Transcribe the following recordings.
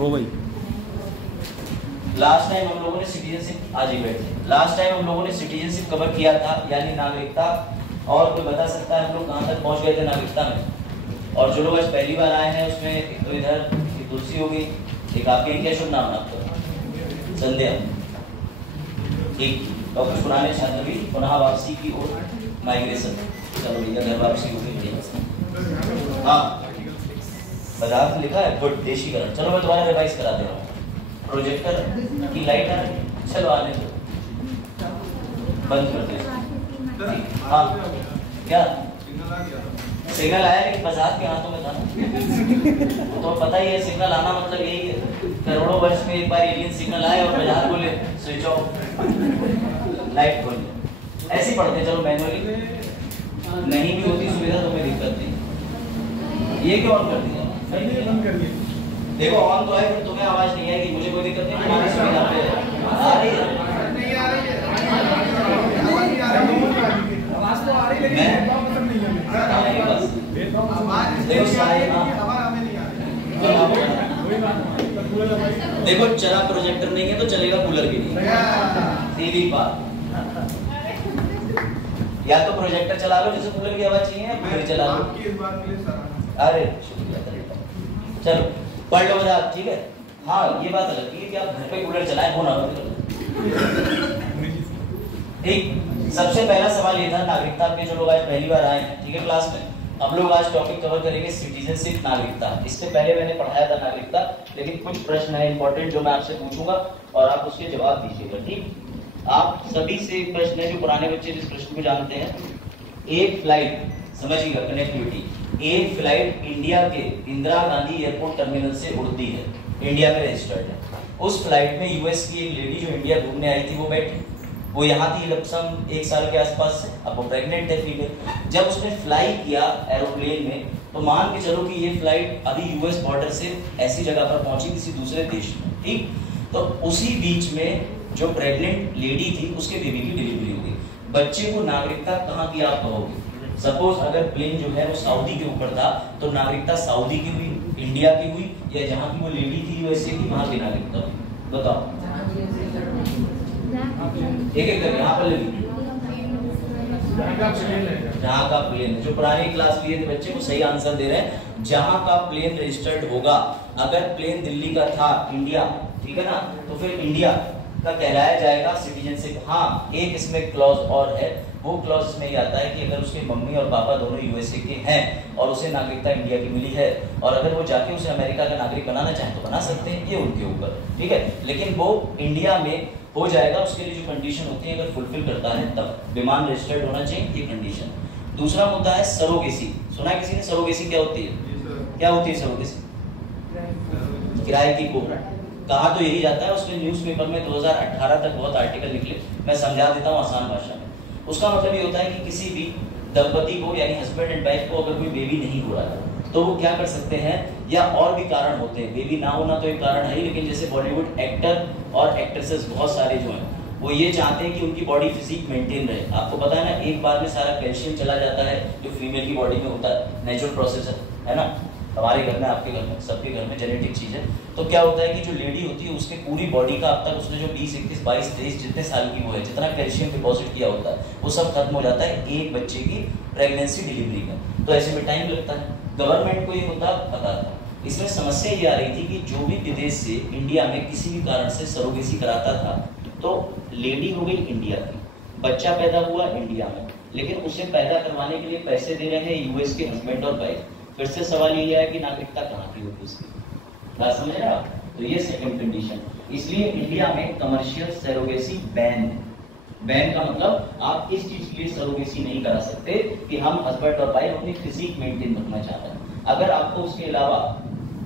वो भाई last time हम लोगों ने सिटीजनशिप, आज ही बैठे, लास्ट टाइम हम लोगों ने सिटीजनशिप कवर किया था, यानी नागरिकता। और कोई बता सकता है हम लोग कहाँ तक पहुँच गए थे नागरिकता में? और जो लोग आज पहली बार आए हैं उसमें एक तो इधर तुलसी होगी, एक आपके क्या शुभ नाम है आपका? संध्या। ठीक, और कुछ पुराने छात्र भी पुनः वापसी की ओर माइग्रेशन। चलो भैया घर वापसी हो गई। हाँ पदार्थ लिखा है, गुड, देशीकरण। चलो मैं दोबारा रिवाइज करा दे रहा हूँ। प्रोजेक्टर की लाइट आ रही है, चलो आने दो, बंद कर दो। हाँ क्या सिग्नल आया? लेकिन बाजार के हाथों में था ना, तो पता ही है सिग्नल आना मतलब यही है, करोड़ों वर्ष में एक बार एलियन सिग्नल आए और बाजार बोले स्विच ऑफ, लाइट खोल। ऐसे पढ़ते चलो मैनुअली, नहीं भी होती सुविधा तो कोई दिक्कत नहीं। ये क्यों ऑन कर दिया? बंद कर दिया। देखो ऑन तो है, फिर तुम्हें आवाज नहीं आएगी, मुझे कोई दिक्कत नहीं, तुम्हारी सुविधा पे आ रही है। नहीं आ रही है, आवाज तो आ रही है, लेकिन मतलब नहीं है। देखो सारे देखो चला प्रोजेक्टर नहीं है तो चलेगा कूलर भी नहीं, सीधी बात। या तो प्रोजेक्टर चला लो जिससे कूलर की आवाज चाहिए, या कूलर चला लो। अरे शुक्रिया, चलो पढ़ लो बता, ठीक है। हाँ ये बात अलग है कि आप घर पे कूलर चलाएं, वो ना ठीक। सबसे पहला सवाल ये था नागरिकता के, जो लोग आज पहली बार आए हैं, ठीक है क्लास में, हम लोग आज टॉपिक कवर करेंगे सिटीजनशिप, नागरिकता। इससे पहले मैंने पढ़ाया था नागरिकता, लेकिन कुछ प्रश्न है इंपॉर्टेंट जो मैं आपसे पूछूंगा और आप उसके जवाब दीजिएगा, ठीक। आप सभी से एक प्रश्न है, जो पुराने बच्चे जिस प्रश्न को जानते हैं, एक फ्लाइट, समझिएगा कनेक्टिविटी, एक फ्लाइट इंडिया के इंदिरा गांधी एयरपोर्ट टर्मिनल से उड़ती है, इंडिया में रजिस्टर्ड है। उस फ्लाइट में यूएस की एक लेडी जो इंडिया घूमने आई थी वो बैठी, वो यहाँ थी लगभग 1 साल के आसपास से, अब वो प्रेग्नेंट है फीमेल। जब उसने फ्लाई किया एरोप्लेन में, तो मान के चलो कि ये फ्लाइट अभी यूएस बॉर्डर से ऐसी जगह पर पहुंची किसी दूसरे देश में, ठीक। तो उसी बीच में जो प्रेग्नेंट लेडी थी उसके बेबी की डिलीवरी हो गई। बच्चे को नागरिकता कहाँ की आप कहोगे? सपोज अगर प्लेन जो है वो सऊदी के ऊपर था, तो नागरिकता सऊदी की हुई, इंडिया की हुई, या जहाँ की वो लेडी थी यूएसए की, वहां की नागरिकता हुई? बताओ एक एक करके। यहाँ पर लगी जहाँ का प्लेन है, जो पुरानी क्लास लिए थे बच्चे को सही आंसर दे रहे हैं, जहाँ का प्लेन रजिस्टर्ड होगा। अगर प्लेन दिल्ली का था, इंडिया, ठीक है ना, तो फिर इंडिया का कहलाया जाएगा सिटीजनशिप। हाँ एक इसमें क्लॉज और है, वो क्लॉज इसमें ये आता है कि अगर उसके मम्मी और पापा दोनों यूएसए के हैं और उसे नागरिकता इंडिया की मिली है, और अगर वो जाके उसे अमेरिका का नागरिक बनाना चाहे तो बना सकते हैं, ये उनके ऊपर, ठीक है। लेकिन वो इंडिया में हो जाएगा, उसके लिए जो कंडीशन होती है अगर फुलफिल करता है तब विमान रजिस्टर्ड होना चाहिए, ये कंडीशन। दूसरा मुद्दा है सरोगेसी। सुना है किसी ने सरोगेसी क्या होती है? क्या होती है सरोगेसी? किराए की कोख। कहा तो यही जाता है, उसके न्यूज़पेपर में 2018 तक बहुत आर्टिकल निकले, मैं समझा देता हूँ आसान भाषा में। उसका मतलब ये होता है कि किसी भी दंपति को यानी हस्बैंड एंड वाइफ को अगर कोई बेबी नहीं हो रहा है तो वो क्या कर सकते हैं, या और भी कारण होते हैं, बेबी ना होना तो एक कारण है ही, लेकिन जैसे बॉलीवुड एक्टर और एक्ट्रेसेस बहुत सारे जो हैं वो ये चाहते हैं कि उनकी बॉडी फिजिक मेंटेन रहे। आपको पता है ना, एक बार में सारा कैल्शियम चला जाता है जो फीमेल की बॉडी में होता है, नेचुरल प्रोसेस है ना, हमारे घर में, आपके घर में, सबके घर में जेनेटिक चीज है। तो क्या होता है कि जो लेडी होती है उसके पूरी बॉडी का अब तक उसने जो 20, 21, 22, 23 जितने साल की वो है, जितना कैल्शियम डिपॉजिट किया होता है वो सब खत्म हो जाता है एक बच्चे की प्रेगनेंसी डिलीवरी में। तो ऐसे में टाइम लगता है। गवर्नमेंट को ये मुद्दा पता था। इसमें समस्या ये आ रही थी कि जो भी विदेश से इंडिया में किसी भी कारण से सरोगेसी कराता था, तो लेडी हो गई इंडिया की, बच्चा पैदा हुआ इंडिया में, लेकिन उसे पैदा करवाने के लिए पैसे दे रहे हैं यूएस के हस्बैंड और वाइफ। फिर से सवाल ये है कि नागरिकता कहाँ की होगी उसकी, बात समझ रहे आप? तो ये सेकंड कंडीशन। इसलिए इंडिया में कमर्शियल सरोगेसी बैन है। बैन का मतलब आप इस चीज के लिए सरोगेसी नहीं करा सकते कि हम हस्बैंड और वाइफ अपनी फिजिक मेंटेन रखना चाहते हैं। अगर आपको उसके अलावा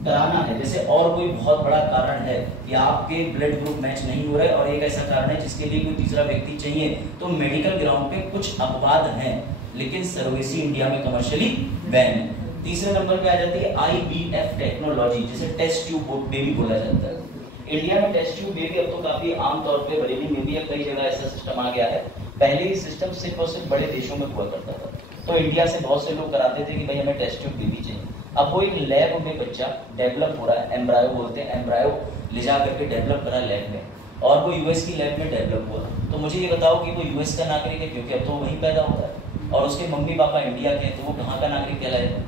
कराना है, जैसे और कोई बहुत बड़ा कारण है या आपके ब्लड ग्रुप मैच नहीं हो रहे और एक ऐसा कारण है जिसके लिए कोई तीसरा व्यक्ति चाहिए, तो मेडिकल ग्राउंड पे कुछ अपवाद हैं, लेकिन सरोगेसी इंडिया में कमर्शियली बैन है। तीसरे नंबर पे आ जाती है IVF टेक्नोलॉजी, जिसे टेस्ट ट्यूब बेबी बोला जाता है। इंडिया में टेस्ट ट्यूब बेबी अब तो काफी आम तौर पे बरेली में भी कई जगह ऐसा सिस्टम आ गया है। पहले ये सिस्टम सिर्फ और सिर्फ बड़े देशों में हुआ करता था, तो इंडिया से बहुत से लोग कराते थे कि भाई हमें टेस्ट ट्यूब बेबी चाहिए। अब वो एक लैब में बच्चा डेवलप हो रहा है, एम्ब्रायो बोलते हैं, एम्ब्रायो ले जा करके डेवलप करा लैब में, और वो यूएस की लैब में डेवलप हुआ, तो मुझे ये बताओ कि वो यूएस का नागरिक है, क्योंकि अब तो वहीं पैदा हो रहा है, और उसके मम्मी पापा इंडिया के हैं, तो वो कहाँ का नागरिक कहलाएगा?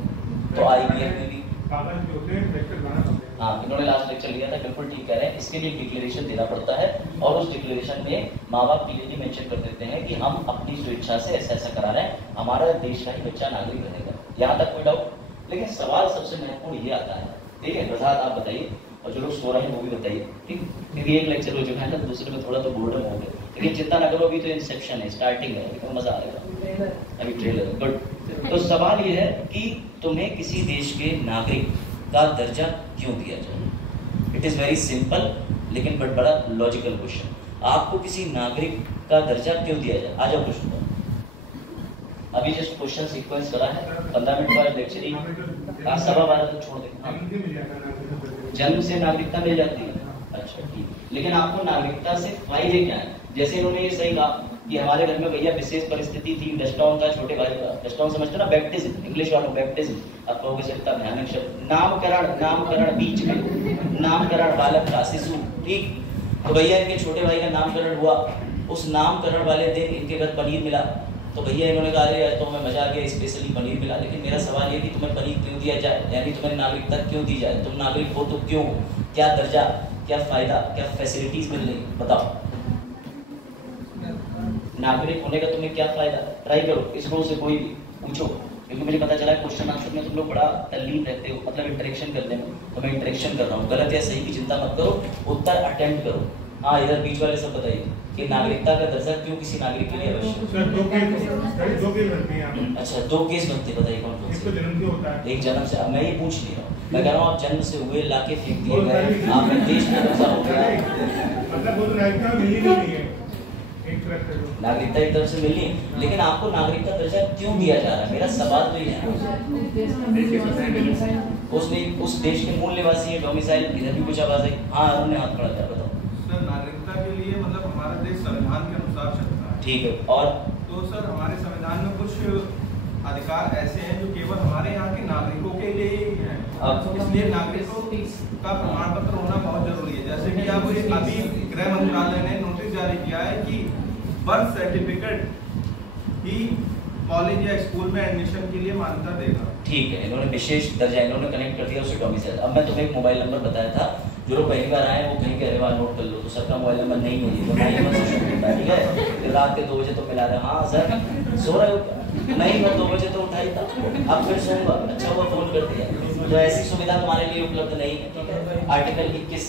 तो आईवीएफ में भी हाँ, इन्होंने लास्ट लेक्चर लिया था, बिल्कुल ठीक कह रहे हैं। इसके लिए डिक्लेरेशन देना पड़ता है, और उस डिक्लेरेशन में माँ बाप क्लियरली मेंशन कर देते हैं कि हम अपनी स्वेच्छा से ऐसा ऐसा करा रहे हैं, हमारा देश का ही बच्चा नागरिक रहेगा। यहाँ तक कोई डाउट? लेकिन सवाल सबसे महत्वपूर्ण ये आता है, ठीक है वजाहत आप बताइए, और जो लोग सो रहे हैं वो भी बताइए, ठीक, क्योंकि एक लेक्चर हो चुका है ना, दूसरे में थोड़ा तो बोर्डम हो गया, लेकिन चिंता ना करो, अभी तो इंसेप्शन है, स्टार्टिंग है, तो मजा आएगा, अभी ट्रेलर। गुड। तो सवाल ये है कि तुम्हें किसी देश के नागरिक का दर्जा क्यों दिया जाए? इट इज वेरी सिंपल, लेकिन बट बड़ा लॉजिकल क्वेश्चन। आपको किसी नागरिक का दर्जा क्यों दिया जाए? आ जाओ क्वेश्चन पर। अभी जस्ट क्वेश्चन सीक्वेंस करा है, 15 मिनट बाद लेक्चर ही, 12:15 तक छोड़ दें। जन्म से नागरिकता मिल जाती है, अच्छा ठीक, लेकिन आपको नागरिकता से फायदे क्या है? जैसे इन्होंने ये सही कहा कि हमारे घर में भैया विशेष परिस्थिति थी, डस्टाउन था छोटे भाई का, डस्टाउन समझते ना, बैप्टिज्म, इंग्लिश वालों बैप्टिज्म, आप कहोगे सकता भयानक शब्द, नामकरण बीच में, नामकरण बालक का, शिशु, ठीक, तो भैया इनके छोटे भाई का नामकरण हुआ, उस नामकरण वाले दिन इनके घर पनीर मिला, तो भैया इन्होंने कहा अरे तो हमें मजा आ गया, स्पेशली पनीर मिला, लेकिन मेरा सवाल ये कि तुम्हें पनीर क्यों दिया जाए, यानी तुम्हें नागरिकता क्यों दी जाए? तुम नागरिक हो तो क्यों, क्या दर्जा, क्या फायदा, क्या फैसिलिटीज मिल रही, बताओ। नागरिक होने का तुम्हें क्या फायदा? ट्राई करो, इस रो से कोई भी पूछो, क्योंकि मुझे पता चला है क्वेश्चन आंसर में तुम लोग बड़ा तल्लीन रहते हो, मतलब इंटरेक्शन करने में, तो मैं इंटरेक्शन कर रहा हूँ, गलत या सही की चिंता मत करो, उत्तर अटेम्प्ट करो। हाँ, इधर बीच वाले सब बताइए कि नागरिकता का दर्जा क्यों किसी नागरिक के लिए आवश्यक? अच्छा, 2 केस बनते, बताइए कौन कौन से? एक जन्म से, अब मैं ये पूछ नहीं रहा हूँ, मैं कह रहा हूँ आप जन्म से हुए, लाके फेंक दिए गए, आपने देश में दर्जा हो गया, नागरिकता एक तरफ से मिलनी, लेकिन आपको नागरिकता दर्जा क्यों दिया जा रहा है? मेरा सवाल तो ये है, उसमें उस देश के मूल निवासी है, डोमिसाइल, इधर भी कुछ आवाज आई, हाँ अरुण ने हाथ खड़ा किया, बताओ। सर, नागरिकता के लिए मतलब हमारा देश संविधान के अनुसार चलता है, ठीक है, और तो सर हमारे संविधान में कुछ अधिकार ऐसे हैं जो केवल हमारे यहाँ के नागरिकों के लिए ही हैं, इसलिए नागरिकों का प्रमाण पत्र होना बहुत जरूरी है। जैसे कि आप अभी गृह मंत्रालय ने नोटिस जारी किया है कि बर्थ सर्टिफिकेट ही कॉलेज या स्कूल में एडमिशन के लिए मान्यता देगा। ठीक है, इन्होंने विशेष दर्जा इन्होंने कनेक्ट कर दिया उससे डोमिसाइल। अब मैं तुम्हें एक मोबाइल नंबर बताया था, जो लोग पहली बार आए वो कहीं के रहवान नोट कर लो, तो सबका मोबाइल नंबर नहीं होगी, तो नहीं नंबर सोशल मीडिया, ठीक है, फिर रात के 2 बजे तो मिला रहे, हाँ सर सो रहे हो क्या? नहीं, मैं 2 बजे तो उठाई था, अब फिर सोऊंगा, अच्छा हुआ फोन कर दिया, तो ऐसी सुविधा तुम्हारे लिए उपलब्ध नहीं है। आर्टिकल 21,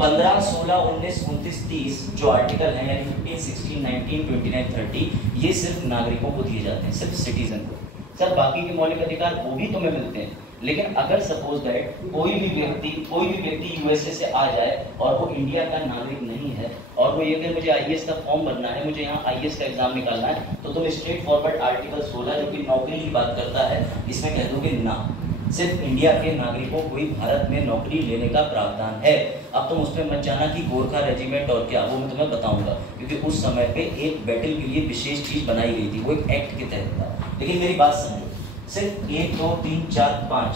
15, 16, 19, 29, 30 जो आर्टिकल है, यानी 15, 16, 19, 29, 30, ये सिर्फ नागरिकों को दिए जाते हैं, सिर्फ सिटीजन को। सर बाकी के मौलिक अधिकार वो भी तुम्हें मिलते हैं, लेकिन अगर सपोज दैट कोई भी व्यक्ति यूएसए से आ जाए और वो इंडिया का नागरिक नहीं है, और वो ये कि मुझे आईएएस का फॉर्म भरना है, मुझे यहाँ आईएएस का एग्जाम निकालना है, तो तुम स्ट्रेट फॉरवर्ड आर्टिकल 16 जो कि नौकरी की बात करता है, इसमें कह दोगे ना, सिर्फ इंडिया के नागरिकों को ही भारत में नौकरी लेने का प्रावधान है। अब तुम उस पर मत जाना कि गोरखा रेजिमेंट और क्या, वो मैं तुम्हें बताऊंगा, क्योंकि उस समय पे एक बैटल के लिए विशेष चीज बनाई गई थी, वो एक एक्ट के तहत था। लेकिन मेरी बात समझो, सिर्फ 1, 2, 3, 4, 5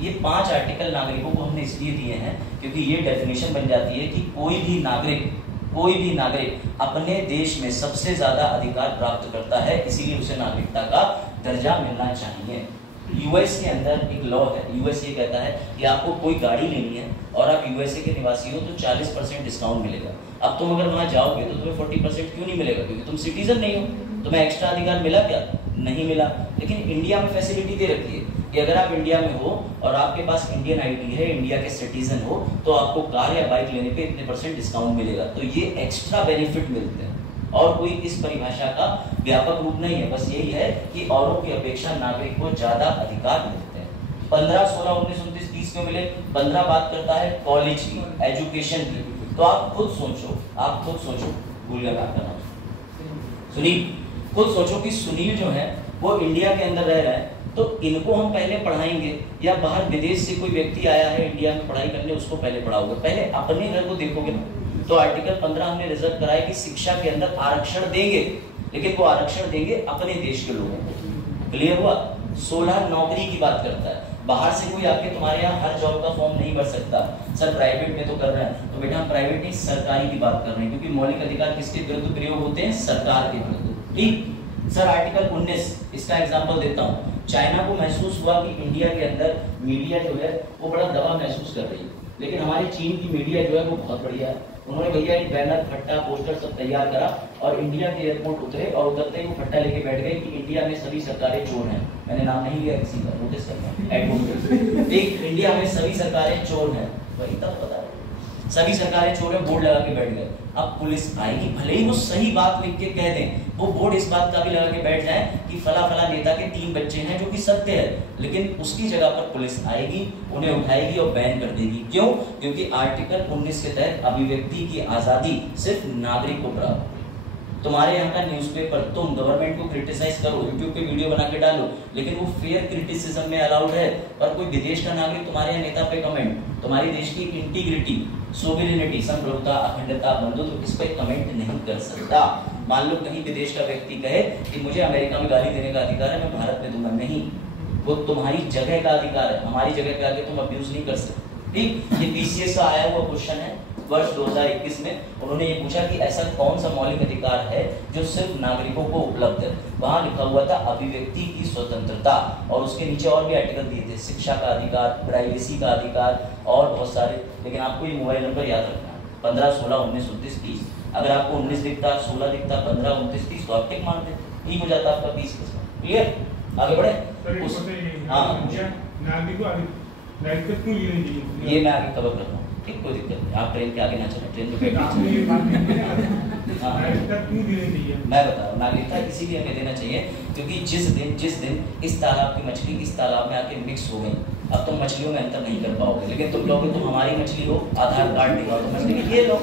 ये 5 आर्टिकल नागरिकों को हमने इसलिए दिए हैं क्योंकि ये डेफिनेशन बन जाती है कि कोई भी नागरिक अपने देश में सबसे ज्यादा अधिकार प्राप्त करता है, इसीलिए उसे नागरिकता का दर्जा मिलना चाहिए। यूएस के अंदर एक लॉ है, यूएस ये कहता है कि आपको कोई गाड़ी लेनी है और आप यूएसए के निवासी हो तो 40% डिस्काउंट मिलेगा। अब तुम अगर वहां जाओगे तो तुम्हें 40% क्यों नहीं मिलेगा? क्योंकि तुम सिटीजन नहीं हो, तुम्हें एक्स्ट्रा अधिकार मिला क्या? नहीं मिला। लेकिन इंडिया में फैसिलिटी दे रखी है कि अगर आप इंडिया में हो और आपके पास इंडियन आईडी है, इंडिया के सिटीजन हो, तो आपको कार या बाइक लेने पे इतने % डिस्काउंट मिलेगा। तो ये एक्स्ट्रा बेनिफिट मिलते हैं और कोई इस परिभाषा का व्यापक रूप नहीं है, बस यही है कि औरों की अपेक्षा नागरिक को ज्यादा अधिकार मिलते हैं। 15, 16, 19, 29, 30 क्यों मिले? 15 बात करता है कॉलेज की, एजुकेशन की। तो आप खुद सोचो, भूल गया आपका नाम, सुनील। खुद सोचो कि सुनील जो है वो इंडिया के अंदर रह रहा है, तो इनको हम पहले पढ़ाएंगे या बाहर विदेश से कोई व्यक्ति आया है इंडिया में पढ़ाई करने, उसको पहले पढ़ाओगे? पहले अपने घर को देखोगे ना। तो आर्टिकल 15 हमने रिजर्व कराया कि शिक्षा के अंदर आरक्षण देंगे, लेकिन वो आरक्षण देंगे अपने देश के लोगों को। क्लियर हुआ? 16 नौकरी की बात करता है। बाहर से कोई आके तुम्हारे यहाँ हर जॉब का फॉर्म नहीं भर सकता। सर प्राइवेट में तो कर रहे हैं, तो बेटा हम प्राइवेट नहीं सरकारी की बात कर रहे हैं, क्योंकि मौलिक अधिकार किसके विरुद्ध प्रयोग होते हैं? सरकार के विरुद्ध। ठीक सर, आर्टिकल 19 इसका एग्जांपल देता हूँ। चाइना को महसूस हुआ कि इंडिया के अंदर मीडिया जो है वो बड़ा दबाव महसूस कर रही है, लेकिन हमारी चीन की मीडिया जो है वो बहुत बढ़िया है। उन्होंने भैया एक बैनर, फट्टा, पोस्टर सब तैयार करा और इंडिया के एयरपोर्ट उतरे और उतरते ही वो फट्टा लेके बैठ गए कि इंडिया में सभी सरकारें चोर हैं। मैंने नाम नहीं लिया किसी का, नोटिस करना एडवोकेट। एक इंडिया में सभी सरकारें चोर हैं, वही तब पता है सभी सरकारें चोर हैं, बोर्ड लगा के बैठ गए। अब पुलिस आएगी, भले ही वो सही बात लिख के कह दें, वो बोर्ड इस बात का भी लगा के बैठ जाए कि फला फला नेता के 3 बच्चे हैं, जो कि सत्य है, लेकिन उसकी जगह पर पुलिस आएगी, उन्हें उठाएगी और बैन कर देगी। क्यों? क्योंकि आर्टिकल 19 के तहत अभिव्यक्ति की आजादी सिर्फ नागरिक को प्राप्त। तुम्हारे यहाँ का न्यूज़पेपर, तुम गवर्नमेंट को क्रिटिसाइज करो, यूट्यूब पे वीडियो बना के डालो, लेकिन वो फेयर क्रिटिसिज्म में अलाउड है। पर कोई विदेश का नागरिक तुम्हारे यहाँ नेता पे कमेंट, तुम्हारी देश की इंटीग्रिटी, सोवरेनिटी, संप्रभुता, अखंडता, बंधुत्व, इस पे कमेंट नहीं कर सकता। मान लो कहीं विदेश का व्यक्ति कहे कि मुझे अमेरिका में गाली देने का अधिकार है, मैं भारत में दूंगा, नहीं, वो तुम्हारी जगह का अधिकार है, हमारी जगह पे आके तुम अब्यूज नहीं कर सकते। ठीक, ये पीसीएस का आया हुआ क्वेश्चन है वर्ष 2021 में। उन्होंने ये पूछा कि ऐसा कौन सा मौलिक अधिकार है जो सिर्फ नागरिकों को उपलब्ध है। वहां लिखा हुआ था अभिव्यक्ति की स्वतंत्रता, और उसके नीचे और भी आर्टिकल दिए थे, शिक्षा का अधिकार, प्राइवेसी का अधिकार और बहुत सारे। लेकिन आपको ये मोबाइल नंबर याद रखना है, 15 16 19 29 30। अगर आपको 19 दिखता, 16 दिखता, 15 29 30 तो आप टिक मार देते, ठीक हो जाता आपका 20। क्लियर? आगे बढ़े। ये मैं आगे कवर करता हूँ, ठीक, कोई दिक्कत नहीं, आप ट्रेन के आगे ना चले, ट्रेन में बैठ। मैं बता रहा हूँ, नागरिकता इसीलिए हमें देना चाहिए क्योंकि जिस दिन इस तालाब की मछली इस तालाब में आके मिक्स हो गई, अब तुम मछलियों में अंतर नहीं कर पाओगे। लेकिन तुम लोग, तुम हमारी मछली हो, आधार कार्ड दिखाओ तो मछली ये लो,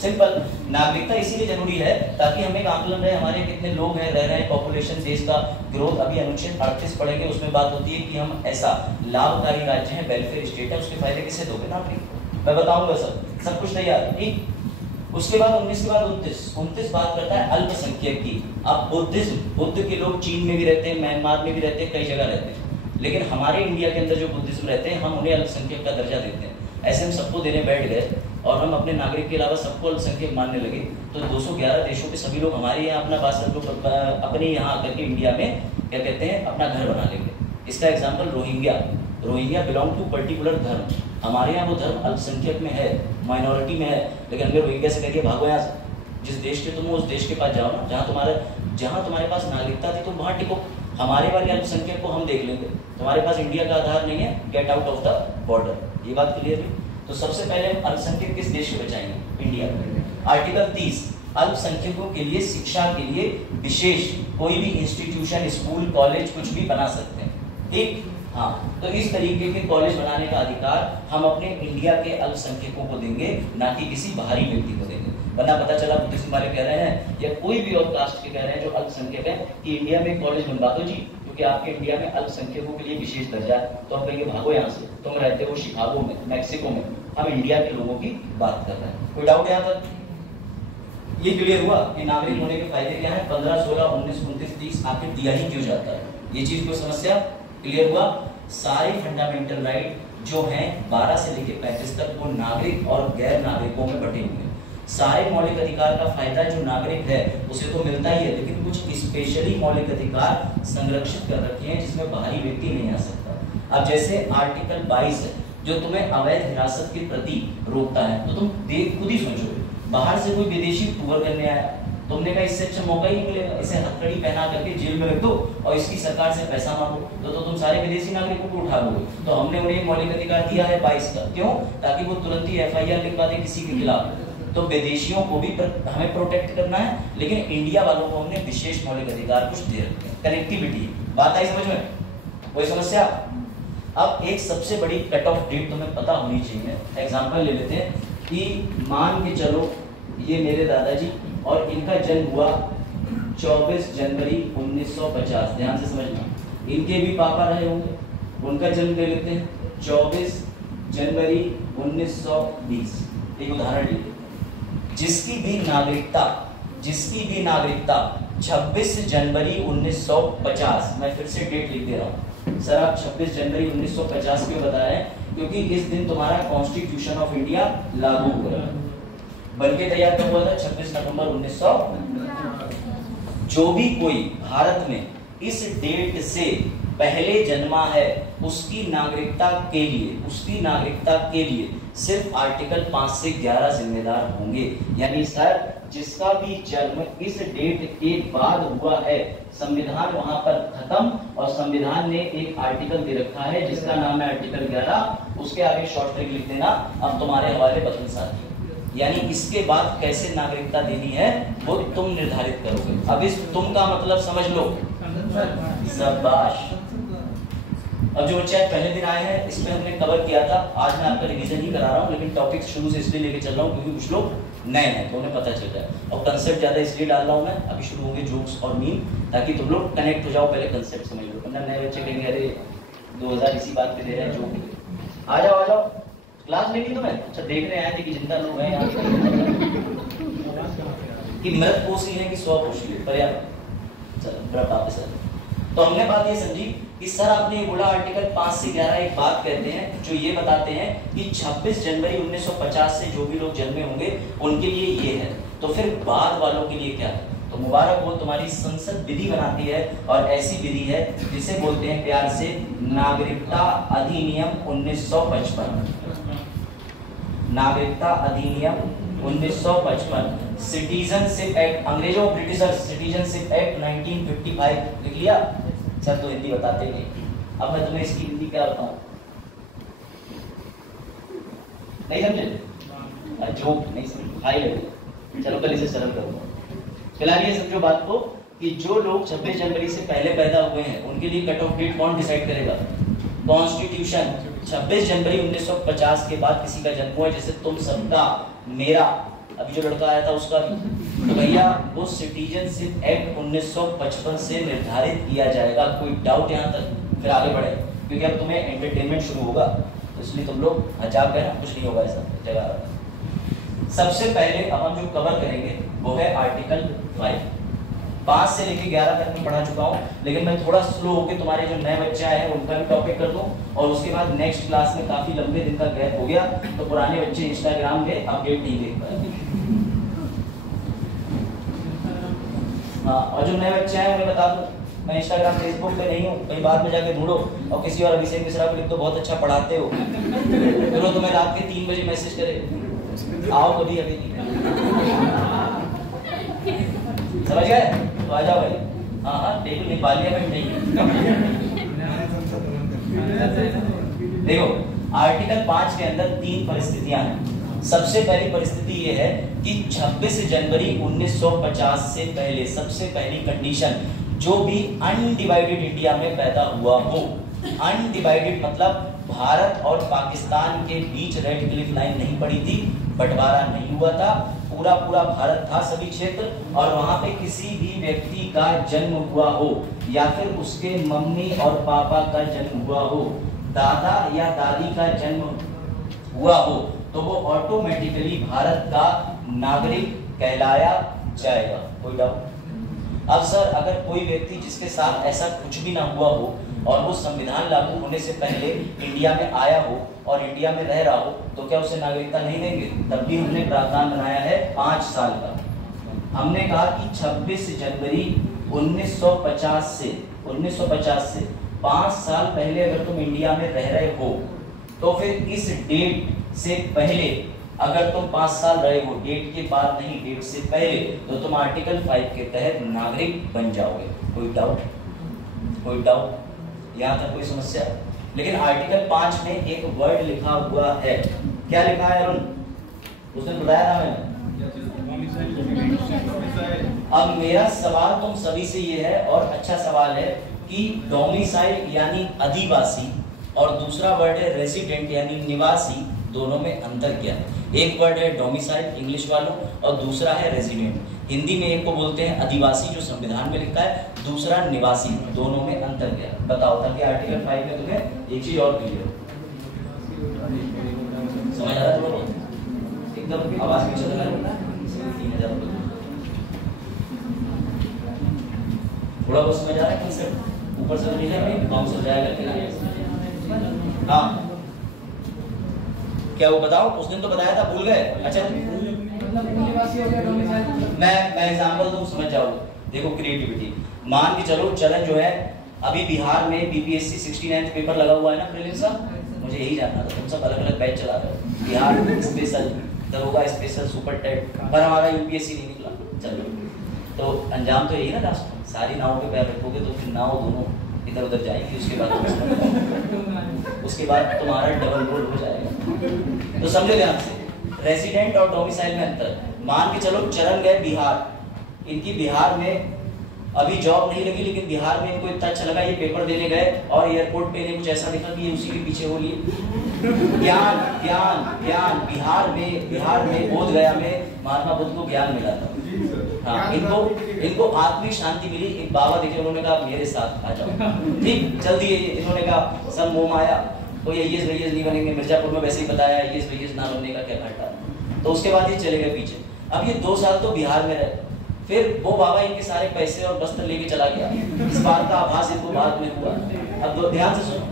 सिंपल। नागरिकता इसीलिए जरूरी है ताकि हमें एक आंकलन रहे, हमारे कितने लोग हैं, रह रहे हैं, पॉपुलेशन, देश का ग्रोथ। अभी अनुच्छेद 38 पढ़ेंगे, उसमें बात होती है कि हम ऐसा लाभकारी राज्य है, वेलफेयर स्टेट है, उसके फायदे किसे दोगे? नागरिक। मैं बताऊंगा सब कुछ तैयार है, ठीक। उसके बाद 19 के बाद 29 बात करता है अल्पसंख्यक की। अब बुद्ध के लोग चीन में भी रहते हैं, म्यांमार में भी रहते हैं, कई जगह रहते हैं, लेकिन हमारे इंडिया के अंदर जो बुद्धिज्म रहते हैं, हम उन्हें अल्पसंख्यक का दर्जा देते हैं। ऐसे हम सबको देने बैठ गए और हम अपने नागरिक के अलावा सबको अल्पसंख्यक मानने लगे, तो 211 देशों के सभी लोग हमारे यहाँ अपना अपने यहाँ आकर के इंडिया में क्या कहते हैं, अपना घर बना लेंगे। इसका example Rohingya belong to particular धर्म। हमारे यहाँ वो धर्म अल्पसंख्यक में है, माइनॉरिटी में है, लेकिन अगर रोहिंग्या से कहिए भागो यहाँ से, जिस देश के तुम हो उस देश के पास जाओ ना, जहाँ तुम्हारे पास नागरिकता थी तुम वहाँ टिको। हमारे वाले अल्पसंख्यक को हम देख लेंगे, तुम्हारे पास इंडिया का आधार नहीं है, get out of the border. ये बात क्लियर है? तो सबसे पहले हम अल्पसंख्यक किस देश को बचाएंगे? इंडिया। आर्टिकल 30 अल्पसंख्यकों के लिए शिक्षा के लिए विशेष कोई भी इंस्टीट्यूशन, स्कूल, कॉलेज कुछ भी बना सकते हैं, ठीक। हाँ, तो इस तरीके के कॉलेज बनाने का अधिकार हम अपने इंडिया के अल्पसंख्यकों को देंगे, ना कि किसी बाहरी व्यक्ति को देंगे। वरना पता चला बुद्धिज्म वाले कह रहे हैं या कोई भी और कास्ट के कह रहे हैं जो अल्पसंख्यक है कि इंडिया में कॉलेज बनवा दो जी, क्योंकि आपके इंडिया में अल्पसंख्यकों के लिए विशेष दर्जा है। तो हम कहेंगे भागो यहाँ से, तुम रहते हो शिकागो में, मैक्सिको में, हम इंडिया के लोगों की बात कर रहे हैं। कोई डाउट यहाँ तक? ये क्लियर हुआ कि नागरिक होने के फायदे क्या है? 15 16 19 29 30 आखिर दिया ही क्यों जाता है? ये चीज कोई समस्या? क्लियर हुआ? सारे फंडामेंटल राइट जो हैं 12 से लेकर 35 तक वो नागरिक और गैर नागरिकों में बटे हुए हैं। सारे मौलिक अधिकार का फायदा जो नागरिक है उसे तो मिलता ही है, लेकिन कुछ स्पेशली मौलिक अधिकार संरक्षित कर रखे हैं जिसमें बाहरी व्यक्ति नहीं आ सकता। अब जैसे आर्टिकल 22 है जो तुम्हें अवैध हिरासत के प्रति रोकता है, तो तुम खुद ही सोचो, बाहर से कोई विदेशी टूर करने आया, तुमने कहा इससे अच्छा मौका ही नहीं मिलेगा, इसे हथकड़ी पहना करके जेल में रख दो और इसकी सरकार से पैसा मांगो, तो तुम सारे विदेशी नागरिकों को उठा लोगे। तो हमने उन्हें मौलिक अधिकार दिया है 22 का, क्यों? ताकि वो तुरंत ही FIR लिखवा दे किसी के खिलाफ। तो विदेशियों को भी हमें प्रोटेक्ट करना है, लेकिन इंडिया वालों को हमने विशेष मौलिक अधिकार कुछ दे रखे हैं। कनेक्टिविटी, बात आई समझ में? कोई समस्या? अब एक सबसे बड़ी कट ऑफ डेट तुम्हें पता होनी चाहिए। एग्जाम्पल ले लेते हैं कि मान के चलो ये मेरे दादाजी और इनका जन्म हुआ 24 जनवरी 1950। ध्यान से समझना, इनके भी पापा रहे होंगे, उनका जन्म ले लेते हैं 24 जनवरी 1920। एक उदाहरण लीजिए, जिसकी भी नागरिकता 26 जनवरी 1950, मैं फिर से डेट लिख दे रहा हूँ, सर आप 26 जनवरी 1950 क्यों बता रहे हैं? क्योंकि इस दिन तुम्हारा कॉन्स्टिट्यूशन ऑफ इंडिया लागू हुआ, बल्कि तैयार कब हुआ था? 26 नवंबर 1900। जो भी कोई भारत में इस डेट से पहले जन्मा है उसकी नागरिकता के लिए सिर्फ आर्टिकल 5 से 11 जिम्मेदार होंगे। यानी सर जिसका भी जन्म इस डेट के बाद हुआ है, संविधान वहां पर खत्म और संविधान ने एक आर्टिकल दे रखा है जिसका नाम है आर्टिकल 11, उसके आगे शॉर्ट ट्रिक लिख देना। अब तुम्हारे हवाले बतन साथी, यानी इसके बाद कैसे नागरिकता देनी है वो तुम निर्धारित करोगे। अब इस तुम का मतलब समझ लो। शाबाश। अब जो बच्चे पहले दिन आए हैं इस पे हमने कवर किया था, आज मैं आपका रिवीजन ही करा रहा हूँ, लेकिन टॉपिक शुरू से इसलिए लेके चल रहा हूँ क्योंकि कुछ लोग नए हैं तो उन्हें पता चल जाए, और कंसेप्ट ज्यादा इसलिए डाल रहा हूँ मैं। अभी शुरू होंगे जोक्स और मीम ताकि तुम लोग कनेक्ट हो जाओ, पहले कंसेप्ट समझ लो, वरना नए बच्चे कहेंगे अरे 2000 इसी बात पे दे रहे हैं जोक। आ जाओ क्लास लेनी तुम्हें। अच्छा देखने आए थे कि जिंदा लोग हैं यहाँ कि मृत पोषी है कि स्व पोषी है, पर्याप्त। चलो वापस तो हमने बात ये समझी कि सर आपने ये बोला आर्टिकल 5 से 11 एक बात कहते हैं जो ये बताते हैं कि 26 जनवरी 1950 से जो भी लोग जन्मे होंगे उनके लिए ये है, तो फिर बाद वालों के लिए क्या है? तो मुबारक हो, तुम्हारी संसद विधि बनाती है और ऐसी विधि है जिसे बोलते हैं प्यार से नागरिकता अधिनियम 1955। नागरिकता अधिनियम 1955, सिटीजनशिप एक्ट, अंग्रेजों ब्रिटिशर्स सिटीजनशिप एक्ट 1955 लिख लिया। सर तो हिंदी बताते नहीं, अब मैं तुम्हें इसकी हिंदी क्या बताऊं? नहीं समझे? जोक नहीं समझे, हाई लेवल। चलो कल इसे सरल करूंगा। फिलहाल ये समझो बात को कि जो लोग 26 जनवरी से पहले पैदा हुए हैं उनके लिए कट ऑफ डेट कौन डिसाइड करेगा? कॉन्स्टिट्यूशन। 26 जनवरी 1950 के बाद किसी का जन्म हुआ, जैसे तुम सबका, मेरा, अभी जो लड़का आया था उसका भी, तो भैया वो सिटीजनशिप एक्ट 1955 से निर्धारित किया जाएगा। कोई डाउट यहाँ तक? फिर आगे बढ़े क्योंकि अब तुम्हें एंटरटेनमेंट शुरू होगा, तो इसलिए तुम लोग जाग गए ना, कुछ नहीं होगा ऐसा जगह। सबसे पहले अब हम जो कवर करेंगे वो है आर्टिकल 5 से लेके 11 तक मैं पढ़ा चुका हूँ, लेकिन मैं थोड़ा स्लो होकर तुम्हारे जो नए बच्चे आए हैं उनका भी टॉपिक कर दूं, और उसके बाद नेक्स्ट क्लास में काफी लंबे दिन का गैप हो गया तो पुराने बच्चे इंस्टाग्राम पे अपडेट नहीं देख पाए। हाँ, और जो नए बच्चे हैं उन्हें बता दूं मैं इंस्टाग्राम फेसबुक पे नहीं हूँ, कहीं बाद में जाके ढूंढो और किसी और अभिषेक मिश्रा को लिख दो बहुत अच्छा पढ़ाते हो, फिर वो तुम्हें रात के 3 बजे मैसेज करे आओ कभी अभी समझ गए? तो आ जाओ भाई। हाँ टेबल पार्लियामेंट नहीं देखो आर्टिकल 5 के अंदर 3 परिस्थितियां हैं। सबसे पहली परिस्थिति ये है कि 26 जनवरी 1950 से पहले सबसे पहली कंडीशन, जो भी अनडिवाइडेड इंडिया में पैदा हुआ हो, अनडिवाइडेड मतलब भारत और पाकिस्तान के बीच रेड क्लिफ लाइन नहीं पड़ी थी, बंटवारा नहीं हुआ था, पूरा भारत था सभी क्षेत्र, और वहां पे किसी भी व्यक्ति का जन्म हुआ हो या फिर उसके मम्मी और पापा का जन्म हुआ हो, दादा या दादी का जन्म हुआ हो, तो वो ऑटोमेटिकली भारत का नागरिक कहलाया जाएगा। कोई डाउट? अब सर अगर कोई व्यक्ति जिसके साथ ऐसा कुछ भी ना हुआ हो और वो संविधान लागू होने से पहले इंडिया में आया हो और इंडिया में रह रहा हो, तो क्या उसे नागरिकता नहीं देंगे? तब भी हमने प्रावधान बनाया है 5 साल का। हमने कहा कि 26 जनवरी 1950 से 5 साल पहले अगर तुम इंडिया में रह रहे हो, तो फिर इस डेट से पहले अगर तुम 5 साल रहे हो, डेट के बाद नहीं, डेट से पहले, तो तुम आर्टिकल 5 के तहत नागरिक बन जाओगे। कोई डाउट? कोई डाउट? यहाँ तक कोई समस्या? लेकिन आर्टिकल 5 में एक वर्ड लिखा हुआ है, क्या लिखा है अरुण? उसने बताया था मैंने। अब मेरा सवाल तुम सभी से ये है, और अच्छा सवाल है, कि डोमिसाइल यानी अधिवासी और दूसरा वर्ड है रेजिडेंट यानी निवासी, दोनों में अंतर क्या है? एक वर्ड है डोमिसाइल इंग्लिश वालों और दूसरा है रेजिडेंट। हिंदी में एक को बोलते हैं अधिवासी जो संविधान में लिखा है, दूसरा निवासी, दोनों में अंतर क्या है बताओ, ताकि आर्टिकल 5 में तुम्हें एक चीज और क्लियर हो। समझ आ रहा है? थोड़ा एकदम आवाज में चल रहा है, थोड़ा बहुत समझ आ रहा है कंसेप्ट? ऊपर से नहीं जाएगा, बाउंस हो जाएगा। हाँ क्या वो बताओ, उस दिन तो बताया था, भूल गए? अच्छा मैं एग्जांपल दूं, समझ जाओ। देखो क्रिएटिविटी, मान के चलो चरण जो है अभी बिहार में बीपीएससी 69 पेपर लगा हुआ है ना प्रीलिम्स का, मुझे यही जानना था, तुम सब अलग अलग बैच चला रहे हो, बिहार स्पेशल, दरोगा स्पेशल, सुपर टेट, पर हमारा यूपीएससी नहीं निकला। चलो तो अंजाम तो यही ना लास्ट में, सारी नावों पे पैर रखोगे तो फिर नाव दोनों इधर उधर जाएगी, उसके बाद तुम्हारा डबल रोल हो जाएगा। तो समझो ध्यान से, रेसिडेंट और डोमिसाइल में अंतर। मान के चलो चरण गए बिहार, इनकी बिहार में अभी जॉब नहीं लगी, लेकिन बिहार में इनको इतना अच्छा लगा, ये पेपर देने गए और एयरपोर्ट पे इन्हें कुछ ऐसा दिखा कि ये उसी के पीछे हो लिए। ज्ञान ज्ञान ज्ञान, बिहार में बोध गया में महात्मा बुद्ध को ज्ञान मिला था। हाँ, इनको आत्मिक शांति मिली। एक बाबा देखे, उन्होंने कहा मेरे साथ आ जाओ, ठीक चल दिए। इन्होंने कहा सब मोह आया, तो ये नहीं बनेंगे, मिर्जापुर में वैसे ही बताया ये ना बनने का क्या घाटा। तो उसके बाद ये चले गए पीछे। अब ये 2 साल तो बिहार में रहे, फिर वो बाबा इनके सारे पैसे और वस्त्र लेके चला गया। इस बात का आभास इनको बाद में हुआ। अब ध्यान से सुनो,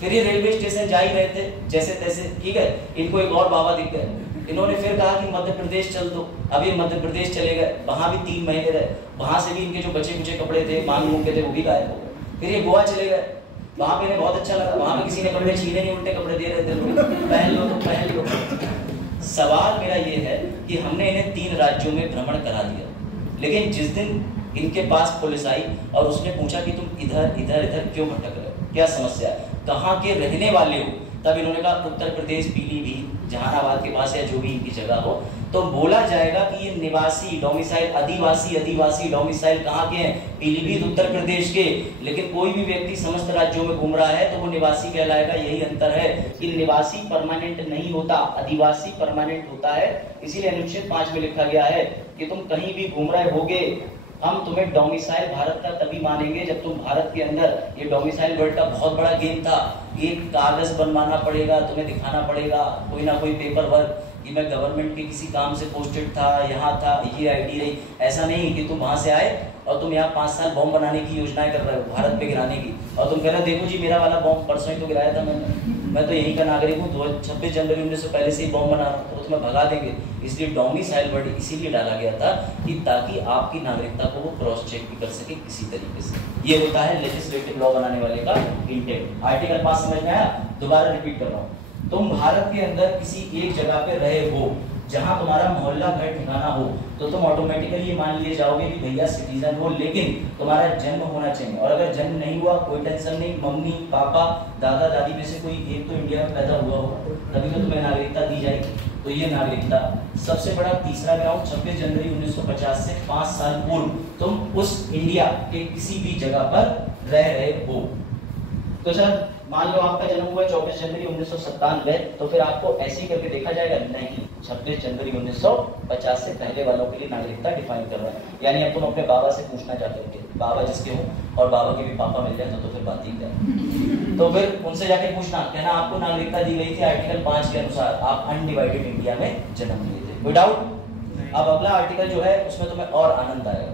फिर ये रेलवे स्टेशन जा ही रहे थे जैसे तैसे, ठीक है, इनको एक और बाबा दिख गए। इन्होंने फिर कहा कि मध्य प्रदेश चल दो। अभी मध्य प्रदेश चले गए, वहां भी 3 महीने रहे, वहां से भी इनके जो बचे कुचे कपड़े थे, मांग मूंग के थे, वो भी गायब हो गए। फिर ये गोवा चले गए, वहां पे इन्हें बहुत अच्छा लगा, वहां पे किसी ने कपड़े छीने नहीं, उल्टे कपड़े दे रहे थे, पहन लो तो पहन लो। सवाल मेरा ये है कि हमने इन्हें 3 राज्यों में भ्रमण करा दिया, लेकिन जिस दिन इनके पास पुलिस आई और उसने पूछा कि तुम इधर इधर इधर क्यों भटक रहे हो, क्या समस्या है, कहाँ के रहने वाले हो, तब इन्होंने कहा उत्तर प्रदेश, पीलीभीत, जहानाबाद के पास या जो भी इनकी जगह हो। तो बोला जाएगा कि ये निवासी डोमिसाइल, आदिवासी डोमिसाइल कहाँ के हैं, पीलीभीत उत्तर प्रदेश के। लेकिन कोई भी व्यक्ति समस्त राज्यों में घूम रहा है तो वो निवासी कहलाएगा। यही अंतर है कि निवासी परमानेंट नहीं होता, आदिवासी परमानेंट होता है। इसीलिए अनुच्छेद 5 में लिखा गया है कि तुम कहीं भी घूम रहे होगे, हम तुम्हें डोमिसाइल भारत का तभी मानेंगे जब तुम भारत के अंदर। ये डोमिसाइल वर्ड का बहुत बड़ा गेम था। एक कागज बनवाना पड़ेगा, तुम्हें दिखाना पड़ेगा कोई ना कोई पेपर वर्क कि मैं गवर्नमेंट के किसी काम से पोस्टेड था, यहाँ था, ये आईडी रही। ऐसा नहीं कि तुम वहां से आए और तुम यहाँ 5 साल बॉम्ब बनाने की योजनाएं कर रहे हो, भारत पे गिराने की, और तुम कह रहे हो देखो जी मेरा वाला बॉम्ब परसों ही तो गिराया था मैं तो यहीं का नागरिक हूँ, 26 जनवरी 1900 पहले से ही बॉम्ब बना रहा हूँ, तो तुम्हें भगा देंगे। इसलिए डोमिसाइल वर्ड इसीलिए डाला गया था कि ताकि आपकी नागरिकता को वो क्रॉस चेक भी कर सके किसी तरीके से। ये होता है लेजिस्लेटिव लॉ बनाने वाले का इंटेंट। आर्टिकल 5 समझ में आया? दोबारा रिपीट कर रहा हूँ। तुम भारत के अंदर किसी एक जगह पे रहे हो जहां तुम्हारा मोहल्ला घर ठिकाना हो, तो तुम ऑटोमेटिकली ये मान लिए जाओगे कि भैया सिटीजन हो, लेकिन तुम्हारा जन्म होना चाहिए। और अगर जन्म नहीं हुआ कोई टेंशन नहीं, मम्मी पापा दादा दादी में से कोई एक तो इंडिया में पैदा हुआ हो, तभी तो तुम्हें नागरिकता दी जाएगी। तो ये नागरिकता। सबसे बड़ा तीसरा ग्राउंड, 26 जनवरी 1950 से 5 साल पूर्व तुम उस इंडिया के किसी भी जगह पर रह रहे हो। तो सर मान लो आपका जन्म हुआ 24 जनवरी 1997, तो फिर आपको ऐसे ही करके देखा जाएगा? नहीं, 26 जनवरी 1950 से पहले वालों के लिए नागरिकता डिफाइन कर रहे हैं। यानी अब तुम अपने बाबा से पूछना चाहते हो, बाबा जिसके हो और बाबा के भी पापा मिल जाए तो फिर बात ही क्या। तो फिर उनसे जाके पूछना, कहना आपको नागरिकता दी गई थी आर्टिकल 5 के अनुसार, आप अनडिवाइडेड इंडिया में जन्म लिए थे। कोई डाउट? अब अगला आर्टिकल जो है उसमें तुम्हें और आनंद आएगा।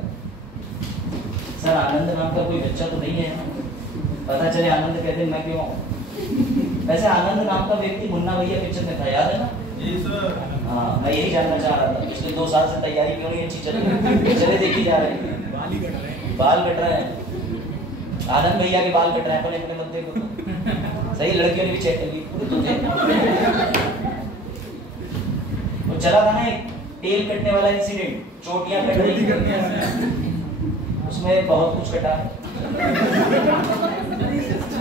सर आनंद नाम का कोई बच्चा तो नहीं है? पता चले आनंद कहते मैं क्यों आऊं? वैसे आनंद नाम का व्यक्ति मुन्ना भैया पिक्चर में था, याद है ना? जी सर। हाँ, मैं यही जानना चाह रहा था पिछले 2 साल से तैयारी क्यों नहीं अच्छी चल रही? चले देखी जा रही है, बाल कट रहे हैं, आनंद भैया के बाल कट रहे हैं अपने अपने मुद्दे को। सही, लड़कियों ने भी चेक कर ली। वो चला था ना एक टेल कटने वाला इंसिडेंट, चोटियां कट रही, उसमें बहुत कुछ कटा है,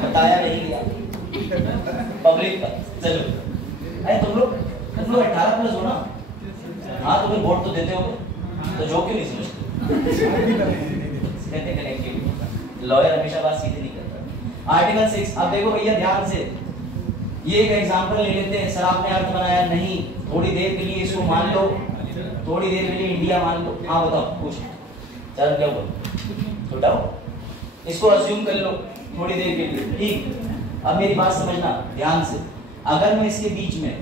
बताया नहीं गया पब्लिक का। चलो अरे तुम लोग 18+ हो ना? हाँ, तुम्हें वोट तो देते हो, तो जो क्यों नहीं समझते? लॉयर हमेशा बात सीधे नहीं करता। आर्टिकल 6, अब देखो भैया ध्यान से, ये एक एग्जांपल ले लेते हैं। सर आपने अर्थ बनाया नहीं, थोड़ी देर के लिए इसको मान लो, थोड़ी देर के लिए इंडिया मान लो। हाँ बताओ, कुछ चल क्या बोलो, बताओ, इसको अज्यूम कर लो थोड़ी देर के लिए, ठीक। अब मेरी बात समझना ध्यान से, अगर मैं इसके बीच में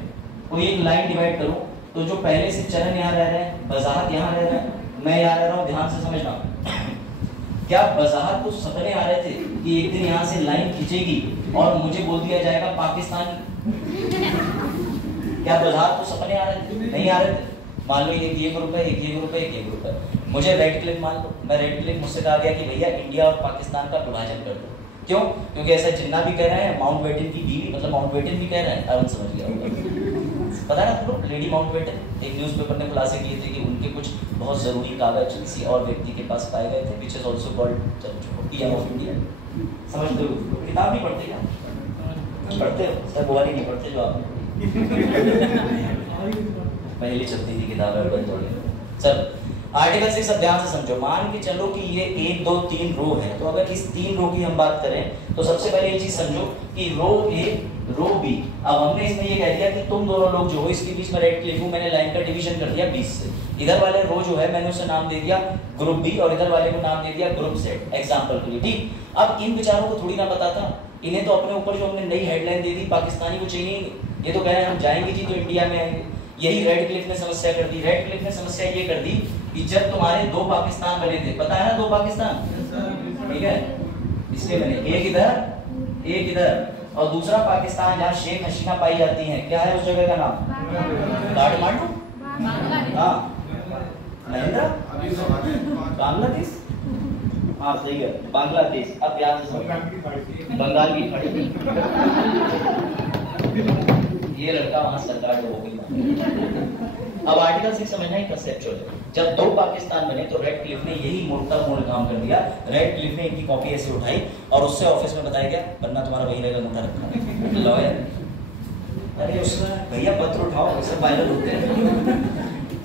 कोई एक लाइन डिवाइड करूं, तो जो पहले से चरण यहाँ रह रहे हैं, वजाहत यहाँ रह रहा है, मैं यहाँ रह रहा हूँ, ध्यान से समझना। क्या वजाहत को सपने आ रहे थे कि एक दिन यहाँ से लाइन खींचेगी और मुझे बोल दिया जाएगा पाकिस्तान? क्या वजाहत को सपने आ रहे थे? नहीं आ रहे थे। मान लो एक ये ग्रुप है, एक ये ग्रुप है, एक ये ग्रुप है। मुझे रेड क्लिफ मान लो, मैं रेड क्लिफ, मुझसे कहा गया कि भैया इंडिया और पाकिस्तान का विभाजन कर दो। क्यों? क्योंकि ऐसा जिन्ना भी कह रहे हैं, माउंटबेटन की बीवी, मतलब माउंटबेटन भी कह रहे हैं, अरुण समझ गया पता है ना, लेडी माउंटबेटन एक न्यूज़पेपर ने खुलासे किए थे कि उनके कुछ बहुत जरूरी कागज किसी और व्यक्ति के पास पाए गए थे, which is also called PM of India. समझते हो? किताब नहीं पढ़ते क्या? पढ़ते हो? सर बुआरी नहीं पढ़ते जो आप पहले चलती थी किताबें बंद हो गई। चल आर्टिकल 6 अब ध्यान से समझो। मान के चलो कि ये 1 2 3 रो है, तो अगर इस 3 रो की हम बात करें तो सबसे पहले ये चीज समझो कि रो ए रो बी। अब हमने इसमें ये कह दिया कि तुम दोनों लोग जो हो इसके बीच में रेड क्लिफ हूं, मैंने लाइन का डिवीजन कर दिया 20 से। इधर वाले रो जो है मैंने उसे नाम दे दिया ग्रुप बी और इधर वाले को नाम दे दिया ग्रुप जेड, एग्जांपल के लिए। ठीक, अब इन बेचारों को थोड़ी ना पता था, इन्हें तो अपने ऊपर जो हमने नई हेडलाइन दे दी पाकिस्तानी को चाहिए, ये तो कह रहे हैं हम जाएंगे जी तो इंडिया में आएंगे। यही रेड क्लिफ ने समस्या कर दी। रेड क्लिफ ने समस्या ये कर दी कि जब तुम्हारे 2 पाकिस्तान बने थे, पता है ना 2 पाकिस्तान, ठीक है, इसलिए मैंने एक इधर और दूसरा पाकिस्तान जहाँ शेख हसीना पाई जाती है, क्या है उस जगह का नाम? काठमांडू, हाँ, महेंद्र, बांग्लादेश, हाँ सही है, बांग्लादेश। अब याद से समझ, बंगाल की खाड़ी, ये लड़का वहां सरकार हो गई। अब आर्टिकल 6 समझना ही कंसेप्चुअल है। जब 2 पाकिस्तान बने तो रेड क्लिफ ने यही मोटा काम कर दिया। रेड क्लिफ ने इनकी कॉपी ऐसे उठाई और उससे ऑफिस में बताया गया, वरना तुम्हारा वही रहेगा मोटा रखा लॉयर। अरे उस भैया पत्र उठाओ, ऐसे वायरल होते हैं।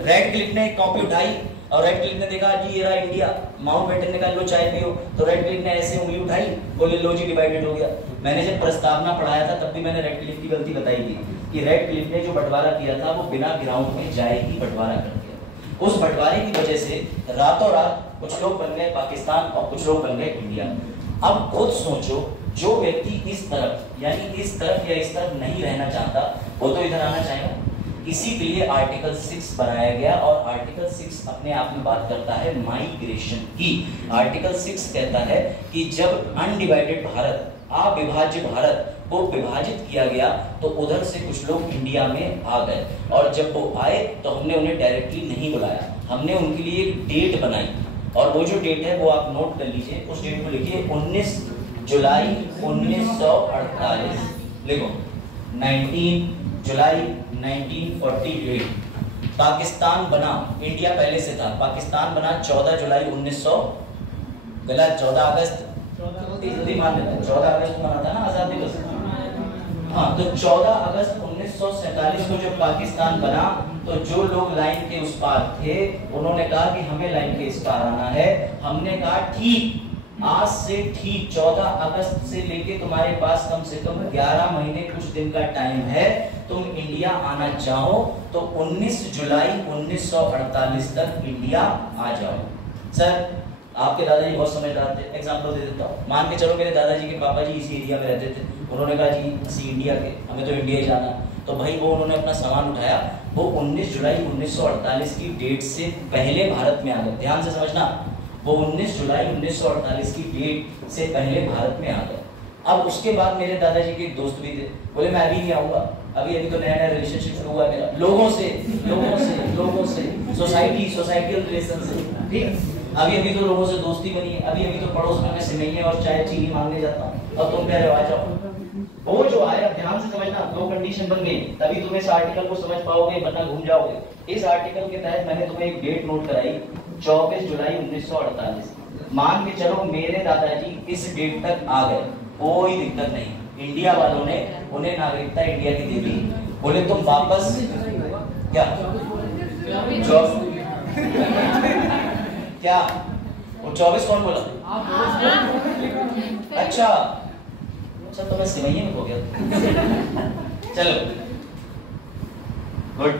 रेड क्लिफ ने एक कॉपी उठाई और रेड क्लिफ ने देखा जी ये रहा इंडिया। माउंटबेटन ने कहा लो चाय पियो, तो रेड क्लिफ ने ऐसे उंगली उठाई, बोले लो जी डिवाइडेड हो गया। मैंने जब प्रस्तावना पढ़ाया था तब भी मैंने रेड क्लिफ की गलती बताई थी कि रेड क्लिफ ने जो बंटवारा किया था वो बिना ग्राउंड में जाए ही बंटवारा कर दिया। उस बंटवारे की वजह से रातों रात कुछ लोग बन गए पाकिस्तान और कुछ लोग बन गए इंडिया। अब खुद सोचो, जो व्यक्ति इस तरफ यानी इस तरफ या इस तरफ नहीं रहना चाहता वो तो इधर आना चाहेगा। इसी के लिए आर्टिकल 6 बनाया गया और आर्टिकल 6 अपने आप में बात करता है माइग्रेशन की। आर्टिकल 6 कहता है कि जब अनडिवाइडेड भारत, अविभाज्य भारत को विभाजित किया गया तो उधर से कुछ लोग इंडिया में आ गए और जब वो आए तो हमने उन्हें डायरेक्टली नहीं बुलाया, हमने उनके लिए एक डेट बनाई और वो जो डेट है वो आप नोट कर लीजिए। उस डेट को लिखिए 19 जुलाई 1948। लिखो 19 जुलाई 1948। पाकिस्तान बना, इंडिया पहले से था, पाकिस्तान बना 14 जुलाई 1900, गलत 14 अगस्त, जल्दी मान लेते हैं 14 अगस्त मना था ना आजादी दिवस। हाँ, तो 14 अगस्त 1947 को जब पाकिस्तान बना तो जो लोग लाइन के उस पार थे उन्होंने कहा कि हमें लाइन के इस पार आना है। हमने कहा ठीक, आज से ठीक 14 अगस्त से लेके तुम्हारे पास कम से कम 11 महीने कुछ दिन का टाइम है। तुम इंडिया आना चाहो तो 19 जुलाई 1948 तक इंडिया आ जाओ। सर आपके दादाजी बहुत समझदार थे, एग्जांपल दे देता हूँ। मान के चलो मेरे दादाजी के पापा जी इसी एरिया में रहते थे, उन्होंने कहा जी ਅਸੀਂ इंडिया के, हमें तो इंडिया ही जाना। तो भाई वो उन्होंने अपना सामान उठाया, वो 19 जुलाई 1948 की डेट से पहले भारत में आ गए। ध्यान से समझना, वो 19 जुलाई 1948 की डेट से पहले भारत में आ गए। अब उसके बाद मेरे दादाजी के एक दोस्त भी थे, बोले मैं अभी नहीं आऊंगा, अभी तो नया नया रिलेशनशिप शुरू हुआ मेरा लोगों से सोसाइटियल रिलेशन से, ठीक। अभी तो लोगों से दोस्ती बनी है, अभी तो पड़ोस में मैं सिमैया और चाय चीनी मांगने जाता हूँ, अब तुम कह रहे हो आ जाओ। वो जो आया, ध्यान से समझना, दो कंडीशन बन गई, तभी तुम इस आर्टिकल को समझ पाओगे, वरना घूम जाओगे। इस आर्टिकल के तहत मैंने तुम्हें एक डेट नोट कराई 24 जुलाई 1948। मान के चलो मेरे दादाजी इस डेट तक आ गए, कोई दिक्कत नहीं, इंडिया वालों ने उन्हें नागरिकता इंडिया की दे दी। बोले तुम वापस क्या क्या वो 24 कौन बोला? अच्छा तो मैं सिमैया में हो गया। चलो गुड,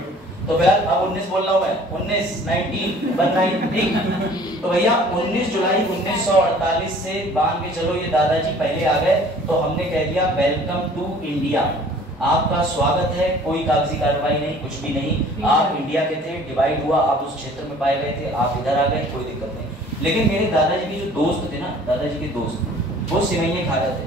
तो फिर अब 19 बोल रहा हूं मैं, 19 तो भैया 19 जुलाई 1948 से मान के चलो ये दादाजी पहले आ गए, तो हमने कह दिया वेलकम टू इंडिया, आपका स्वागत है, कोई कागजी कार्रवाई नहीं, कुछ भी नहीं, आप इंडिया के थे, डिवाइड हुआ, आप उस क्षेत्र में पाए गए थे, आप इधर आ गए, कोई दिक्कत नहीं। लेकिन मेरे दादाजी के जो दोस्त थे ना, दादाजी के दोस्त, वो सिवैयाँ खा रहे थे,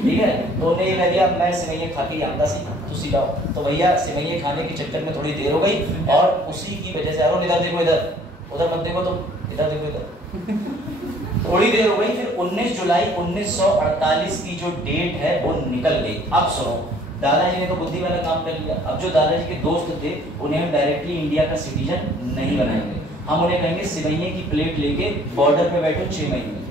ठीक है। तो उन्हें ये कह दिया मैं सिवैयाँ खा के आता सी तो सी जाओ। तो भैया सिवैयाँ खाने के चक्कर में थोड़ी देर हो गई और उसी की वजह से, अरुण इधर देखो, इधर उधर मत देखो, तो इधर देखो, इधर थोड़ी देर हो गई। फिर 19 जुलाई 1948 की जो डेट है वो निकल गई। अब सुनो, दादाजी ने तो बुद्धि वाला काम कर लिया। अब जो दादाजी के दोस्त थे उन्हें हम डायरेक्टली इंडिया का सिटीजन नहीं बनाएंगे, हम उन्हें कहेंगे सिवैये की प्लेट लेके बॉर्डर पे बैठो 6 महीने।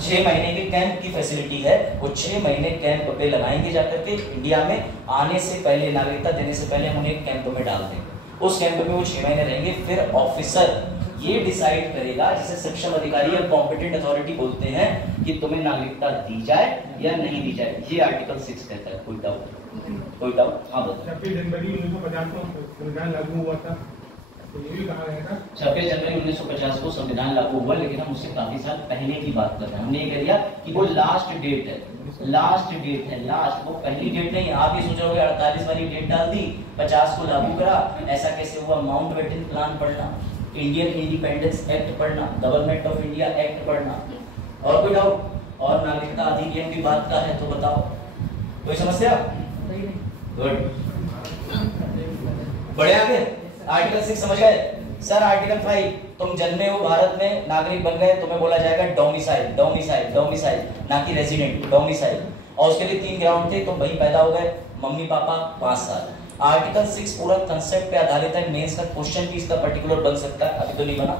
6 महीने के कैंप की फैसिलिटी है, वो 6 महीने कैंप पे लगाएंगे जाकर के। इंडिया में आने से पहले, नागरिकता देने से पहले हम उन्हें कैंप में डाल देंगे। उस कैंप में वो 6 महीने रहेंगे। फिर ऑफिसर ये डिसाइड करेगा, जिसे सक्षम अधिकारी या कॉम्पिटेंट अथॉरिटी बोलते हैं, कि तुम्हें नागरिकता दी जाए या नहीं दी जाए। ये आर्टिकल 6 कहता है। कोई डाउट? कोई डाउट? हाँ बताओ। 26 जनवरी 1950 को संविधान लागू हुआ था, तो ये भी कहा गया था 26 जनवरी 1950 को संविधान लागू हुआ, लेकिन हम उससे काफी साल पहले की बात कर रहे हैं। हमने ये कह दिया कि वो लास्ट डेट है, लास्ट डेट है, लास्ट, वो पहली डेट नहीं। आप ये सोच रहे हो 48 वाली डेट डाल दी, 50 को लागू करा, ऐसा कैसे हुआ? माउंटबेटन प्लान पढ़ना, इंडियन इंडिपेंडेंस एक्ट पढ़ना, गवर्नमेंट ऑफ इंडिया एक्ट पढ़ना। और कोई डाउट? और नागरिकता अधिनियम की बात का है तो बताओ, कोई समस्या? गुड, बढ़े आगे। आर्टिकल 6 समझ गए सर? आर्टिकल 5, तुम जन्मे हो भारत में, नागरिक बन गए, तुम्हें बोला जाएगा डोमिसाइल, डोमिसाइल, डोमिसाइल, ना कि रेजिडेंट, डोमिसाइल। और उसके लिए 3 ग्राउंड थे, तुम वही पैदा हो गए, मम्मी पापा 5 साल। आर्टिकल 6 पूरा कंसेप्ट पे आधारित है। मेंस का क्वेश्चन भी इसका पर्टिकुलर बन सकता है, अभी तो नहीं बना,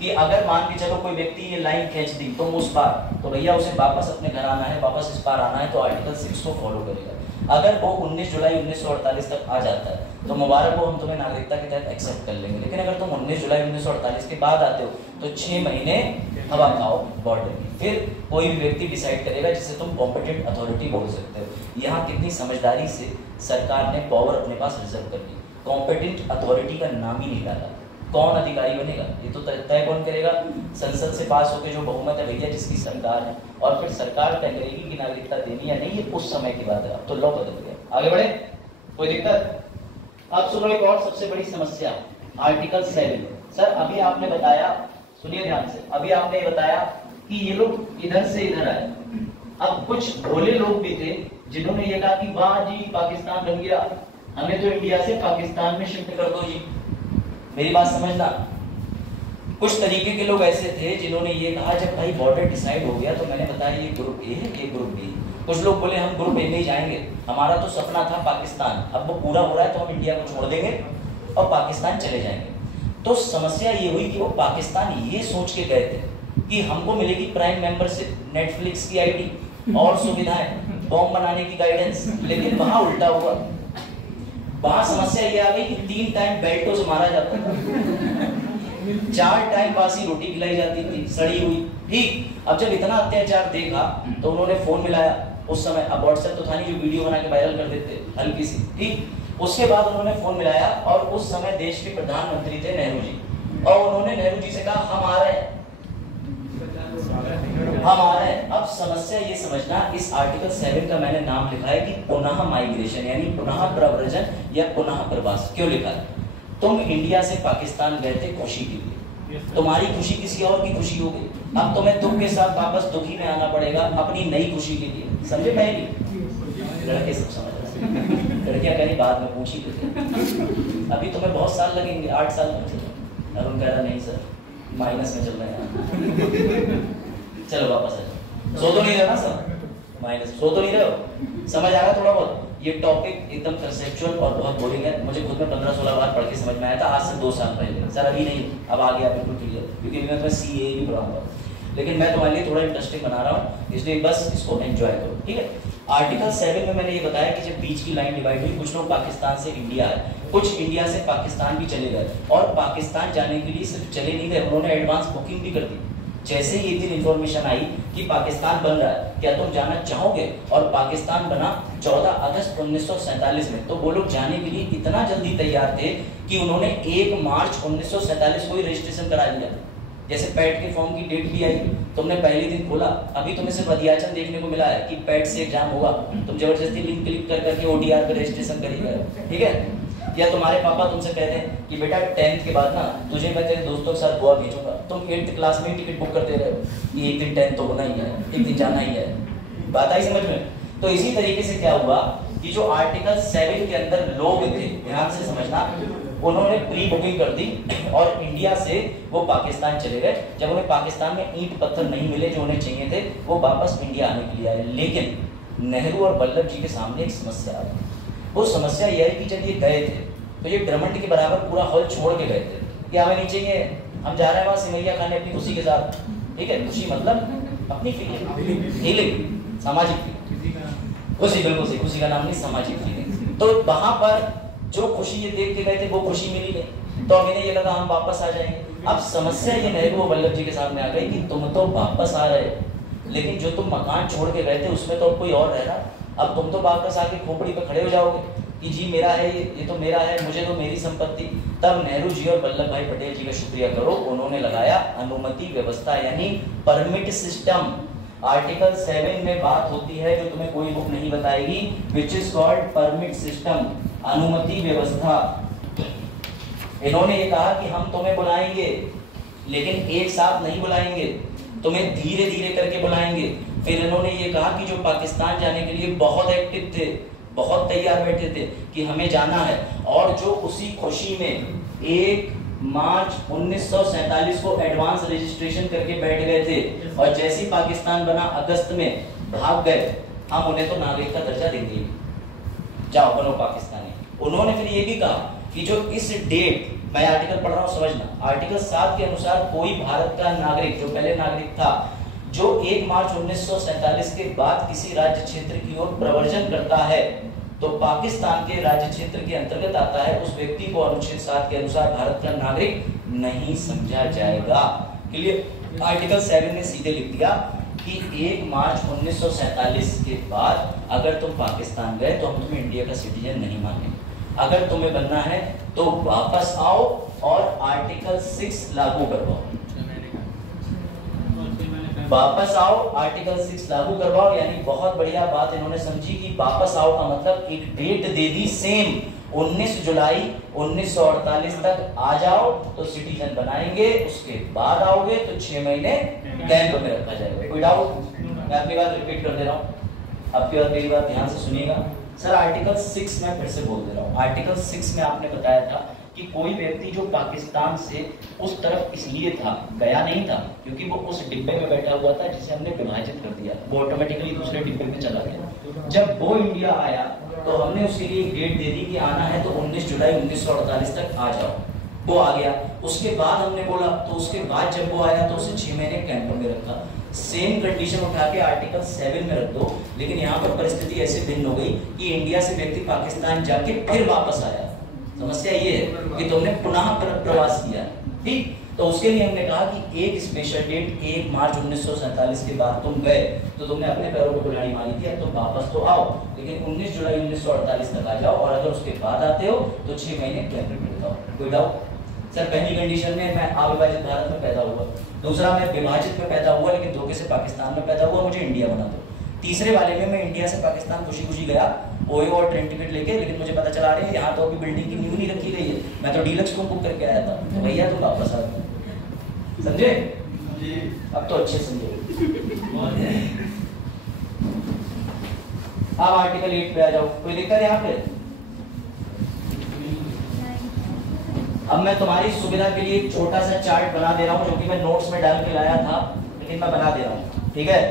कि अगर मान के चलो कोई व्यक्ति ये लाइन खींच दी तुम उस पार, तो भैया उसे वापस अपने घर आना है, वापस इस पार आना है, तो आर्टिकल 6 को फॉलो करेगा। अगर वो 19 जुलाई 1948 तक आ जाता है तो मुबारक हो, हम तुम्हें नागरिकता के तहत एक्सेप्ट कर लेंगे। लेकिन अगर तुम 19 जुलाई 1948 के बाद आते हो तो 6 महीने हवा खाओ बॉर्डर की। फिर कोई भी व्यक्ति डिसाइड करेगा, जिसे तुम कॉम्पिटेंट अथॉरिटी बोल सकते हो। यहाँ कितनी समझदारी से सरकार ने पावर अपने पास रिजर्व कर ली। कॉम्पिटेंट अथॉरिटी का नाम ही नहीं डाला। कौन अधिकारी बनेगा ये तो तय कौन करेगा? संसद से पास होकर जो बहुमत है भैया, जिसकी सरकार है, और फिर सरकार तय करेगी कि नागरिकता देनी या नहीं। ये उस समय की बात है, अब तो लॉ बदल गया। आगे बढ़े, कोई दिक्कत? अब सुनो एक और सबसे बड़ी समस्या, आर्टिकल 7। सर अभी आपने बताया, सुनिए ध्यान से, अभी आपने बताया कि ये लोग इधर से इधर आए। अब कुछ भोले लोग भी थे जिन्होंने ये कहा कि वाह जी पाकिस्तान बन गया, हमें तो इंडिया से पाकिस्तान में शिफ्ट कर दो जी। मेरी बात समझना, कुछ तरीके के लोग ऐसे थे जिन्होंने ये कहा जब भाई बॉर्डर डिसाइड हो गया तो मैंने बताया ये ग्रुप ए है, ये ग्रुप बी। कुछ लोग बोले हम ग्रुप ए में ही जाएंगे, हमारा तो सपना था पाकिस्तान, अब वो पूरा हो रहा है तो हम इंडिया को छोड़ देंगे और पाकिस्तान चले जाएंगे। तो समस्या ये हुई कि वो पाकिस्तान ये सोच के गए थे कि हमको मिलेगी प्राइम मेंबरशिप, नेटफ्लिक्स की आईडी और सुविधाएं, बॉम्ब बनाने की गाइडेंस, लेकिन वहां उल्टा हुआ। वहां समस्या ये आ गई कि 3 टाइम बेल्टों से मारा जाता था, 4 टाइम बासी रोटी खिलाई जाती थी सड़ी हुई। ठीक, अब जब इतना अत्याचार देखा तो उन्होंने फोन मिलाया। उस समय अब व्हाट्सएप तो था नहीं जो वीडियो बना के वायरल कर देते हल्की सी। ठीक, उसके बाद उन्होंने फोन मिलाया और उस समय देश के प्रधानमंत्री थे नेहरू जी, और उन्होंने नेहरू जी से कहा हम आ रहे हैं, हम आ रहे हैं। अब समस्या ये समझना, इस आर्टिकल 7 का मैंने नाम लिखा है कि पुनः माइग्रेशन, यानी पुनः प्रव्रजन या पुनः प्रवास। क्यों लिखा है? तुम इंडिया से पाकिस्तान गए थे खुशी के लिए, तुम्हारी खुशी किसी और की खुशी हो गई, अब तुम्हें दुख के साथ वापस दुखी में आना पड़ेगा अपनी नई खुशी के लिए। समझे? पहली लड़के सब समझ रहे, लड़कियां कहीं बाद में पूछी तो अभी तुम्हें बहुत साल लगेंगे, 8 साल में। अरुण कह रहा नहीं सर माइनस में चल रहे हैं। चलो वापस आ जाओ, सो तो नहीं रहे ना सर, माइनस सो तो नहीं रहे हो? समझ आ रहा थोड़ा बहुत? ये टॉपिक एकदम कंसेप्चुअल और बहुत बोरिंग है, मुझे खुद में 15-16 बार पढ़ के समझ में आया था, आज से 2 साल पहले। सर अभी नहीं, अब आ गया बिल्कुल क्लियर, क्योंकि मैं तुम्हें CA भी पढ़ाऊंगा, लेकिन मैं तुम्हारे लिए थोड़ा इंटरेस्टिंग बना रहा हूँ, इसलिए बस इसको एंजॉय करो। ठीक है, आर्टिकल 7 में मैंने ये बताया कि जब बीच की लाइन डिवाइड हुई, कुछ लोग पाकिस्तान से इंडिया आए, कुछ इंडिया से पाकिस्तान भी चले गए, और पाकिस्तान जाने के लिए सिर्फ चले नहीं गए, उन्होंने एडवांस बुकिंग भी कर दी। जैसे ये दिन इंफॉर्मेशन आई कि पाकिस्तान बन रहा है, क्या तुम जाना चाहोगे? और पाकिस्तान बना 14 अगस्त 1947 में, तो वो लोग जाने के लिए इतना जल्दी तैयार थे कि उन्होंने 1 मार्च 1947 को ही रजिस्ट्रेशन करा लिया। जैसे पैट के फॉर्म की डेट भी आई, तुमने पहले दिन खोला, अभी तुम्हें सिर्फ अध्याचन देखने को मिला है कि पैट से एग्जाम होगा, तुम जबरदस्ती लिंक क्लिक कर करके ODR पे रजिस्ट्रेशन करिएगा। ठीक है, या तुम्हारे पापा तुमसे कहते हैं कि बेटा 10th के बाद ना तुझे मैं तेरे दोस्तों के साथ गोवा भेजूंगा, तुम 8th क्लास में ही टिकट बुक करते रहे हो कि एक दिन 10th तो होना ही है, एक दिन जाना ही है। बात आई समझ में? तो इसी तरीके से क्या हुआ कि जो आर्टिकल 7 के अंदर लोग थे, ध्यान से समझना, उन्होंने प्री बुकिंग कर दी और इंडिया से वो पाकिस्तान चले गए। जब उन्हें पाकिस्तान में ईंट पत्थर नहीं मिले जो उन्हें चाहिए थे, वो वापस इंडिया आने के लिए आए। लेकिन नेहरू और वल्लभ जी के सामने एक समस्या आ गई। वो समस्या यह है कि जब ये गए थे तो ये ड्रमंड के बराबर पूरा हॉल छोड़ के गए थे कि हमें नहीं चाहिए, हम जा रहे हैं वहाँ सिमैया खाने अपनी खुशी के साथ। ठीक है, खुशी मतलब अपनी फीलिंग, सामाजिक फीलिंग, खुशी, बिल्कुल सही, खुशी का नाम नहीं, सामाजिक फीलिंग। तो वहां पर जो खुशी ये देख के गए थे वो खुशी मिली नहीं, तो अब इन्हें ये लगा हम वापस आ जाएंगे। अब समस्या ये नेहरू और वल्लभ जी के सामने आ गई कि तुम तो वापस आ रहे, लेकिन जो तुम मकान छोड़ के गए थे उसमें तो अब कोई और रह रहा। अब तुम तो वापस आके खोपड़ी पे खड़े हो जाओगे कि जी मेरा है ये तो मेरा है, मुझे तो मेरी संपत्ति। तब नेहरू जी और वल्लभ भाई पटेल जी का शुक्रिया करो, उन्होंने लगाया अनुमति व्यवस्था यानी परमिट सिस्टम। आर्टिकल 7 में बात होती है जो तुम्हें कोई बुक नहीं बताएगी, which is called permit system, अनुमति व्यवस्था। इन्होंने ये कहा कि हम तुम्हें बुलाएंगे लेकिन एक साथ नहीं बुलाएंगे, तुम्हें धीरे धीरे करके बुलाएंगे। फिर इन्होंने ये कहा कि जो पाकिस्तान जाने के लिए बहुत एक्टिव थे, बहुत तैयार बैठे थे कि हमें जाना है, और जो उसी खुशी में 1 मार्च 1947 को एडवांस रजिस्ट्रेशन करके बैठ गए थे और जैसे ही पाकिस्तान बना अगस्त में भाग गए, हम उन्हें तो नागरिक का दर्जा देंगे, जाओ बनो पाकिस्तानी। उन्होंने फिर ये भी कहा कि जो इस डेट, मैं आर्टिकल पढ़ रहा हूं समझना, आर्टिकल 7 के अनुसार कोई भारत का नागरिक जो पहले नागरिक था जो 1 मार्च 1947 के बाद किसी राज्य क्षेत्र की ओर प्रवर्जन करता है तो पाकिस्तान के राज्य क्षेत्र के अंतर्गत आता है, उस व्यक्ति को अनुच्छेद 7 के अनुसार भारत का नागरिक नहीं समझा जाएगा। क्लियर? आर्टिकल 7 ने सीधे लिख दिया कि 1 मार्च 1947 के बाद अगर तुम पाकिस्तान गए तो हम तुम्हें इंडिया का सिटीजन नहीं मानेंगे, अगर तुम्हें बनना है तो वापस आओ और आर्टिकल 6 लागू करवाओ, वापस आओ, आर्टिकल 6 लागू करवाओ। यानी बहुत बढ़िया बात इन्होंने समझी कि वापस आओ का मतलब एक डेट दे दी सेम, 19 जुलाई 1948 तक आ जाओ तो सिटीजन बनाएंगे, उसके बाद आओगे तो 6 महीने कैंप में रखा जाएगा। कोई डाउट? मैं अपनी बात रिपीट कर दे रहा हूँ, आपकी बात मेरी बात ध्यान से सुनिएगा। सर आर्टिकल 6 में फिर से बोल दे रहा हूँ, आर्टिकल 6 में आपने बताया था कि कोई व्यक्ति जो पाकिस्तान से उस तरफ इसलिए था, गया नहीं था क्योंकि वो उस डिब्बे में बैठा हुआ था जिसे हमने विभाजित कर दिया, वो ऑटोमेटिकली दूसरे डिब्बे में चला गया। जब वो इंडिया आया तो हमने उसके लिए एक डेट दे दी कि आना है तो 19 जुलाई 1948 तक आ जाओ, वो आ गया। उसके बाद हमने बोला तो उसके बाद जब वो आया तो उसे 6 महीने कैंप में रखा। सेम कंडीशन उठा के आर्टिकल 7 में रख दो, लेकिन यहाँ पर परिस्थिति ऐसे भिन्न हो गई कि इंडिया से व्यक्ति पाकिस्तान जाके फिर वापस आया। समस्या ये है कि तुमने पुनः प्रवास किया, ठीक? तो उसके लिए हमने कहा कि एक स्पेशल डेट 1 मार्च 1947 के बाद तुम गए तो तुमने अपने पैरों को कुल्हाड़ी मारी थी, अब तुम वापस तो आओ लेकिन 19 जुलाई 1948 तक आ जाओ, और अगर उसके बाद आते हो तो 6 महीने कैंप में रहो। कोई डाउट? सर पहली कंडीशन में मैं अविभाजित भारत में पैदा हुआ, दूसरा मैं विभाजित में पैदा हुआ लेकिन धोखे से पाकिस्तान में पैदा हुआ, मुझे इंडिया बना दो। तीसरे वाले में मैं इंडिया से पाकिस्तान खुशी खुशी गया ओयो और ट्रेन टिकट लेके, लेकिन मुझे पता चला रही है यहाँ तो अभी बिल्डिंग की नींव नहीं रखी गई है, मैं तो डीलक्स रूम बुक करके आया था, तो भैया तुम वापस आ गए। समझे? अब तो अच्छे समझे। अब आर्टिकल 8 पे आ जाओ, कोई दिक्कत है यहाँ पे? अब मैं तुम्हारी सुविधा के लिए एक छोटा सा चार्ट बना दे रहा हूँ जो कि मैं नोट्स में डाल के लाया था, लेकिन मैं बना दे रहा हूँ, ठीक है?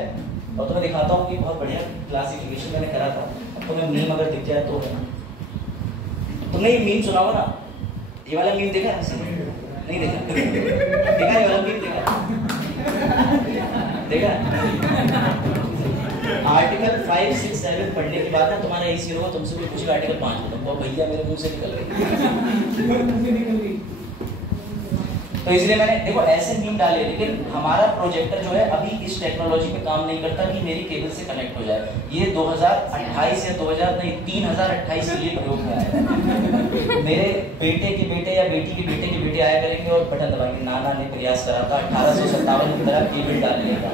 और तुम्हें दिखाता हूँ कि बहुत बढ़िया क्लासिफिकेशन मैंने करा था। अब तुम्हें मीम अगर दिख जाए तो तुमने ये मीम सुना हो ना, ये वाला मीम देखा है? नहीं देखा? देखा ये वाला मीम देखा? आर्टिकल 5, 6, 7 पढ़ने के बाद ना तुम्हारा यही सीन होगा, तुमसे कोई पूछेगा आर्टिकल 5 बताओ, भैया मेरे मुंह से निकल गई। तो इसलिए मैंने देखो ऐसे मीम डाले, लेकिन हमारा प्रोजेक्टर जो है अभी इस टेक्नोलॉजी पे काम नहीं करता कि मेरी केबल से कनेक्ट हो जाए। ये 2028 या 3028 के लिए प्रयोग में आया। मेरे बेटे के बेटे या बेटी के बेटे के बेटे आया करेंगे और बटन दबाएंगे, नाना ने प्रयास करा था 1857 की तरह केबल डालने का,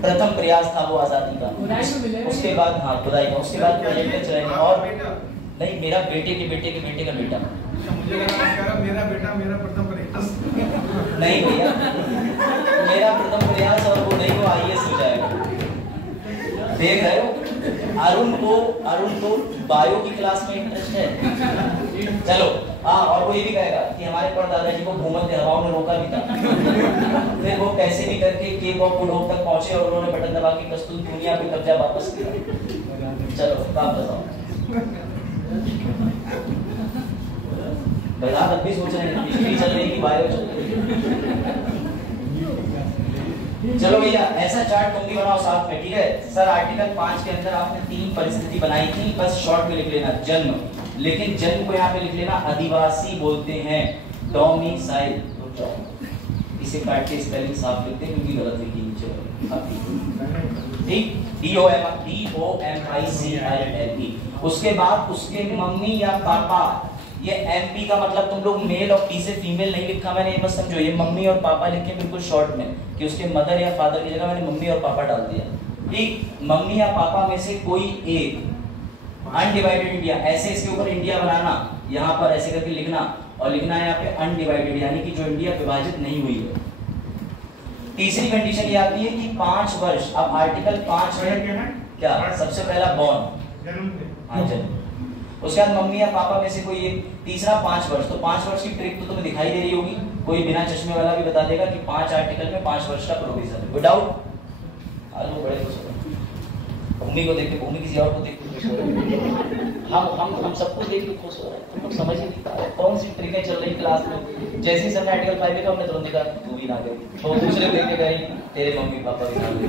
प्रथम प्रयास था वो आजादी का। उसके बाद हाँ खुदाई का, उसके बाद प्रोजेक्टर चलाएंगे। और नहीं, मेरा बेटे के बेटे के बेटे का बेटा। मुझे लगा कह रहा मेरा बेटा मेरा प्रथम प्रयास। नहीं भैया, मेरा प्रथम प्रयास और वो नहीं, वो IAS हो जाएगा। देख रहे हो, अरुण को बायो की क्लास में इंटरेस्ट है। चलो हाँ, और वो ये भी कहेगा कि हमारे परदादाजी को भूमध्य हवाओं ने रोका भी था, फिर वो कैसे भी करके केप ऑफ गुड होप तक पहुंचे और उन्होंने बटन दबा के कस्तूरी दुनिया पे कब्जा वापस किया। चलो बात बताओ भाई, आप अब भी सोच रहे हैं हिस्ट्री चल रही है कि बायो चल रही है। चलो भैया, ऐसा चार्ट तुम भी बनाओ साथ में, ठीक है सर। आर्टिकल 5 के अंदर आपने 3 परिस्थिति बनाई थी, बस शॉर्ट में लिख लेना जन्म, लेकिन जन्म को यहाँ पे लिख लेना आदिवासी बोलते हैं, डोमिसाइल। इसे काट के स्पेलिंग साफ लिखते हैं क्योंकि गलत लिखी नीचे, ठीक, DOMICILE। उसके बाद उसके मम्मी या पापा, ये MP का मतलब तुम लोग मेल और P से फीमेल नहीं लिखा मैंने, ये मत समझो, ये मम्मी और पापा लिखे बिल्कुल शॉर्ट में, कि उसके मदर या फादर की जगह मैंने मम्मी और पापा डाल दिया, ठीक। मम्मी या पापा में से कोई एक अनडिवाइडेड इंडिया, ऐसे इसके ऊपर इंडिया बनाना, यहाँ पर ऐसे करके लिखना, और लिखना है यहाँ पे अनडिवाइडेड, यानी कि जो इंडिया विभाजित नहीं हुई है। तीसरी कंडीशन ये आती है कि 5 वर्ष, अब आर्टिकल 5 में क्या, सबसे पहला बॉर्न, हाँ जन्म, उसके बाद मम्मी या पापा में से कोई एक, तीसरा 5 वर्ष। तो 5 वर्ष की ट्रिक तो तुम्हें दिखाई दे रही होगी, कोई बिना चश्मे वाला भी बता देगा कि 5 आर्टिकल में 5 वर्ष का प्रोविजन है, विदाउट। आज वो बड़े खुश हो रहे, भूमि को देख के, भूमि किसी और को देख के खुश हो रहे, हम सबको देख के खुश हो रहे हैं, तुम लोग समझ ही नहीं पा रहे कौन सी ट्रिकें चल रही क्लास में। जैसे ही सर ने आर्टिकल 5 लिखा, हमने तुरंत देखा तू भी ना गई, तो दूसरे देख के गई तेरे मम्मी पापा भी ना गए,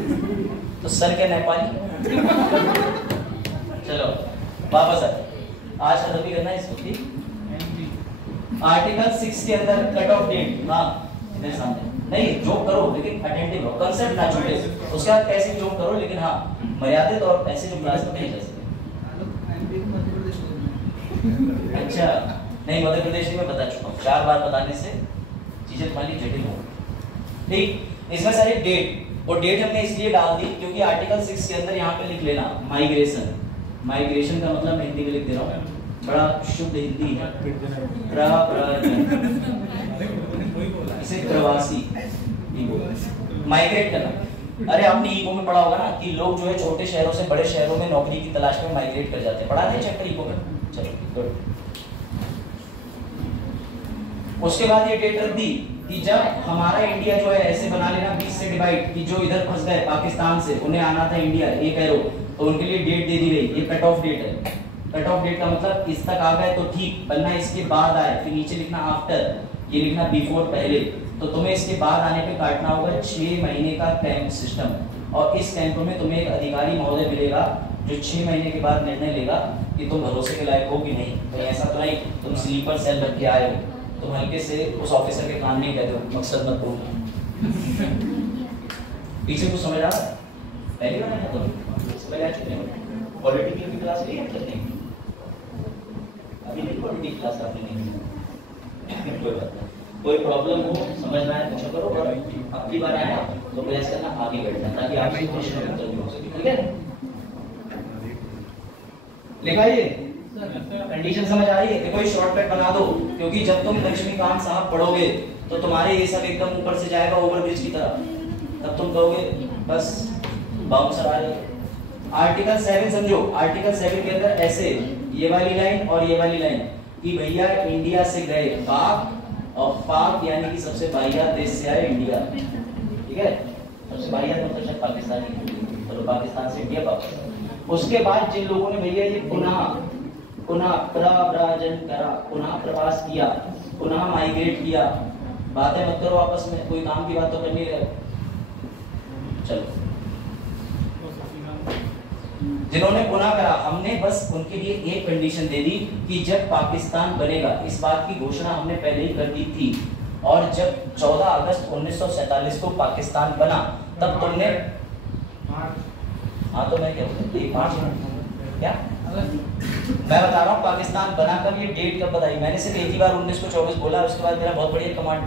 तो सर क्या नेपाली। चलो वापस आ, आज खत्म भी करना है इसको, ठीक। आर्टिकल 6 के अंदर कट ऑफ डेट, हाँ इधर सामने नहीं, जोक करो लेकिन अटेंटिव रहो, कंसेप्ट ना छूटे। उसके बाद कैसे जोक करो, लेकिन हाँ मर्यादित और ऐसे जो क्लास में नहीं जा सकते। अच्छा नहीं, मध्य प्रदेश में बता चुका हूँ, 4 बार बताने से चीजें तुम्हारी जटिल हो, ठीक। इसमें सारी डेट, और डेट हमने इसलिए डाल दी क्योंकि आर्टिकल 6 के अंदर यहाँ पे लिख लेना माइग्रेशन। माइग्रेशन का मतलब मैं हिंदी में लिख दे रहा हूँ, बड़ा शुद्ध हिंदी है, इसे प्रवासी, माइग्रेट करना। अरे आपने ईको में पढ़ा होगा ना कि लोग जो है छोटे शहरों से बड़े शहरों में नौकरी की तलाश में माइग्रेट कर जाते हैं, पढ़ा थे चैप्टर ईको में। चलो गुड। उसके बाद ये डेट रख दी कि जब हमारा इंडिया जो है ऐसे बना लेना 20 से डिवाइड, कि जो इधर फंस गए पाकिस्तान से, उन्हें आना था इंडिया 1 एरो, तो उनके लिए डेट दे दी गई, ये कट ऑफ डेट है। कट ऑफ डेट का मतलब इस तक आ गए तो ठीक, वरना इसके बाद आए, फिर नीचे लिखना आफ्टर, ये लिखना बिफोर पहले, तो तुम्हें इसके बाद आने पे काटना होगा 6 महीने का कैंप सिस्टम। और इस कैंप में तुम्हें एक अधिकारी महोदय मिलेगा जो 6 महीने के बाद निर्णय लेगा कि तुम भरोसे के लायक हो कि नहीं। तो ऐसा तो नहीं तुम स्लीपर सेल रख के आए हो, तुम हल्के से उस ऑफिसर के कान नहीं कहते हो, मकसद मत बोलना। पीछे कुछ समझ आ रहा है? पहली बार है तो समझ आ चुके हैं। पॉलिटिकल की क्लास ली है नहीं, अभी नहीं पॉलिटिकल क्लास आपने नहीं, कोई बात नहीं, कोई प्रॉब्लम हो समझना है पूछा करो, और अगली बार आया तो प्रयास करना आगे बढ़ना, ताकि आपसे क्वेश्चन उत्तर भी हो सके, ठीक है। लिखा ये कंडीशन समझ आ रही है? देखो ये शॉर्टकट बना दो, क्योंकि जब तुम लक्ष्मीकांत साहब पढ़ोगे तो तुम्हारे ये सब एकदम ऊपर से जाएगा ओवरब्रिज की तरह, तब तुम कहोगे बस बाउंसर आ रहे। आर्टिकल 7 समझो, आर्टिकल 7 के अंदर ऐसे ये वाली लाइन और ये वाली लाइन कि भैया इंडिया से गए पाक, और पाक यानी कि सबसे बाहियात देश से आए इंडिया, ठीक है। सबसे बाहियात मतलब शायद पाकिस्तान ही, तो पाकिस्तान से इंडिया पाकिस्तान। उसके बाद जिन लोगों ने भैया ये पुनः प्रव्रजन करा, पुनः प्रवास किया, पुनः माइग्रेट किया, बातें मत करो आपस में, कोई काम की बात तो करनी है। चलो जिन्होंने गुनाह करा, हमने बस उनके लिए एक कंडीशन दे दी कि जब पाकिस्तान बनेगा, इस बात की घोषणा हमने पहले ही कर दी थी, और जब 14 अगस्त 1947 को पाकिस्तान बना तब तुमने, हाँ तो मैं क्या बोलूं, 1 मार्च क्या मैं बता रहा हूँ पाकिस्तान बना कब, ये डेट कब बताई मैंने, सिर्फ एक ही बार 1924 बोला, उसके बाद मेरा बहुत बढ़िया कमांड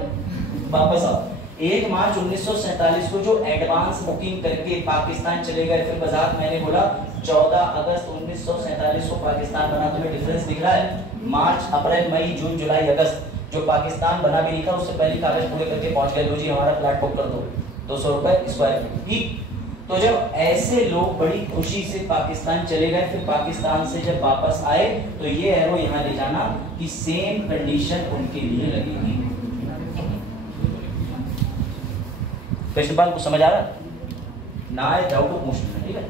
वापस आओ। 1 मार्च 1947 को जो एडवांस बुकिंग करके पाकिस्तान चले गए, फिर बजात मैंने बोला 14 अगस्त 1947 को पाकिस्तान बना, तुम्हें डिफरेंस दिख रहा है? मार्च, अप्रैल, मई, जून, जुलाई, अगस्त, जो पाकिस्तान बना भी नहीं था उससे पहले कागज पूरे करके पहुंच गए, लो जी हमारा फ्लैट बुक कर दो, 200 रुपए स्क्वायर फीट, ठीक। तो जब ऐसे लोग बड़ी खुशी से पाकिस्तान चले गए, फिर पाकिस्तान से जब वापस आए तो ये एरो यहाँ ले जाना कि सेम कंडीशन उनके लिए लगेगी। प्रिंसिपल को समझ आ रहा ना? आए डाउट को पूछना, ठीक है?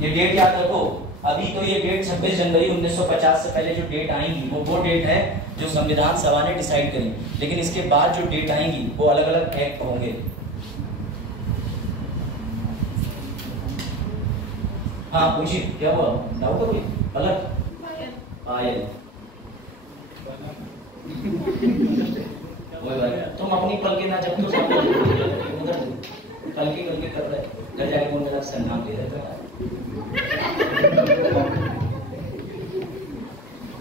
ये डेट याद रखो। अभी तो ये डेट 26 जनवरी 1950 से पहले जो डेट आएंगी वो डेट है जो संविधान सभा ने डिसाइड करी, लेकिन इसके बाद जो डेट आएंगी वो अलग अलग एक्ट होंगे। हाँ पूछिए, क्या हुआ? डाउट कोई गलत? पायल तुम अपनी पल के ना जब तो उधर कल के कर रहे, घर जाके बोल मेरा सर नाम ले रहे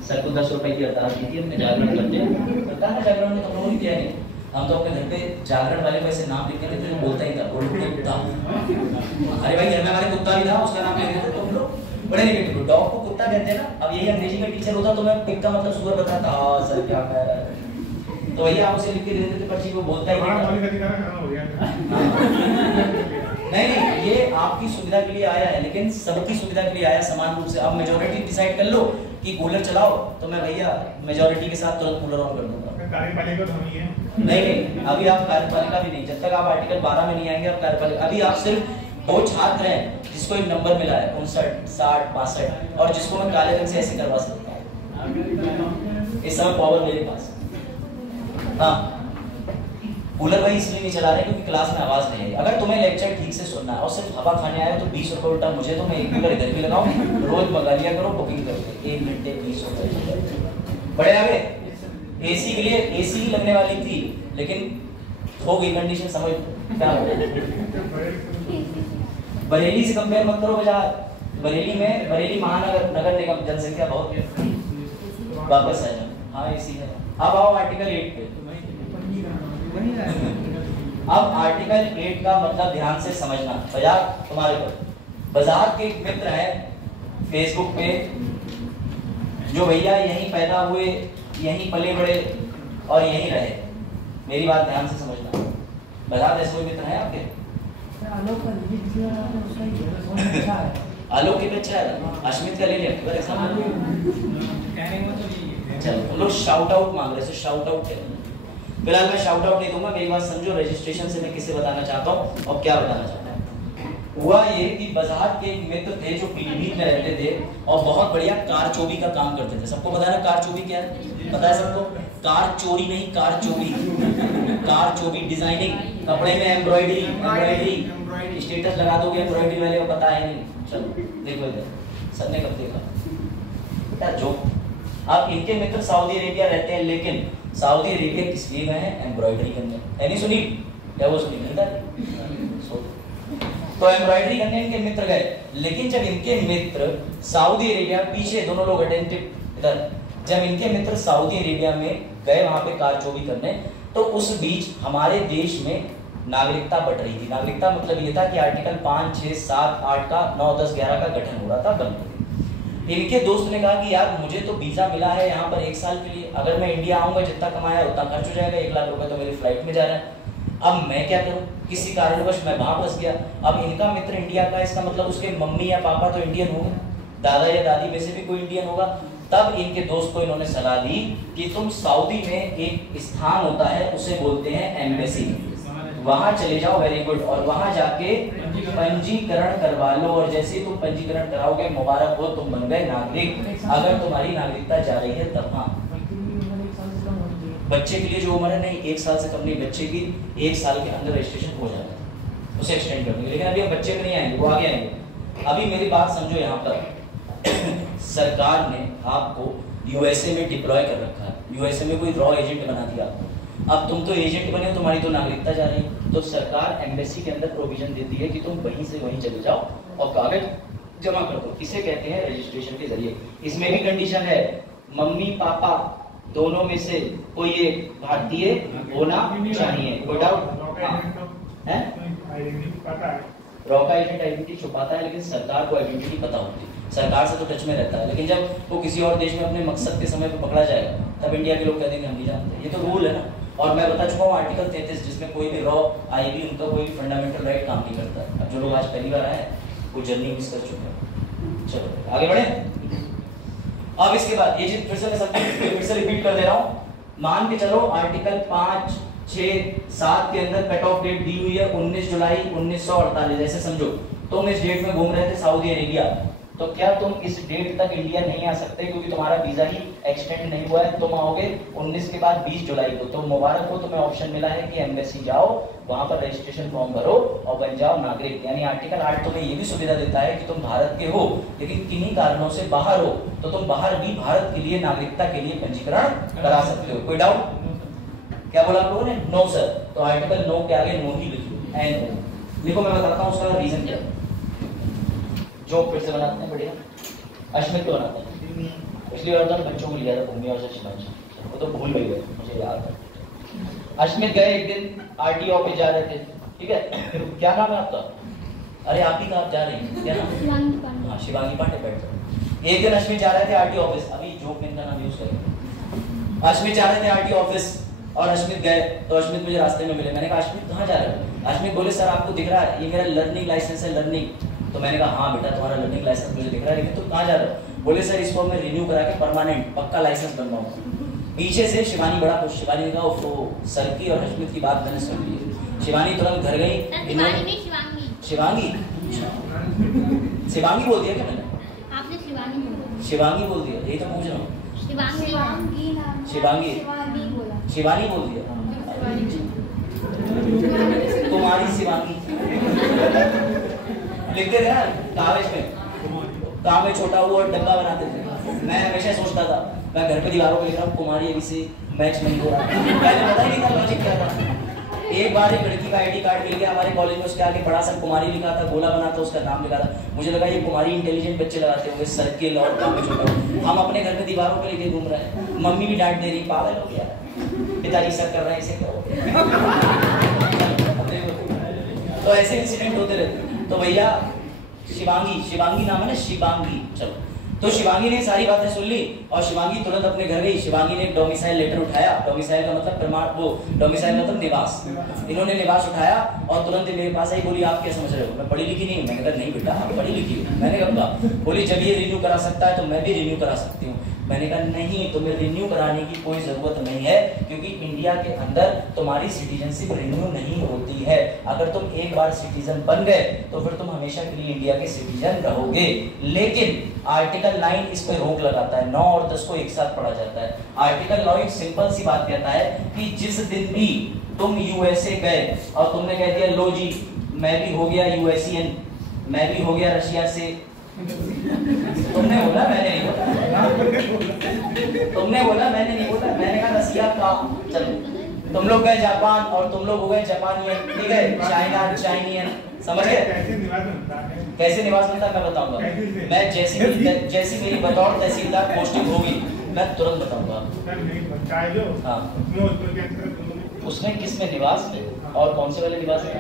सर को 10 रुपए की अरदास की थी, हमने जागरण करते हैं, पता है जागरण में तो हम लोग ही किया नहीं, हम तो अपने घर पे जागरण वाले को ऐसे नाम लिख के लेते थे, बोलता ही था कुत्ता। अरे भाई घर में हमारे कुत्ता भी था, उसका नाम लिख देते तुम लोग, बड़े नेगेटिव, डॉग को कुत्ता कहते हैं ना। अब यही अंग्रेजी का टीचर होता तो मैं पिग का मतलब सुअर बताता, हाँ सर क्या कह रहा है, तो वही आप उसे लिख के दे देते थे, पर्ची को बोलता ही नहीं, ये आपकी सुविधा के लिए आया है, लेकिन सबकी सुविधा के लिए आया समान रूप से। अब मेजॉरिटी डिसाइड कर लो कि कूलर चलाओ, तो मैं भैया मेजॉरिटी के साथ तुरंत कूलर ऑन कर दूंगा। कार्यपालिका तो हम ही हैं। नहीं, अभी आप कार्यपालिका भी नहीं, जब तक आप आर्टिकल 12 में नहीं आएंगे आप कार्यपालिका। अभी आप सिर्फ वो छात्र हैं जिसको एक नंबर मिला है 59, 60, 62, और जिसको मैं काले रंग से ऐसे करवा सकता हूँ। इस समय पावर मेरे पास। हाँ, कूलर भाई इसलिए नहीं चला रहे क्योंकि क्लास में आवाज नहीं है। अगर तुम्हें लेक्चर ठीक से सुनना है और सिर्फ हवा खाने आए तो 20 रुपए उल्टा मुझे, तो मैं एक कूलर इधर भी लगाऊं, रोज मंगा लिया करो, बुकिंग करके 1 घंटे 20 रुपए। बड़े आगे एसी के लिए एसी ही लगने वाली थी, लेकिन हो गई कंडीशन, समझ क्या हो बरेली से कंपेयर मत करो बाजार। बरेली महानगर नगर निगम, जनसंख्या बहुत है। वापस आ जाओ, हाँ एसी है। अब आओ आर्टिकल 8 पे। अब आर्टिकल 8 का मतलब ध्यान से समझना। बाजार तुम्हारे पर बाजार के एक मित्र है फेसबुक पे, जो भैया यहीं पैदा हुए, यहीं पले बड़े और यहीं रहे। मेरी बात ध्यान से समझना। बाजार ऐसे कोई मित्र है आपके? आलोक कितना अच्छा है, अश्मित का ले लिया एग्जाम। चलो तुम लोग शाउट आउट मांग रहे हो, शाउट आउट है। फिलहाल मैं शाउट आउट नहीं दूंगा, मेरी बात समझो। रजिस्ट्रेशन से मैं किसे बताना चाहता हूँ और क्या बताना चाहता हूँ। हुआ ये कि बाजार के एक मित्र थे जो पीलीभीत में रहते थे और बहुत बढ़िया कार चोरी का काम करते थे। सबको पता है ना कार चोरी क्या है? पता है सबको? कार चोरी नहीं, कार चोरी। कार चोरी डिजाइनिंग, कपड़े में एम्ब्रॉयडरी स्टेटस लगा दोगे एम्ब्रॉयडरी वाले को पता है नहीं। चलो देखो सर ने कब देखा जो। अब इनके मित्र सऊदी अरेबिया रहते हैं, लेकिन सऊदी अरेबिया किस लिए गए हैं? एम्ब्रॉयडरी करने। नहीं सुनी क्या? वो सुनी मिलता तो एम्ब्रॉयडरी करने इनके मित्र गए। लेकिन जब इनके मित्र सऊदी अरेबिया, पीछे दोनों लोग अटेंटिव इधर, जब इनके मित्र सऊदी अरेबिया में गए वहां पे कार चोरी करने, तो उस बीच हमारे देश में नागरिकता बढ़ रही थी। नागरिकता मतलब ये था कि आर्टिकल 5, 6, 7, 8 का 9, 10, 11 का गठन हो रहा था, बन रही। इनके दोस्त ने कहा कि यार मुझे तो वीजा मिला है यहाँ पर 1 साल के लिए, अगर मैं इंडिया आऊंगा जितना कमाया उतना खर्च हो जाएगा, 1 लाख रुपए तो मेरी फ्लाइट में जा रहा है। अब मैं क्या करूं? किसी कारणवश मैं वहां फंस गया। अब इनका मित्र इंडिया का, इसका मतलब उसके मम्मी या पापा तो इंडियन होंगे, दादा या दादी में से भी कोई इंडियन होगा। तब इनके दोस्त को इन्होंने सलाह दी कि तुम सऊदी में एक स्थान होता है, उसे बोलते हैं एम्बेसी, वहां चले जाओ, वेरी गुड, और वहां जाके पंजीकरण करवा लो। और जैसे तुम पंजीकरण कराओगे, मुबारक हो, तुम बन गए नागरिक। अगर तुम्हारी नागरिकता जा रही है तब। हाँ, बच्चे के लिए जो उम्र है नहीं, 1 साल से कम नहीं, बच्चे की 1 साल के अंदर रजिस्ट्रेशन हो जाता है, उसे एक्सटेंड करने। लेकिन अभी बच्चे में नहीं आएंगे, वो आगे आएंगे। अभी मेरी बात समझो, यहाँ पर सरकार ने आपको यूएसए में डिप्लॉय कर रखा है, यूएसए में कोई रॉ एजेंट बना दिया आपको। अब तुम तो एजेंट बने हो, तुम्हारी तो नागरिकता जा रही है, तो सरकार एम्बेसी के अंदर प्रोविजन देती है कि तुम वहीं से वहीं चले जाओ और कागज जमा कर दो। इसे कहते हैं रजिस्ट्रेशन के जरिए। इसमें भी कंडीशन है, मम्मी पापा दोनों में से कोई एक भारतीय होना चाहिए। कोई डाउट है? रॉ का एजेंट आइडेंटिटी छुपाता है, लेकिन सरकार को आइडेंटिटी पता होती है, सरकार से तो टच में रहता है। लेकिन जब वो किसी और देश में अपने मकसद के समय पे पकड़ा जाएगा, तब इंडिया के लोग कह देंगे हम नहीं जानते। ये तो रूल है ना। और मैं बता चुका हूँ आर्टिकल 33, जिसमें कोई भी रॉ आईबी उनका कोई भी फंडामेंटल राइट काम नहीं करता है। अब जो लोग आज पहली बार आए हैं वो जर्नी मिस कर चुके हैं। चलो आगे बढ़े। अब इसके बाद ये चीज फिर से मैं सब फिर से रिपीट कर दे रहा हूँ। मान के चलो आर्टिकल 5, 6, 7 के अंदर कट ऑफ डेट दी हुई है 19 जुलाई 1948। ऐसे समझो तुम इस डेट में घूम रहे थे सऊदी अरेबिया, तो क्या तुम इस डेट तक इंडिया नहीं आ सकते क्योंकि तुम्हारा वीजा ही एक्सटेंड नहीं हुआ है? तुम आओगे 19 के बाद 20 जुलाई को। तो मुबारक हो, तुम्हें ऑप्शन मिला है कि एम्बेसी जाओ, वहां पर रजिस्ट्रेशन फॉर्म भरो और बन जाओ नागरिक। यानी आर्टिकल 8 तुम्हें ये भी सुविधा देता है कि तुम भारत के हो लेकिन किन्हीं कारणों से बाहर हो, तो तुम बाहर भी भारत के लिए नागरिकता के लिए पंजीकरण करा सकते हो। कोई डाउट? क्या बोला आप लोगों ने? No sir. तो आर्टिकल 9 के आगे नो ही लिखो, एंड लिखो। मैं बताता हूँ उसका रीजन क्या है। जो फिर से बनाते हैं बढ़िया, अश्मित को बनाते हैं। पिछली बार तो बच्चों को लिया था भूमि और शिवांश, वो तो भूल गई है, मुझे याद है। अश्मित गए एक दिन आरटीओ ऑफिस जा रहे थे, ठीक है? क्या नाम है आपका? अरे आप ही का, आप जा रहे हैं क्या नाम? हाँ शिवांगी पांडे। बैठ। एक दिन अश्मित जा रहे थे आरटीओ ऑफिस, अभी जो इनका नाम यूज करेंगे। अश्मित जा रहे थे आरटीओ ऑफिस और अश्मित गए तो अश्मित मुझे रास्ते में मिले। मैंने कहा अश्मित कहाँ जा रहे हो? अश्मित बोले सर आपको दिख रहा है ये मेरा लर्निंग लाइसेंस है, लर्निंग। तो मैंने कहा हाँ बेटा तुम्हारा लर्निंग लाइसेंस मुझे दिख रहा है, लेकिन तुम कहाँ जा रहे हो? बोले सर इसको मैं रिन्यू करा के परमानेंट पक्का लाइसेंस बनवाऊंगा। पीछे से शिवानी बड़ा खुश। शिवानी ने कहा तो सर की और अश्मित की बात मैंने सुन ली। शिवानी तुरंत घर गई। शिवांगी शिवांगी बोल दिया क्या मैंने? आपने शिवानी बोला। शिवांगी बोल दिया, यही तो पूछ रहा हूँ। शिवांगी शिवानी बोल दिया। तुम्हारी शिवांगी लिखते थे ना कागज में, काम में छोटा हुआ और डब्बा बनाते थे। मैं हमेशा सोचता था, मैं घर पे दीवारों पे लिख रहा हूँ कुमारी अभी से मैच नहीं हो रहा। पहले पता ही नहीं था लॉजिक क्या था। एक बार एक लड़की का आईडी कार्ड मिल गया हमारे कॉलेज में, उसके आगे बड़ा सा कुमारी लिखा था, गोला बना था, उसका नाम लिखा था। मुझे लगा ये कुमारी इंटेलिजेंट बच्चे लगाते होंगे, सर्किल और काम में छोटा। हम अपने घर में दीवारों पे लिखे घूम रहे हैं, मम्मी भी डांट दे रही, पागल हो गया, पिताजी सब कर रहे हैं इसे करो। तो ऐसे इंसिडेंट होते रहते। तो भैया शिवांगी नाम है ना, शिवांगी। चलो तो शिवांगी ने सारी बातें सुन ली और शिवांगी तुरंत अपने घर गई। शिवांगी ने एक डोमिसाइल लेटर उठाया। डोमिसाइल का मतलब प्रमाण, वो डोमिसाइल मतलब निवास। इन्होंने निवास उठाया और तुरंत मेरे पास आई, बोली आप क्या समझ रहे हो, मैं पढ़ी लिखी नहीं हूँ? मैंने कहा नहीं बेटा आप पढ़ी लिखी हो। मैंने कहा बोली जब ये रिन्यू करा सकता है तो मैं भी रिन्यू करा सकती हूँ। मैंने कहा नहीं, तुम्हें रिन्यू कराने की कोई जरूरत नहीं है क्योंकि इंडिया के अंदर तुम्हारी सिटीजनशिप रिन्यू नहीं होती है। अगर तुम एक बार सिटीजन बन गए तो फिर तुम हमेशा के लिए इंडिया के सिटीजन रहोगे। लेकिन आर्टिकल 9 इस पे रोक लगाता है। 9 और 10 को एक साथ पढ़ा जाता है। आर्टिकल 9 एक सिंपल सी बात कहता है कि जिस दिन भी तुम यूएसए गए और तुमने कह दिया लो जी मैं भी हो गया यूएसियन, मैं भी हो गया रशिया से। तुमने बोला मैंने नहीं बोला, तुमने बोला मैंने नहीं बोला, मैंने कहा रशिया का। चलो तुम लोग गए जापान और तुम लोग हो गए जापानियन, ठीक है? चाइना चाइनियन, समझ गए? कैसे निवास मिलता है मैं बताऊंगा। मैं जैसी मेरी बतौर तहसीलदार पोस्टिंग होगी मैं तुरंत बताऊंगा। हाँ उसमें किसमें निवास में और कौन से वाले निवास में?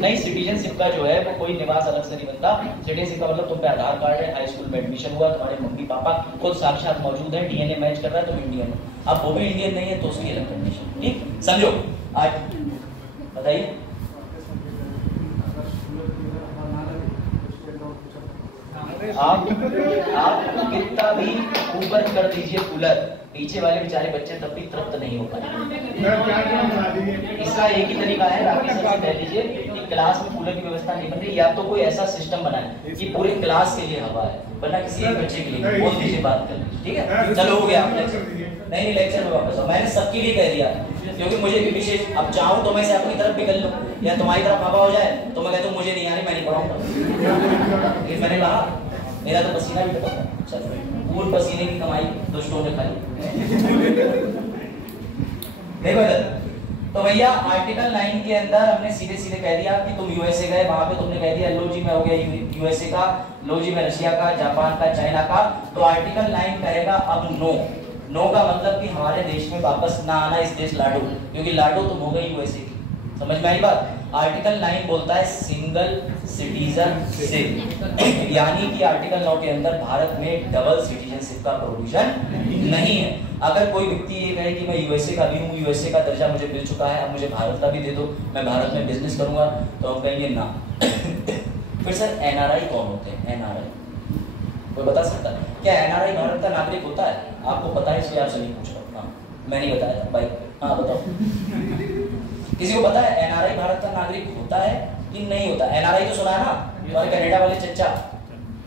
नहीं, सिटीजनशिप का जो है वो कोई निवास अलग से नहीं बनता। सिटीजनशिप का मतलब तुम पे आधार कार्ड है, हाई स्कूल में एडमिशन हुआ, तुम्हारे मम्मी पापा खुद साक्षात मौजूद है, डीएनए मैच कर रहा है, तुम इंडियन हो। अब वो भी इंडियन नहीं है तो उसकी अलग कंडीशन। ठीक समझो। आज बताइए आप कितना भी ऊपर कर दीजिए कूलर, पीछे वाले बेचारे बच्चे तब भी तृप्त नहीं हो पाएंगे। इसका एक ही तरीका है, राकेश सर से कह दीजिए कि क्लास में कूलर की व्यवस्था नहीं बन रही, या तो कोई ऐसा सिस्टम बनाए कि पूरे क्लास के लिए हवा है, वरना किसी एक बच्चे के लिए बोल दीजिए, बात कर लीजिए। ठीक है चलो हो गया। नहीं लेक्चर में वापस आओ, मैंने सबके लिए कह दिया क्योंकि मुझे भी विशेष, अब चाहूँ तो मैं से अपनी तरफ भी कर लूँ या तुम्हारी तरफ हवा हो जाए तो मैं कहता हूँ मुझे नहीं आ रही, मैं नहीं पढ़ाऊंगा। लेकिन मैंने कहा मेरा तो पसीना भी टपक रहा, चलो पूर्ण पसीने की कमाई दोस्तों ने खाई। देखो इधर, तो भैया आर्टिकल 9 के अंदर हमने सीधे सीधे कह दिया कि तुम यूएसए गए, वहां पे तुमने कह दिया लो जी मैं हो गया यूएसए का, लो जी मैं रशिया का, जापान का, चाइना का। तो आर्टिकल 9 कहेगा अब नो। नो का मतलब कि हमारे देश में वापस ना आना इस देश लाडो, क्योंकि लाडो तुम हो गई यूएसए की। समझ में आई बात? आर्टिकल 9 बोलता है सिंगल सिटीजनशिप, यानी कि आर्टिकल 9 के अंदर भारत में डबल सिटीजनशिप का प्रोविजन नहीं है। अगर कोई व्यक्ति ये कहे कि मैं यूएसए का भी हूँ, यूएसए का दर्जा मुझे मिल चुका है, अब मुझे भारत का भी दे दो, मैं भारत में बिजनेस करूंगा, तो हम कहेंगे ना। फिर सर एनआरआई कौन होते हैं? एनआरआई कोई बता सकता है क्या एनआरआई भारत का नागरिक होता है? आपको पता है इसलिए आपसे नहीं पूछ रहा। हाँ, मैं नहीं बताया था भाई। हाँ बताओ, किसी को पता है एनआरआई भारत का नागरिक होता है कि नहीं होता? एनआरआई तो सुना है ना, तुम्हारे कनाडा वाले चचा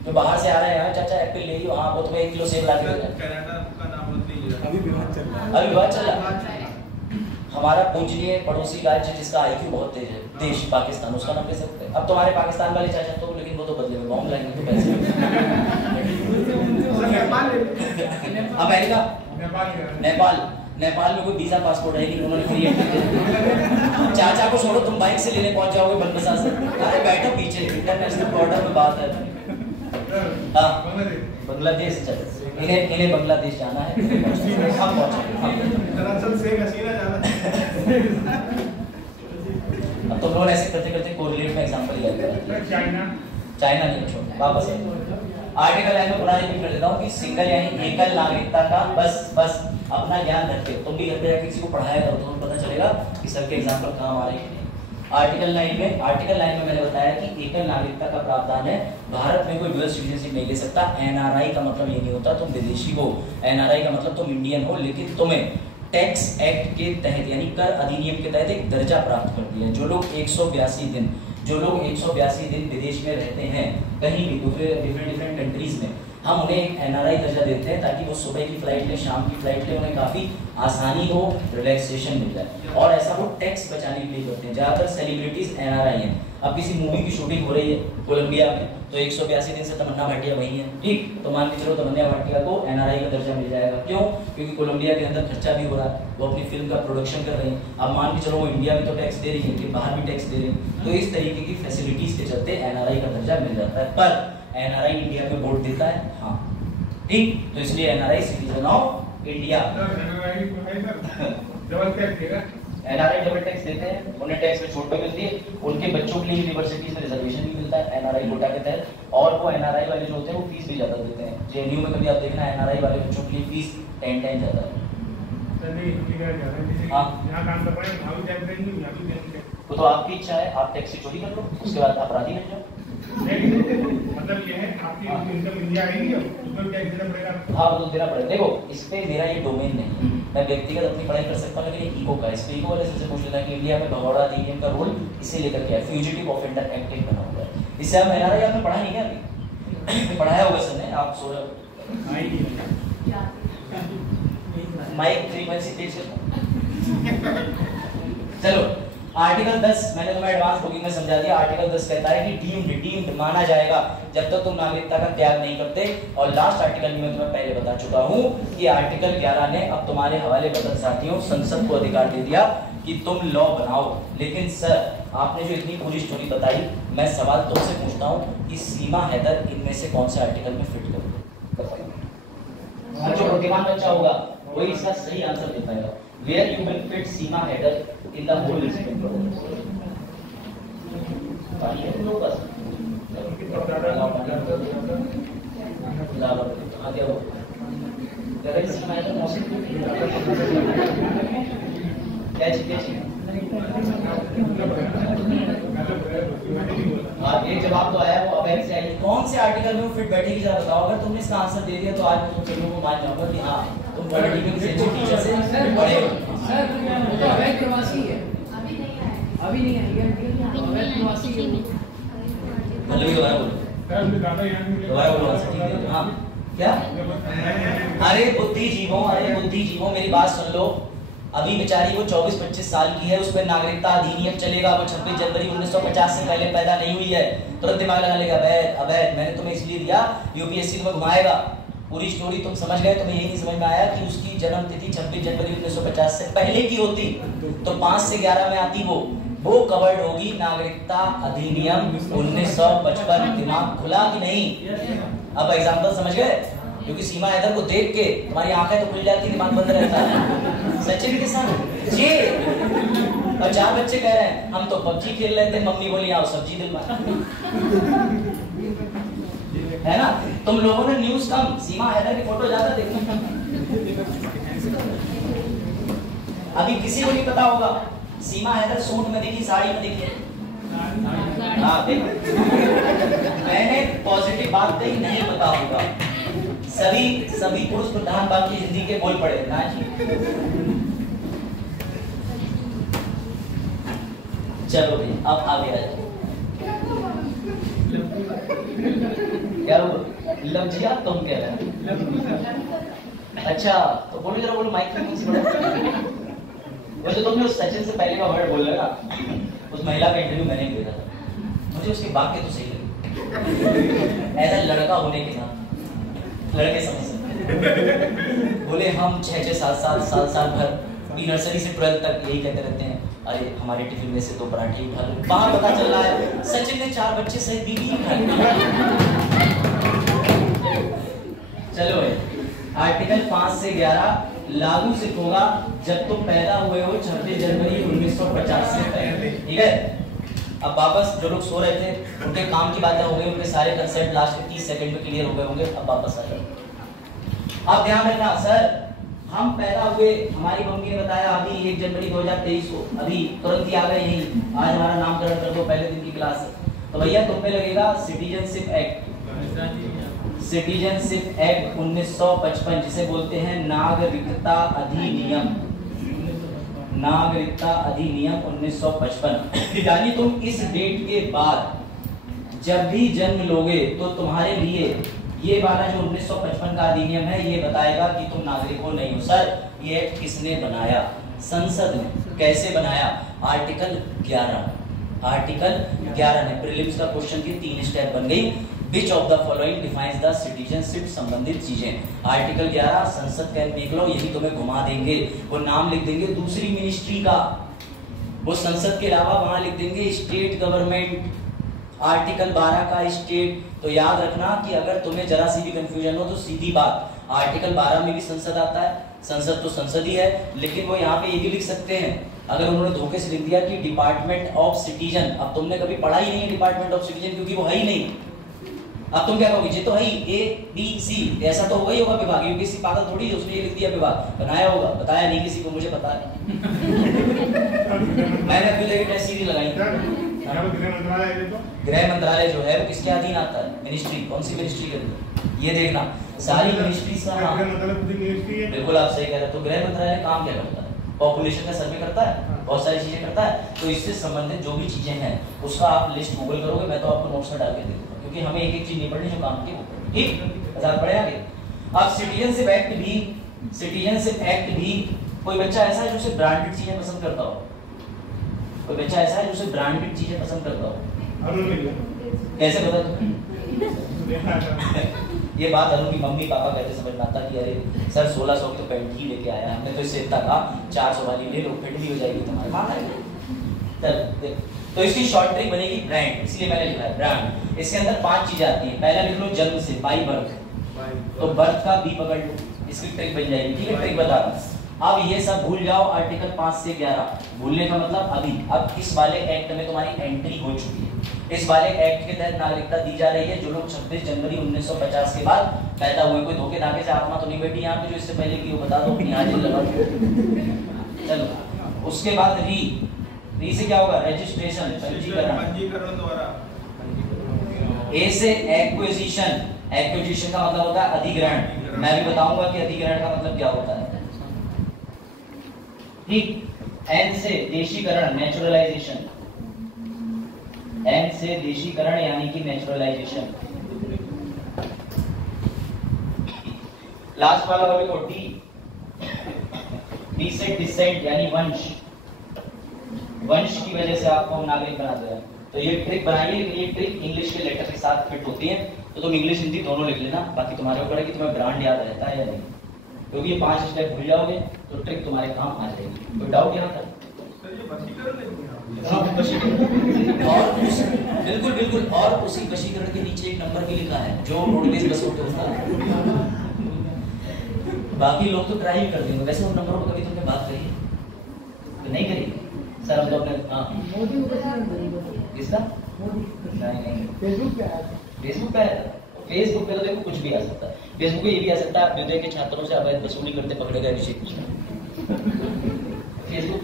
जो बाहर से आ रहे हैं, चाचा एप्पल ले लो, हाँ वो तुम्हें 1 किलो सेब ला के देगा। कनाडा का नाम मत लीजिए, अभी विवाद चल रहा है। अभी विवाद चल रहा है। हमारा पूजनीय पड़ोसी राज्य जिसका आईक्यू बहुत तेज है, देश पाकिस्तान, उसका नाम ले सकते हैं। अब तुम्हारे पाकिस्तान वाले चाचा तो, लेकिन वो तो बदले में बॉम्ब लाएंगे तो पैसे। अमेरिका, नेपाल, नेपाल में कोई वीजा पासपोर्ट है नहीं, उन्होंने क्रिएट किया। चाचा को छोड़ो, तुम बाइक से लेने पहुंच जाओगे बनबसा से। अरे बैठो पीछे, इंटरनेशनल बॉर्डर में बात है। हाँ बांग्लादेश, चलो इन्हें बांग्लादेश जाना है, हम पहुंचे। दरअसल शेख हसीना जाना है। अब तुम लोग ऐसे करते करते कोरिलेट में एग्जांपल लिया। चाइना नहीं, छोड़ वापस आर्टिकल 9 में पुरानी भी कर देता हूँ कि सिंगल यानी एकल नागरिकता का, बस अपना ज्ञान रखते हो। तुम भी घर पे जाकर किसी को पढ़ाया करो, तुम्हें पता चलेगा कि सर के एग्जांपल काम आ रहे हैं। आर्टिकल 9 में मैंने बताया कि एकल नागरिकता का प्रावधान है, भारत में कोई डुअल सिटीजनशिप नहीं ले सकता। एनआरआई का मतलब ये नहीं होता तुम विदेशी हो, एनआरआई का मतलब तुम इंडियन हो, लेकिन तुम्हें टैक्स एक्ट के तहत यानी कर अधिनियम के तहत एक दर्जा प्राप्त कर दिया। जो लोग 182 दिन विदेश में रहते हैं, कहीं भी डिफरेंट कंट्रीज में, हम उन्हें एक एनआरआई दर्जा देते हैं ताकि वो सुबह की फ्लाइट ले, शाम की फ्लाइट ले, उन्हें काफ़ी आसानी हो, रिलैक्सेशन मिल जाए। और ऐसा वो टैक्स बचाने के लिए करते हैं। ज़्यादातर सेलिब्रिटीज एनआरआई हैं। अब किसी मूवी की शूटिंग हो रही है कोलंबिया में, तो 182 दिन से तमन्ना भाटिया वहीं है, ठीक, तो मान के चलो तमन्ना भाटिया को एनआरआई का दर्जा मिल जाएगा। क्यों? क्योंकि कोलंबिया के अंदर खर्चा भी हो रहा है, वो अपनी फिल्म का प्रोडक्शन कर रही है। अब मान के चलो वो इंडिया में तो टैक्स दे रही है, कि बाहर भी टैक्स दे रही है, तो इस तरीके की फैसिलिटीज के चलते एनआरआई का दर्जा मिल जाता है। पर एनआरआई इंडिया में वोट देता है, हाँ ठीक, तो इसलिए NRI citizen of India. NRI double tax देते हैं, उन्हें टैक्स में छूट भी मिलती है, उनके बच्चों के लिए यूनिवर्सिटीज में रिजर्वेशन भी मिलता है एनआरआई कोटा के तहत, और वो एनआरआई वाले जो होते हैं वो फीस भी ज्यादा देते हैं। जेएनयू में कभी आप देखना एनआरआई वाले बच्चों के लिए फीस 10 टाइम ज्यादा है। वो तो आपकी इच्छा है, आप टैक्स की चोरी कर लो, उसके बाद अपराधी बन जाओ। मतलब ये है आपकी इनकम इंडिया आएगी, उसमें टैक्स देना पड़ेगा। हाँ तो देना पड़ेगा। देखो इस पे मेरा ये डोमेन नहीं, मैं व्यक्तिगत अपनी पढ़ाई कर सकता हूँ, लेकिन ईको का, इस पे ईको वाले से पूछ लेना कि इंडिया में भगौड़ा अधिनियम का रोल इसे लेकर क्या है, फ्यूजिटिव ऑफेंडर एक्ट एक बना हुआ है। इससे आप एनआरआई आपने पढ़ा नहीं क्या अभी? पढ़ाया होगा सर ने, आप सो माइक 3 पेज करता। चलो आर्टिकल 10 मैंने तुम्हें एडवांस बुकिंग में समझा दिया। आर्टिकल 10 कहता है कि डीम्ड माना जाएगा जब तक तुम नागरिकता का त्याग नहीं करते। और लास्ट आर्टिकल में मैं तुम्हें पहले बता चुका हूं कि आर्टिकल 11 ने अब तुम्हारे हवाले बदल साथियों संसद को अधिकार दे दिया कि तुम लॉ बनाओ। लेकिन सर आपने जो इतनी पूरी स्टोरी बताई, मैं सवाल तुमसे पूछता हूँ कि सीमा हैदर इनमें से कौन से आर्टिकल में फिट करोगे? जो बुद्धिमान बच्चा होगा वही इसका सही आंसर दे पाएगा। Where you will fit Seema Header in the whole instrument? पानी है तो बस हाँ क्या हो जगह सीमा हैदर मौसम क्या चीज हाँ एक जवाब तो आया, वो अवैध से आई। कौन से आर्टिकल में वो फिट बैठेगी जरा बताओ। अगर तुमने इसका आंसर दे दिया तो आज मैं तुम लोगों को मान जाऊंगा कि हाँ तुम बड़े टीचर से पढ़े हो। सर वो तो अवैध प्रवासी है, अभी नहीं आएगा, अवैध प्रवासी है। मतलब दोबारा बोलो ठीक है। हाँ क्या? अरे बुद्धिजीवों मेरी बात सुन लो। अभी बेचारी वो 24-25 साल की है, उस पर नागरिकता अधिनियम चलेगा। वो 26 जनवरी 1950 से पहले पैदा नहीं हुई है, तुरंत दिमाग लगा लेगा अवैध। मैंने तुम्हें इसलिए दिया, यूपीएससी तुम्हें घुमाएगा। पूरी स्टोरी तुम समझ गए, तुम्हें यही नहीं समझ में आया कि उसकी जन्म तिथि 26 जनवरी 1950 से पहले की होती तो 5 से 11 में आती। वो कवर्ड होगी नागरिकता अधिनियम 1955। दिमाग खुला कि नहीं? अब एग्जाम्पल समझ गए? क्योंकि सीमा हैदर को देख के तुम्हारी आंखें तो खुल जाती, दिमाग बंद रहता है। सचिन किसान जी और 4 बच्चे कह रहे हैं हम तो पबजी खेल रहे थे, मम्मी बोली आओ सब्जी दिलवा। है ना? तुम लोगों ने न्यूज कम, सीमा हैदर की फोटो ज्यादा देखी। अभी किसी को नहीं पता होगा सीमा हैदर सूट में दिखी, साड़ी में दिखी। हाँ देख, मैंने पॉजिटिव बात नहीं, नहीं पता होगा। सभी पुरुष प्रधान बाकी हिंदी के बोल पड़े ना जी। चलो भाई अब आगे आ जाओ। क्या लवजिया तुम कह रहे हैं? अच्छा तो बोलो जरा, बोलो माइक में से बड़ा। वो जो तुमने उस सचिन से पहले का वर्ड बोला ना, उस महिला का इंटरव्यू मैंने भी देखा था, मुझे उसके वाक्य तो सही लगे। ऐसा लड़का होने के साथ लड़के समझ सकते। बोले हम 6-6 साल भर प्री नर्सरी से 12th तक यही कहते रहते हैं, अरे हमारे टिफिन में से 2 पराठे ही खा लो। बाहर पता चल रहा है सचिन ने 4 बच्चे सहित बीवी ही खाई। चलो आर्टिकल 5 से 11 लागू सिर्फ होगा जब तुम पैदा हुए हो 26 जनवरी 1950 से पहले। ठीक है? अब वापस जो लोग सो रहे थे उनके काम की बातें हो गई, उनके सारे कंसेप्ट लास्ट के 30 सेकंड में क्लियर हो गए होंगे। अब वापस आ जाओ। अब ध्यान रखना सर, हम पैदा हुए, हमारी मम्मी ने बताया अभी 1 जनवरी 2023 को, अभी तुरंत ही आ गए यही, आज हमारा नामकरण कर दो पहले दिन की क्लास है। तो भैया तुम पे लगेगा सिटीजनशिप एक्ट। सिटीजनशिप एक्ट 1955, जिसे बोलते हैं नागरिकता अधिनियम। नागरिकता अधिनियम 1955। यानी तुम इस डेट के बाद जब भी जन्म लोगे तो तुम्हारे लिए ये वाला जो 1955 का अधिनियम है ये बताएगा कि तुम नागरिक हो नहीं हो। सर ये एक्ट किसने बनाया? संसद ने। कैसे बनाया? आर्टिकल 11। आर्टिकल 11 ने प्रीलिम्स का क्वेश्चन की 3 स्टेप बन गई। Which of the following defines the citizenship संबंधित चीजें। आर्टिकल 11 संसद का देख लो, यही तुम्हें घुमा देंगे। वो नाम लिख देंगे दूसरी मिनिस्ट्री का, वो संसद के अलावा वहां लिख देंगे स्टेट गवर्नमेंट। आर्टिकल 12 का स्टेट। तो याद रखना कि अगर तुम्हें जरा सी भी कंफ्यूजन हो तो सीधी बात, आर्टिकल 12 में भी संसद आता है। संसद तो संसद ही है, लेकिन वो यहाँ पे ये भी लिख सकते हैं अगर उन्होंने धोखे से लिख दिया कि डिपार्टमेंट ऑफ सिटीजन। अब तुमने कभी पढ़ा ही नहीं है डिपार्टमेंट ऑफ सिटीजन, क्योंकि वो है ही नहीं। अब तुम क्या कहोगे, ये तो है ही ABC, ऐसा तो होगा ही होगा विभाग। यूपीएससी पागल थोड़ी है, उसने ये लिख दिया विभाग, बनाया होगा, बताया नहीं किसी को, मुझे पता है। मैंने अपनी जगह टेस्ट सीरीज लगाई। गृह मंत्रालय जो है वो किसके अधीन आता है? मिनिस्ट्री। कौन सी मिनिस्ट्री के अंदर? ये देखना सारी मिनिस्ट्री का। बिल्कुल आप सही कह रहे हैं। तो गृह मंत्रालय काम क्या करता है? पॉपुलेशन का सर्वे करता है, बहुत सारी चीजें करता है। तो इससे संबंधित जो भी चीजें हैं उसका आप लिस्ट गूगल करोगे, मैं तो आपको नोट्स में डाल के दे दूंगा, क्योंकि हमें एक एक चीज नहीं पढ़नी जो काम की वो। ठीक, आजाद पढ़े आगे। अब सिटीजनशिप एक्ट भी कोई बच्चा ऐसा है जो सिर्फ ब्रांडेड चीजें पसंद करता हो? कोई बच्चा ऐसा है जो सिर्फ ब्रांडेड चीजें पसंद करता हो? कैसे पता तुम्हें? ये बात अरुण की मम्मी पापा कहते समझ में आता कि अरे सर 1600 की तो पैंट ही लेके आया, हमने तो इससे इतना कहा 400 वाली ले लो, फिट भी हो जाएगी तुम्हारे। मान आएगी। तो इसकी शॉर्ट ट्रिक बनेगी ब्रांड, इसलिए मैंने लिखा है ब्रांड। इसके अंदर 5 चीजें आती हैं। पहला लिख लो जन्म से, बाई बर्थ। तो बर्थ का बी पकड़ लो, इसकी ट्रिक बन जाएगी। ठीक है, ट्रिक बता रहा। अब ये सब भूल जाओ। आर्टिकल 5 से 11 भूलने का मतलब अभी अब इस वाले एक्ट में तुम्हारी एंट्री हो चुकी है। इस वाले एक्ट के तहत नागरिकता दी जा रही है जो लोग 26 जनवरी 1950 के बाद पैदा हुए। कोई धोखे धागे से आत्मा तो नहीं बैठी यहाँ पे जो इससे पहले की वो बता दो, अपनी हाजिर लगा दो। चलो उसके बाद री से क्या होगा? रजिस्ट्रेशन, पंजीकरण द्वारा। ए से एक्विजिशन। एक्विजिशन का मतलब होता है अधिग्रहण। मैं भी बताऊंगा कि अधिग्रहण का मतलब क्या होता है। ठीक। एन से देशीकरण, नेचुरलाइजेशन। एन से देशीकरण यानी कि नेचुरलाइजेशन। लास्ट वाला वाले को डी। डी से डिसेंट यानी वंश। वंश की वजह से आपको हम नागरिक बना दे रहे हैं। तो ये ट्रिक बनाइए, ये ट्रिक इंग्लिश के लेटर के साथ फिट होती है। तो तुम इंग्लिश हिंदी दोनों लिख लेना, बाकी तुम्हारे ऊपर है कि तुम्हें ब्रांड याद रहता है या नहीं, क्योंकि ये 5 स्टेप भूल जाओगे तो ट्रिक तुम्हारे काम आ जाएगी। कोई डाउट यहाँ तक? और बिल्कुल बिल्कुल, और उसी वशीकरण के नीचे एक नंबर भी लिखा है जो रोडवेज बस होता है। बाकी लोग तो ट्राई कर देंगे, वैसे उन नंबरों पर कभी तुमने बात करी तो नहीं करी। सर हम तो अपने हाँ मोदी को कैसे किसका मोदी नहीं फेसबुक पे आया था। फेसबुक पे है। फेसबुक पे तो देखो कुछ भी आ सकता है। फेसबुक पे ये भी आ सकता है आप विद्या के छात्रों से अवैध वसूली करते पकड़े गए ऋषि फेसबुक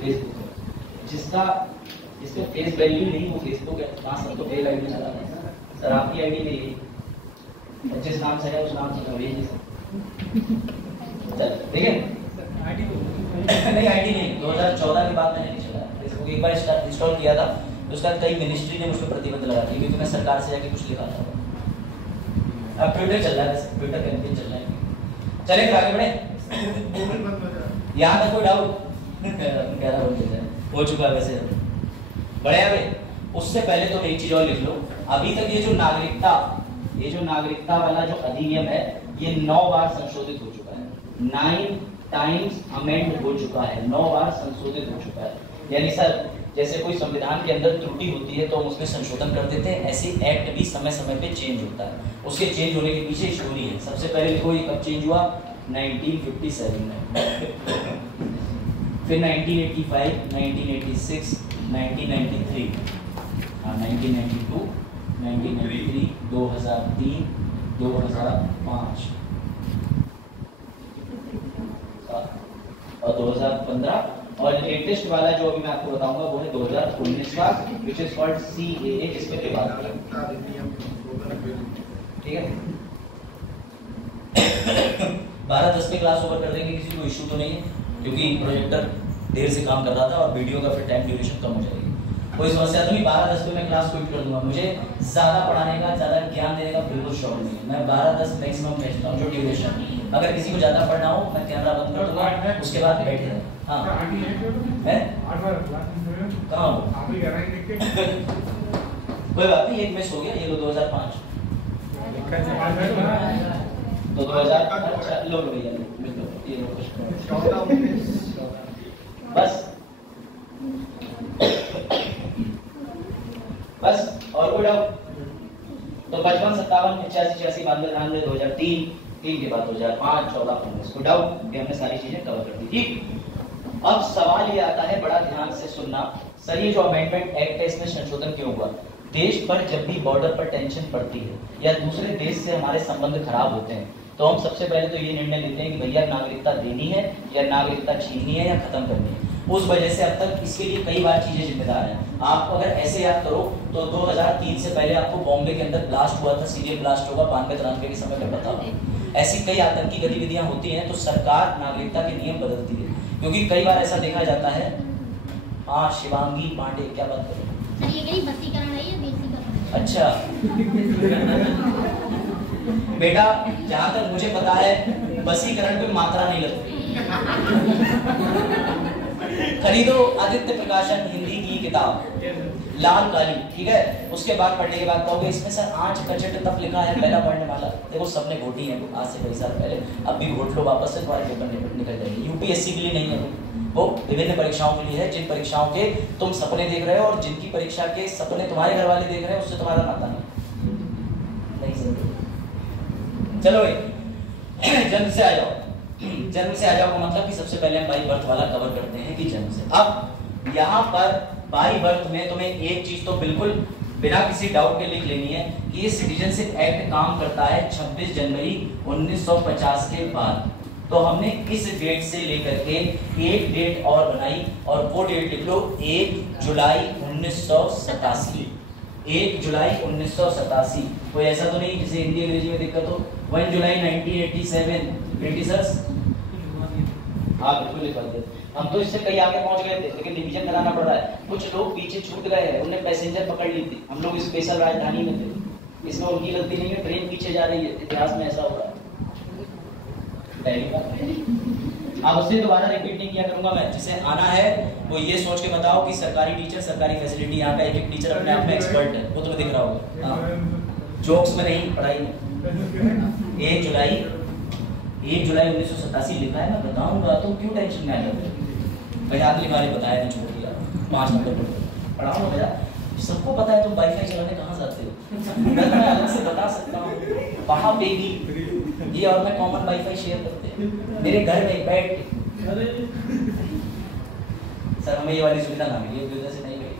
जिसका जिसका फेस वैल्यू नहीं वो फेसबुक है। वहाँ सब तो फेक आईडी चला रहे हैं सर। आपकी आईडी नहीं है, जिस नाम से है उस नाम से भेज नहीं सकते। चल ठीक है नहीं आईडी नहीं 2014 के बाद मैंने नहीं चलाया फेसबुक। एक बार इंस्टॉल किया था तो उसका कई मिनिस्ट्री ने मुझ पर प्रतिबंध लगा दिया क्योंकि मैं सरकार से जाके कुछ लिखा था। अब ट्विटर चल रहा है, ट्विटर कैंपेन चल रहा है। चले फिर आगे बढ़े। यहाँ तक कोई डाउट हो चुका है वैसे बड़े अभी। उससे पहले तो एक चीज और लिख लो, अभी तक ये जो नागरिकता वाला जो अधिनियम है ये 9 बार संशोधित हो चुका है। 9 टाइम्स अमेंड हो चुका है, 9 बार संशोधित हो चुका है। यानी सर जैसे कोई संविधान के अंदर त्रुटि होती है तो हम उसमें संशोधन कर देते हैं, ऐसे एक्ट भी समय समय पे चेंज होता है। उसके चेंज होने के पीछे स्टोरी है। सबसे पहले लिखो ये कब चेंज हुआ 1957 में, फिर 1985, 1986, 1993, 1992, 1993, 2003, 2005 और 2015 और लेटेस्ट वाला जो अभी मैं आपको बताऊंगा वो है 2019 का which is called CAA जिसपे पे बात करेंगे। ठीक है 12:10 पे क्लास ओवर कर देंगे, किसी को इशू तो नहीं है क्योंकि प्रोजेक्टर देर से काम कर रहा था और वीडियो का फिर टाइम ड्यूरेशन कम हो जाएगी। कोई समस्या तो नहीं। 12:10 पे मैं क्लास क्विट कर दूंगा। मुझे ज्यादा पढ़ाने का ज्यादा ज्ञान देने का बिल्कुल शौक नहीं है। मैं 12:10 मैक्सिमम भेजता हूँ जो ड्यूरेशन। अगर किसी को ज्यादा पढ़ना हो मैं कैमरा बंद कर दूंगा, उसके बाद बैठे रहो। हाँ मैं कहाँ हूँ कोई बात नहीं, एक मिस हो गया। ये लो 2005 तो 2000 अच्छा लो भैया ये लो बस और कोई डाउट तो 55, 57, 85, 86, 92, 93, 2003, 3 के बाद 2005, 14, 19 को डाउट कि हमने सारी चीजें कवर कर दी। ठीक अब सवाल ये आता है, बड़ा ध्यान से सुनना सर, ये जो अमेंडमेंट एक्ट है इसमें संशोधन क्यों हुआ? देश पर जब भी बॉर्डर पर टेंशन पड़ती है या दूसरे देश से हमारे संबंध खराब होते हैं तो हम सबसे पहले तो ये निर्णय लेते हैं कि भैया नागरिकता देनी है या नागरिकता छीननी है या खत्म करनी है। उस वजह से अब तक इसके लिए कई बार चीजें जिम्मेदार हैं। आप अगर ऐसे याद करो तो 2003 से पहले आपको बॉम्बे के अंदर ब्लास्ट हुआ था, सीरियल ब्लास्ट होगा 92-93 के समय पर पता। ऐसी कई आतंकी गतिविधियां होती हैं तो सरकार नागरिकता के नियम बदलती है क्योंकि कई बार ऐसा देखा जाता है। हाँ शिवांगी पांडे क्या बात करें? सर ये कहीं बस्तीकरण है या देशीकरण? अच्छा बेटा जहां तक मुझे पता है बसीकरण पे मात्रा नहीं लगती। खरीदो आदित्य प्रकाशन हिंदी की किताब लाल काली, ठीक है। उसके बाद पढ़ने के बाद कहोगे इसमें सर आँच कचट तब लिखा है पहला पढ़ने वाला। देखो सबने घोटी है आज से कई साल पहले, अब भी घोट लो वापस से तुम्हारे पेपर निकल जाएंगे। यूपीएससी के लिए नहीं है वो विभिन्न परीक्षाओं के लिए है। जिन परीक्षाओं के तुम सपने देख रहे हो और जिनकी परीक्षा के सपने तुम्हारे घर वाले देख रहे हैं उससे तुम्हारा नाता नहीं समझो। चलो जन्म से आ जाओ। जन्म से आ जाओ का मतलब कि सबसे पहले हम बाई बर्थ वाला कवर करते हैं कि जन्म से। अब यहाँ पर बाई बर्थ में तुम्हें एक चीज तो बिल्कुल बिना किसी डाउट के लिख लेनी है कि ये सिटीजनशिप एक्ट काम करता है 26 जनवरी 1950 के बाद। तो हमने इस डेट से लेकर के एक डेट और बनाई और वो डेट लिख लो 1 जुलाई 1987। 1 जुलाई 1987। कोई ऐसा तो नहीं जिसे हिंदी अंग्रेजी में दिक्कत हो। 1 जुलाई 1987 ब्रिटिशर्स। हाँ बिल्कुल लिखा दे। हम तो इससे कहीं आगे पहुंच गए थे लेकिन रिवीजन कराना पड़ रहा है। कुछ लोग पीछे छूट गए हैं, उन्हें पैसेंजर पकड़ ली थी। हम लोग स्पेशल राजधानी में थे, इसमें उनकी गलती नहीं है। ट्रेन पीछे जा रही है, इतिहास में ऐसा हो रहा है। अब उससे दोबारा रिपीट नहीं किया करूंगा मैं। जिसे आना है वो ये सोच के बताओ कि सरकारी टीचर सरकारी फैसिलिटी, यहाँ का एक टीचर अपने आप में एक्सपर्ट है, वो तुम्हें दिख रहा होगा। जोक्स में नहीं, पढ़ाई में। 1 जुलाई 1987 लिखा है, मैं बताऊंगा तो क्यों टेंशन में आ जाते? बजाज लिखा है, बताया नहीं, छोड़ दिया 5 नंबर पर पढ़ाओ भैया। सबको पता है तुम वाईफाई चलाने कहाँ जाते हो। मैं अलग से बता सकता हूँ वहाँ पे भी ये और मैं कॉमन वाईफाई शेयर करते हैं मेरे घर में बैठ के। सर हमें ये वाली सुविधा ना मिली, इस वजह से नहीं मिली।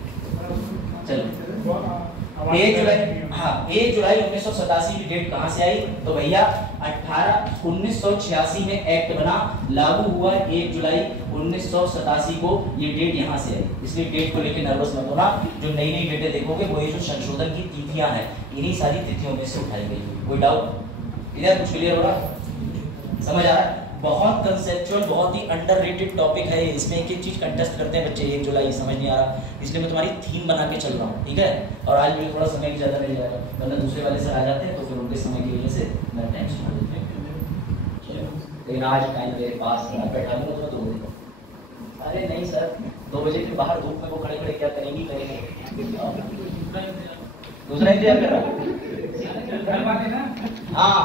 चलो 1 जुलाई 1987 की डेट कहाँ से आई? तो भैया 1986 में एक्ट बना, लागू हुआ 1 जुलाई 1987 को, ये डेट यहाँ से आई। इसलिए डेट को लेकर नर्वस मत होना, जो नई नई डेटें देखोगे वो ये जो संशोधन की तिथियां हैं इन्हीं सारी तिथियों में से उठाई गई। कोई डाउट? इधर कुछ क्लियर होगा? समझ आ रहा है? बहुत कंसेप्चुअल, बहुत ही अंडररेटेड टॉपिक है, इसमें एक एक चीज कंटेस्ट करते हैं बच्चे। 1 जुलाई समझ नहीं आ रहा, इसलिए मैं तुम्हारी थीम बना के चल रहा हूँ, ठीक है? और आज मुझे थोड़ा समय भी ज्यादा मिल जाएगा, वरना दूसरे वाले सर आ जाते हैं तो फिर उनके समय की वजह से मैं टाइम छोड़ देता हूँ। लेकिन आज टाइम मेरे पास है, बैठा दूँ तो 2 बजे। अरे नहीं सर, 2 बजे के बाहर धूप में वो खड़े खड़े क्या करेंगी? दूसरा इंतजार कर रहा हाँ,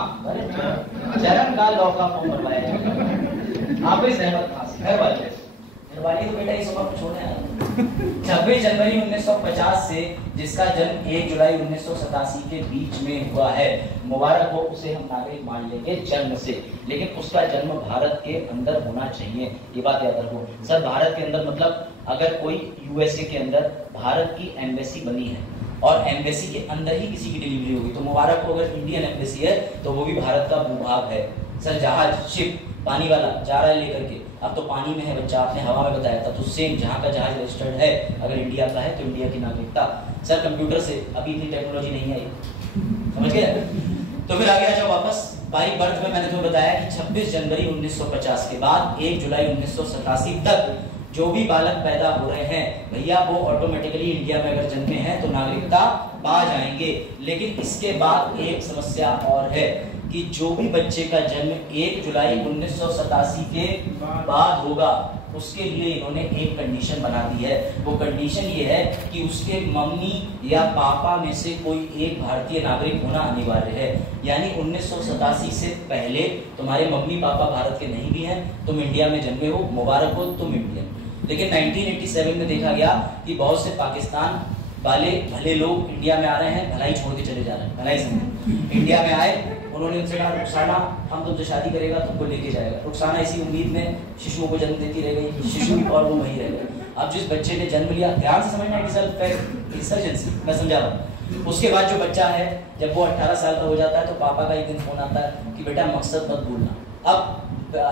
चरण का लॉ का फॉर्म भरवाया जाएगा। आप इस रहमत खास घर वाली तो बेटा इस वक्त छोड़ने आया। 26 जनवरी 1950 से जिसका जन्म 1 जुलाई 1987 के बीच में हुआ है, मुबारक हो, उसे हम नागरिक मान लेंगे जन्म से, लेकिन उसका जन्म भारत के अंदर होना चाहिए, ये बात याद रखो। सर भारत के अंदर मतलब अगर कोई यूएसए के अंदर भारत की एम्बेसी बनी है और एम्बेसी के अंदर ही किसी की डिलीवरी होगी तो मुबारक को, अगर इंडियन एम्बेसी है तो वो भी भारत का भूभाग है। सर जहाज, शिप, पानी वाला जा रहा है लेकर के, अब तो पानी में है बच्चा, आपने हवा में बताया था, तो सेम जहाँ का जहाज रजिस्टर्ड है अगर इंडिया का है तो इंडिया की नागरिकता। सर कंप्यूटर से अभी इतनी टेक्नोलॉजी नहीं आई, समझ गए? तो फिर आगे आ जाओ वापस। बाई बर्थ में मैंने तुम्हें बताया कि 26 जनवरी 1950 के बाद 1 जुलाई 1987 तक जो भी बालक पैदा हो रहे हैं भैया वो ऑटोमेटिकली इंडिया में अगर जन्मे हैं तो नागरिकता पा जाएंगे। लेकिन इसके बाद एक समस्या और है कि जो भी बच्चे का जन्म 1 जुलाई 1987 के बाद होगा उसके लिए इन्होंने एक कंडीशन बना दी है। वो कंडीशन ये है कि उसके मम्मी या पापा में से कोई एक भारतीय नागरिक होना अनिवार्य है। यानी 1987 से पहले तुम्हारे मम्मी पापा भारत के नहीं भी हैं, तुम इंडिया में जन्मे हो, मुबारक हो, तुम इंडियन। लेकिन 1987 में देखा गया कि बहुत से पाकिस्तान वाले भले लोग इंडिया में आ रहे हैं, भलाई छोड़ के चले जा रहे हैं, भलाई समझ। इंडिया में आए, उन्होंने उनसे कहा रुखसाना हम तुमसे शादी करेगा, तुमको लेके जाएगा। रुखसाना इसी उम्मीद में शिशुओं को जन्म देती रह गई, शिशु और वो वहीं रह गए। अब जिस बच्चे ने जन्म लिया, ध्यान से समझना, इंसर्जेंसी मैं समझा रहा हूँ। उसके बाद जो बच्चा है जब वो 18 साल का हो जाता है तो पापा का एक दिन फोन आता है कि बेटा मकसद मत भूलना। अब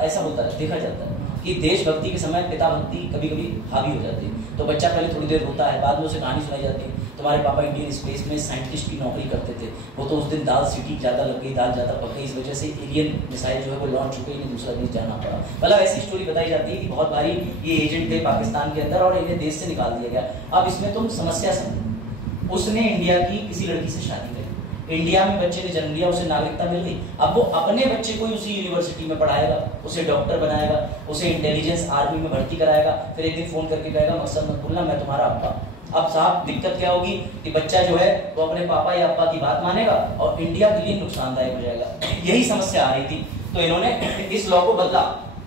ऐसा होता है, देखा जाता है कि देशभक्ति के समय पिता भक्ति कभी कभी हावी हो जाती है, तो बच्चा पहले थोड़ी देर रोता है, बाद में उसे कहानी सुनाई जाती है तुम्हारे पापा इंडियन स्पेस में साइंटिस्ट की नौकरी करते थे, वो तो उस दिन दाल सीटी ज़्यादा लग गई, दाल ज़्यादा पक गई, इस वजह से एलियन मिसाइल जो है वो लॉन्च हो गई, इन्हें दूसरा देश जाना पड़ा। मतलब ऐसी स्टोरी बताई जाती है कि बहुत बारी ये एजेंट थे पाकिस्तान के अंदर और इन्हें देश से निकाल दिया गया। अब इसमें तुम समस्या समझो, उसने इंडिया की किसी लड़की से शादी करी, इंडिया में बच्चे ने जन्म लिया, उसे नागरिकता मिल गई। अब वो अपने बच्चे को उसी यूनिवर्सिटी में पढ़ाएगा, उसे डॉक्टर बनाएगा, उसे इंटेलिजेंस आर्मी में भर्ती कराएगा, फिर एक दिन फोन करके कहेगा मकसद मत भूलना मैं तुम्हारा अब्बा। अब साहब दिक्कत क्या होगी कि बच्चा जो है वो अपने पापा या अब्बा की बात मानेगा और इंडिया के लिए नुकसानदायक हो जाएगा। यही समस्या आ रही थी, तो इन्होंने इस लॉ को बदला।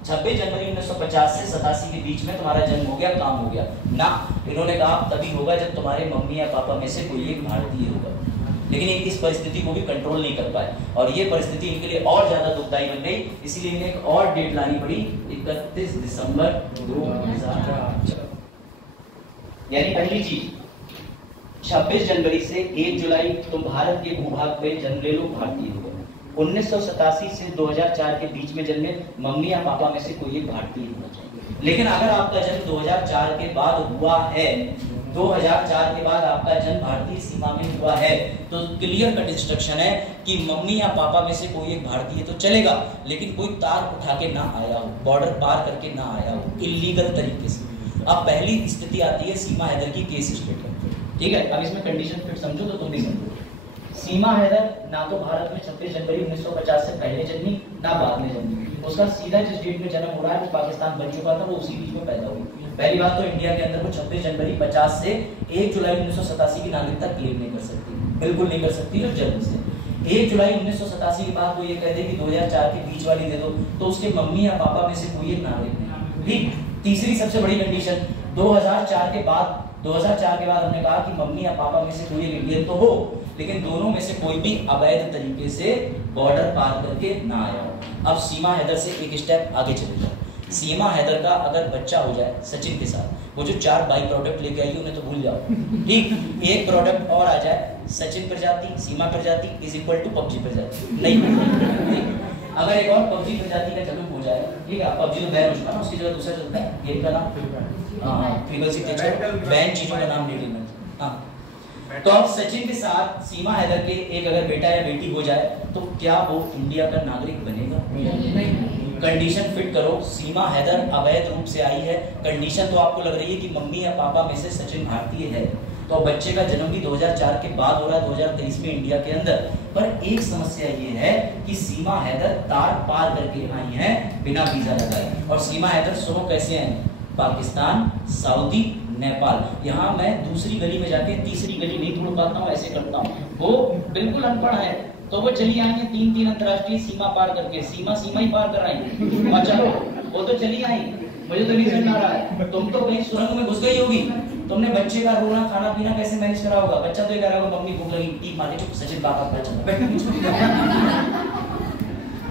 26 जनवरी 1950 से 87 के बीच में तुम्हारा जन्म हो गया, काम हो गया ना। इन्होंने कहा तभी होगा जब तुम्हारे मम्मी या पापा में से कोई एक भारतीय होगा। लेकिन इस परिस्थिति को भी कंट्रोल नहीं कर पाए और ये परिस्थिति इनके लिए और ज्यादा दुखदायी बन गई, इसलिए इन्हें एक और डेट लानी पड़ी, 31 दिसंबर 2004। यानी पहली चीज 26 जनवरी से 1 जुलाई तुम भारत के भूभाग पे जन्म ले लो, भारतीय हो गए। 1987 से 2004 के बीच में जन्मे मम्मी या पापा में से कोई एक भारतीय होना चाहिए। लेकिन अगर आपका जन्म 2004 के बाद हुआ है, 2004 के बाद आपका जन्म भारतीय सीमा में हुआ है, तो क्लियर कट इंस्ट्रक्शन है कि मम्मी या पापा में से कोई एक भारतीय तो चलेगा, लेकिन कोई तार उठा के ना आया हो, बॉर्डर पार करके ना आया हो, इलीगल तरीके से। अब पहली स्थिति आती है सीमा हैदर की केस स्टेटमेंट, ठीक है? अब इसमें कंडीशन फिर समझो तो तुम भी समझो। सीमा हैदर ना तो भारत में 26 जनवरी 1950 से पहले जन्मी ना बाद में जन्मी, उसका सीधा जिस डेट में जन्म हो रहा है वो पाकिस्तान बन चुका था, वो उसी बीच में पैदा हुई। पहली बात तो इंडिया के अंदर वो 26 जनवरी 50 से 1 जुलाई 1987 की नागरिकता क्लेम नहीं कर सकती, बिल्कुल नहीं कर सकती जो जन्म से। 1 जुलाई 1987 के बाद वो ये कह दे कि 2004 के बीच वाली दे दो, तो उसके मम्मी या पापा में से कोई एक नागरिक नहीं। ठीक, तीसरी सबसे बड़ी कंडीशन 2004 के बाद हमने कहा कि मम्मी या पापा में से कोई एक इंडियन तो हो, लेकिन दोनों में से कोई भी अवैध तरीके से बॉर्डर पार करके ना आया हो। अब सीमा हैदर से एक स्टेप आगे चले जाओ। सीमा हैदर का अगर बच्चा हो जाए सचिन के साथ, वो जो 4 बाई प्रोडक्ट लेके आई उन्हें तो भूल जाओ, ठीक, एक प्रोडक्ट और आ जाए, सचिन प्रजाति, सीमा प्रजाति इज इक्वल टू पबजी प्रजाति, नहीं। अगर एक और पबजी प्रजाति का जन्म हो जाए, ठीक है, पबजी तो बैन हो चुका है, उसकी जगह दूसरा चलता है, गेम का नाम ट्रिपल सी बैन चीजों का नाम ले लेना। हाँ, तो अब सचिन के साथ सीमा हैदर के एक अगर बेटा या बेटी हो जाए तो क्या वो इंडिया का नागरिक बनेगा? नहीं। कंडीशन फिट करो, सीमा हैदर अवैध रूप से आई है, कंडीशन तो आपको लग रही है कि मम्मी या पापा में से सचिन भारतीय है, तो बच्चे का जन्म भी 2004 के बाद हो रहा है, 2023 में इंडिया के अंदर। पर एक समस्या ये है कि सीमा हैदर तार पार करके आई है बिना वीजा लगाए, और सीमा हैदर सुनो कैसे आई, पाकिस्तान, सऊदी, नेपाल। यहाँ मैं दूसरी गली में जाके तीसरी गली नहीं ढूंढ पाता हूँ, ऐसे करता हूँ। वो बिल्कुल अनपढ़ है, तो वो चली आई है 3 अंतरराष्ट्रीय सीमा पार करके, सीमा ही पार कर रही। अच्छा, वो तो चली आई, मुझे तो नहीं समझ आ रहा है, तुम तो कहीं सुरंग में घुस गई होगी, तुमने बच्चे का रोना खाना पीना कैसे मैनेज करा होगा? बच्चा तो ये कह रहा होगा मम्मी भूख लगी, टीक मारे, चुप, सचिन पापा पर चल।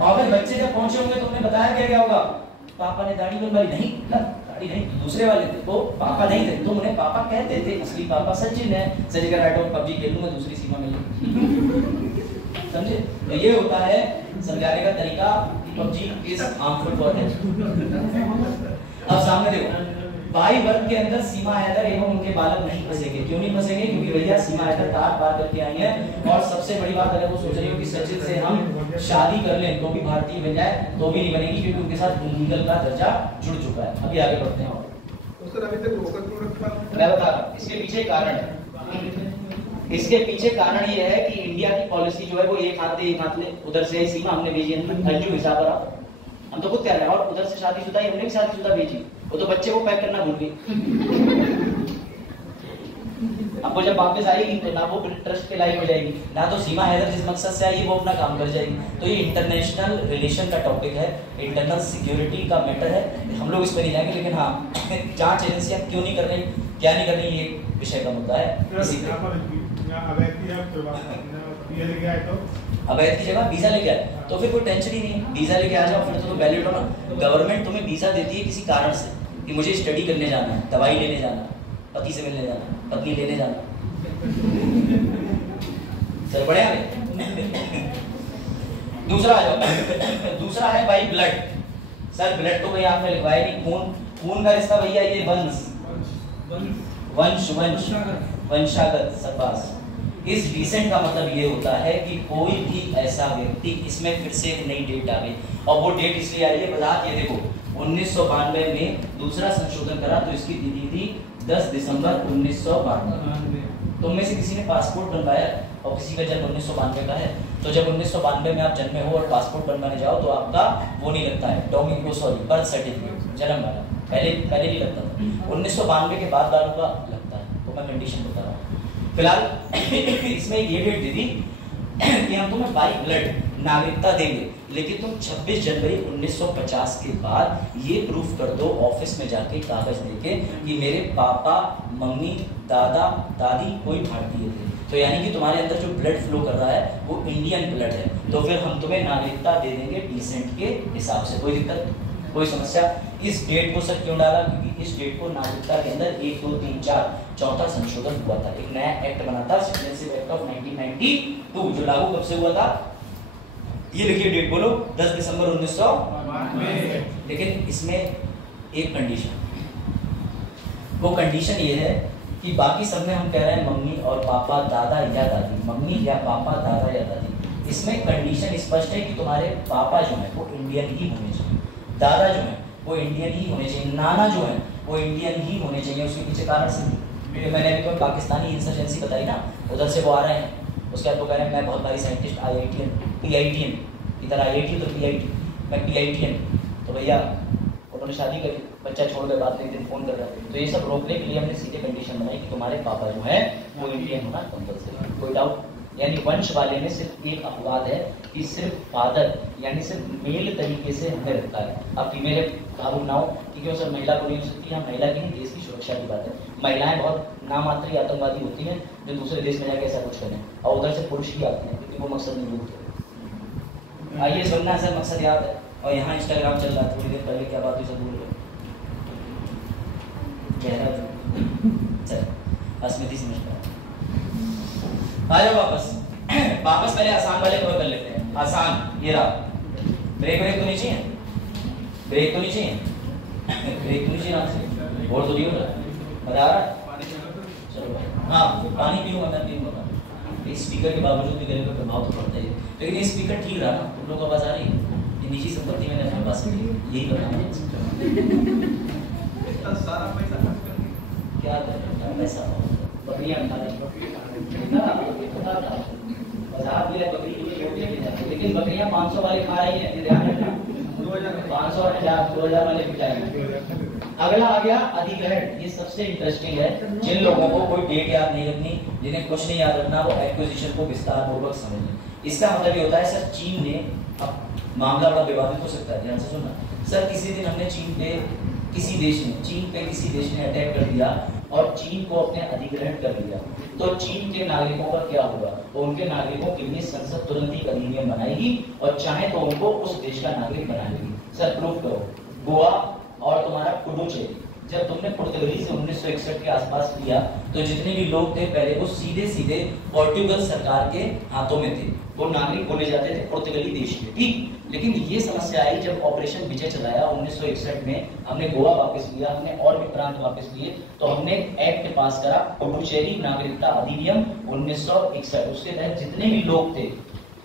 और फिर बच्चे जब पहुंचे होंगे तुमने बताया क्या होगा? पापा ने दाढ़ी बनवाई, नहीं दाढ़ी नहीं, दूसरे वाले थे, वो पापा नहीं थे, तुम उन्हें पापा कहते थे, असली पापा सचिन है। सचिन कह रहा है पबजी खेल लूंगा, दूसरी सीमा में समझे? तो ये होता है समझाने का तरीका कि PUBG is harmful for health. अब सामने देखो, भाई वर्ग के अंदर सीमा हैदर एवं उनके बालक नहीं फंसेंगे। क्यों नहीं फंसेंगे? क्योंकि भैया सीमा हैदर तार पार करके आई है, और सबसे बड़ी बात अगर वो सोच रही हो कि सचिन से हम शादी कर लें तो भी भारतीय बन जाए, तो भी नहीं बनेगी, क्योंकि उनके साथ लीगल का दर्जा जुड़ चुका है। अभी आगे बढ़ते हैं। मैं बता रहा हूँ इसके पीछे कारण है, इसके पीछे कारण ये है कि इंडिया की पॉलिसी जो है वो एक हाथ ले, उधर से सीमा हमने भेजी अंजू हिसाब रहा, हम तो खुद कह रहे हैं, और उधर से शादीशुदा हमने भी शादीशुदा भेजी, वो तो बच्चे को पैक करना भूल गई। अब वो जब वापस आएगी तो ना वो ट्रस्ट के लायक हो जाएगी, ना तो सीमा हैदर जिस मकसद से आई वो अपना काम कर जाएगी। तो ये इंटरनेशनल रिलेशन का टॉपिक है, इंटरनल सिक्योरिटी का मैटर है, हम लोग इस पर नहीं जाएंगे। लेकिन हाँ, जांच एजेंसियां क्यों नहीं कर रही, क्या नहीं कर रही, ये विषय का मुद्दा है। अवैध की जगह वीजा लेके आए तो फिर कोई टेंशन ही नहीं, वीजा लेके आ जाओ, फिर तो वैलिड हो ना। गवर्नमेंट तुम्हें वीजा देती है किसी कारण से, कि मुझे स्टडी करने जाना है, दवाई लेने जाना, पति से मिलने जाना, पत्नी लेने जाना, सर बढ़िया है। दूसरा आ जाओ, दूसरा है भाई ब्लड। सर ब्लड तो भाई आपने लिखवाया नहीं, खून का रिश्ता भैया, ये वंशागत सबास। इस डिसेंट का मतलब ये होता है कि कोई भी ऐसा व्यक्ति, इसमें फिर से एक नई डेट आ गई, और वो डेट इसलिए आ रही है, बता ये देखो 1992 में दूसरा संशोधन करा, तो इसकी तिथि थी 10 दिसंबर 1992। तुम में से किसी ने पासपोर्ट बनवाया और किसी का जन्म 1992 का है, तो जब 1992 में आप जन्मे हो और पासपोर्ट बनवाने जाओ तो आपका वो नहीं लगता है, बर्थ सर्टिफिकेट, जन्म वाला, पहले नहीं लगता था, 1992 के बाद वालों का लगता है। तो मैं कंडीशन बता रहा हूँ। फिलहाल इसमें ये डेट दी थी कि हम तुम्हें बाई ब्लड नागरिकता देंगे, लेकिन तुम 26 जनवरी 1950 के बाद ये प्रूफ कर दो ऑफिस में जाके कागज देके कि मेरे पापा, मम्मी, दादा, दादी कोई भारतीय थे। तो यानी कि तुम्हारे अंदर जो ब्लड फ्लो कर रहा है वो इंडियन ब्लड है, तो फिर हम तुम्हें नागरिकता दे देंगे डिसेंट के हिसाब से। कोई दिक्कत, कोई समस्या? इस डेट को सर क्यों डाला? क्योंकि इस डेट को नागरिकता के अंदर 1, 2, 3, 4 चौथा संशोधन हुआ था, एक नया एक्ट बना था, सिटीजनशिप एक्ट ऑफ 1992, जो लागू कब से हुआ था? ये लिखिए डेट, बोलो 10 दिसंबर 1992। लेकिन इसमें एक कंडीशन, वो कंडीशन ये है कि बाकी सब में हम कह रहे हैं मम्मी और पापा, दादा या दादी, मम्मी या पापा, दादा या दादी। इसमें कंडीशन स्पष्ट है कि तुम्हारे पापा जो है वो इंडियन ही होने चाहिए, दादा जो है वो इंडियन ही होने चाहिए, नाना जो है वो इंडियन ही होने चाहिए। उसके पीछे कारण से मैंने अभी कोई पाकिस्तानी इंसर्जेंसी बताई ना, उधर से वो आ रहे हैं, उसके बाद वो कह रहे हैं मैं बहुत बड़ी साइंटिस्ट, IITN, PITN, इधर IIT तो PIT, मैं PITN। तो भैया उन्होंने शादी करी, बच्चा छोड़ गए, बाद में एक दिन फोन कर रहा है। तो ये सब रोकने के लिए हमने सीधे कंडीशन बनाई कि तुम्हारे पापा जो है वो इंडियन होना कंपल्सरी। कोई डाउट? यानी वंश वाले में सिर्फ एक अपवाद है कि सिर्फ फादर यानी सिर्फ मेल तरीके से हमें रखता है। अब फीमेल काबू ना हो कि क्यों सर महिला को नहीं हो सकती, हाँ महिला की देश की सुरक्षा की बात है। महिलाएं बहुत नामात्री आतंकवादी होती हैं जो दूसरे देश में जाके ऐसा कुछ करें, और उधर से पुरुष ही आते हैं क्योंकि वो मकसद नहीं होते। आइए सुनना सर, मकसद याद है। और यहाँ इंस्टाग्राम चल रहा है, थोड़ी देर पहले क्या बात हुई सब भूल गए। चल अस्मिति समझता है। आ जाओ वापस पहले आसान वाले कवर कर लेते हैं। आसान ये रहा। ब्रेक तो नहीं चाहिए, ब्रेक तो नहीं चाहिए, ब्रेक तो नहीं चाहिए आपसे, और तो नहीं हो रहा बता रहा। चलो हाँ पानी पीऊंगा, मैं पीऊंगा। इस स्पीकर के बावजूद भी गले पर प्रभाव तो पड़ता ही है, लेकिन ये स्पीकर ठीक रहा ना, तुम लोग को आवाज आ रही है। ये निजी संपत्ति मैंने अपने पास रखी है, यही करना है। इतना सारा पैसा खर्च करके क्या करें, पैसा बकरियां खा रही लेकिन बकरियां 500 वाले खा रही है, ध्यान रखना। 500 2000 वाले भी खाएंगे। अगला आ गया अधिग्रहण। ये सबसे इंटरेस्टिंग है। जिन लोगों को कोई डेट याद नहीं रखनी, जिन्हें कुछ नहीं याद रखना, वो एक्विजिशन को विस्तार पूर्वक समझ लें। इसका मतलब ये होता है सर, चीन ने, अब मामला बड़ा विवादित हो सकता है, ध्यान से सुनना सर। किसी दिन हमने चीन पे किसी देश ने अटैक कर दिया और चीन को अपने अधिग्रहण कर लिया, तो चीन के नागरिकों का क्या होगा? तो उनके नागरिकों के लिए संसद तुरंत ही अधिनियम बनाएगी और चाहे तो उनको उस देश का नागरिक बना लेगी। सर प्रूफ करो। गोवा और तुम्हारा पुडुचेरी, जब तुमने पुर्तगाली से 1961 के आसपास लिया, तो जितने भी लोग थे पहले वो सीधे पोर्टुगल सरकार के हाथों में थे, वो नागरिक बोले जाते थे पुर्तगाली देश के, ठीक। लेकिन ये समस्या आई जब ऑपरेशन विजय चलाया 1961 में, हमने गोवा वापस लिया, हमने और भी प्रांत वापस लिए, तो हमने एक्ट पास करा पुडुचेरी नागरिकता अधिनियम 1961। उसके तहत जितने भी लोग थे,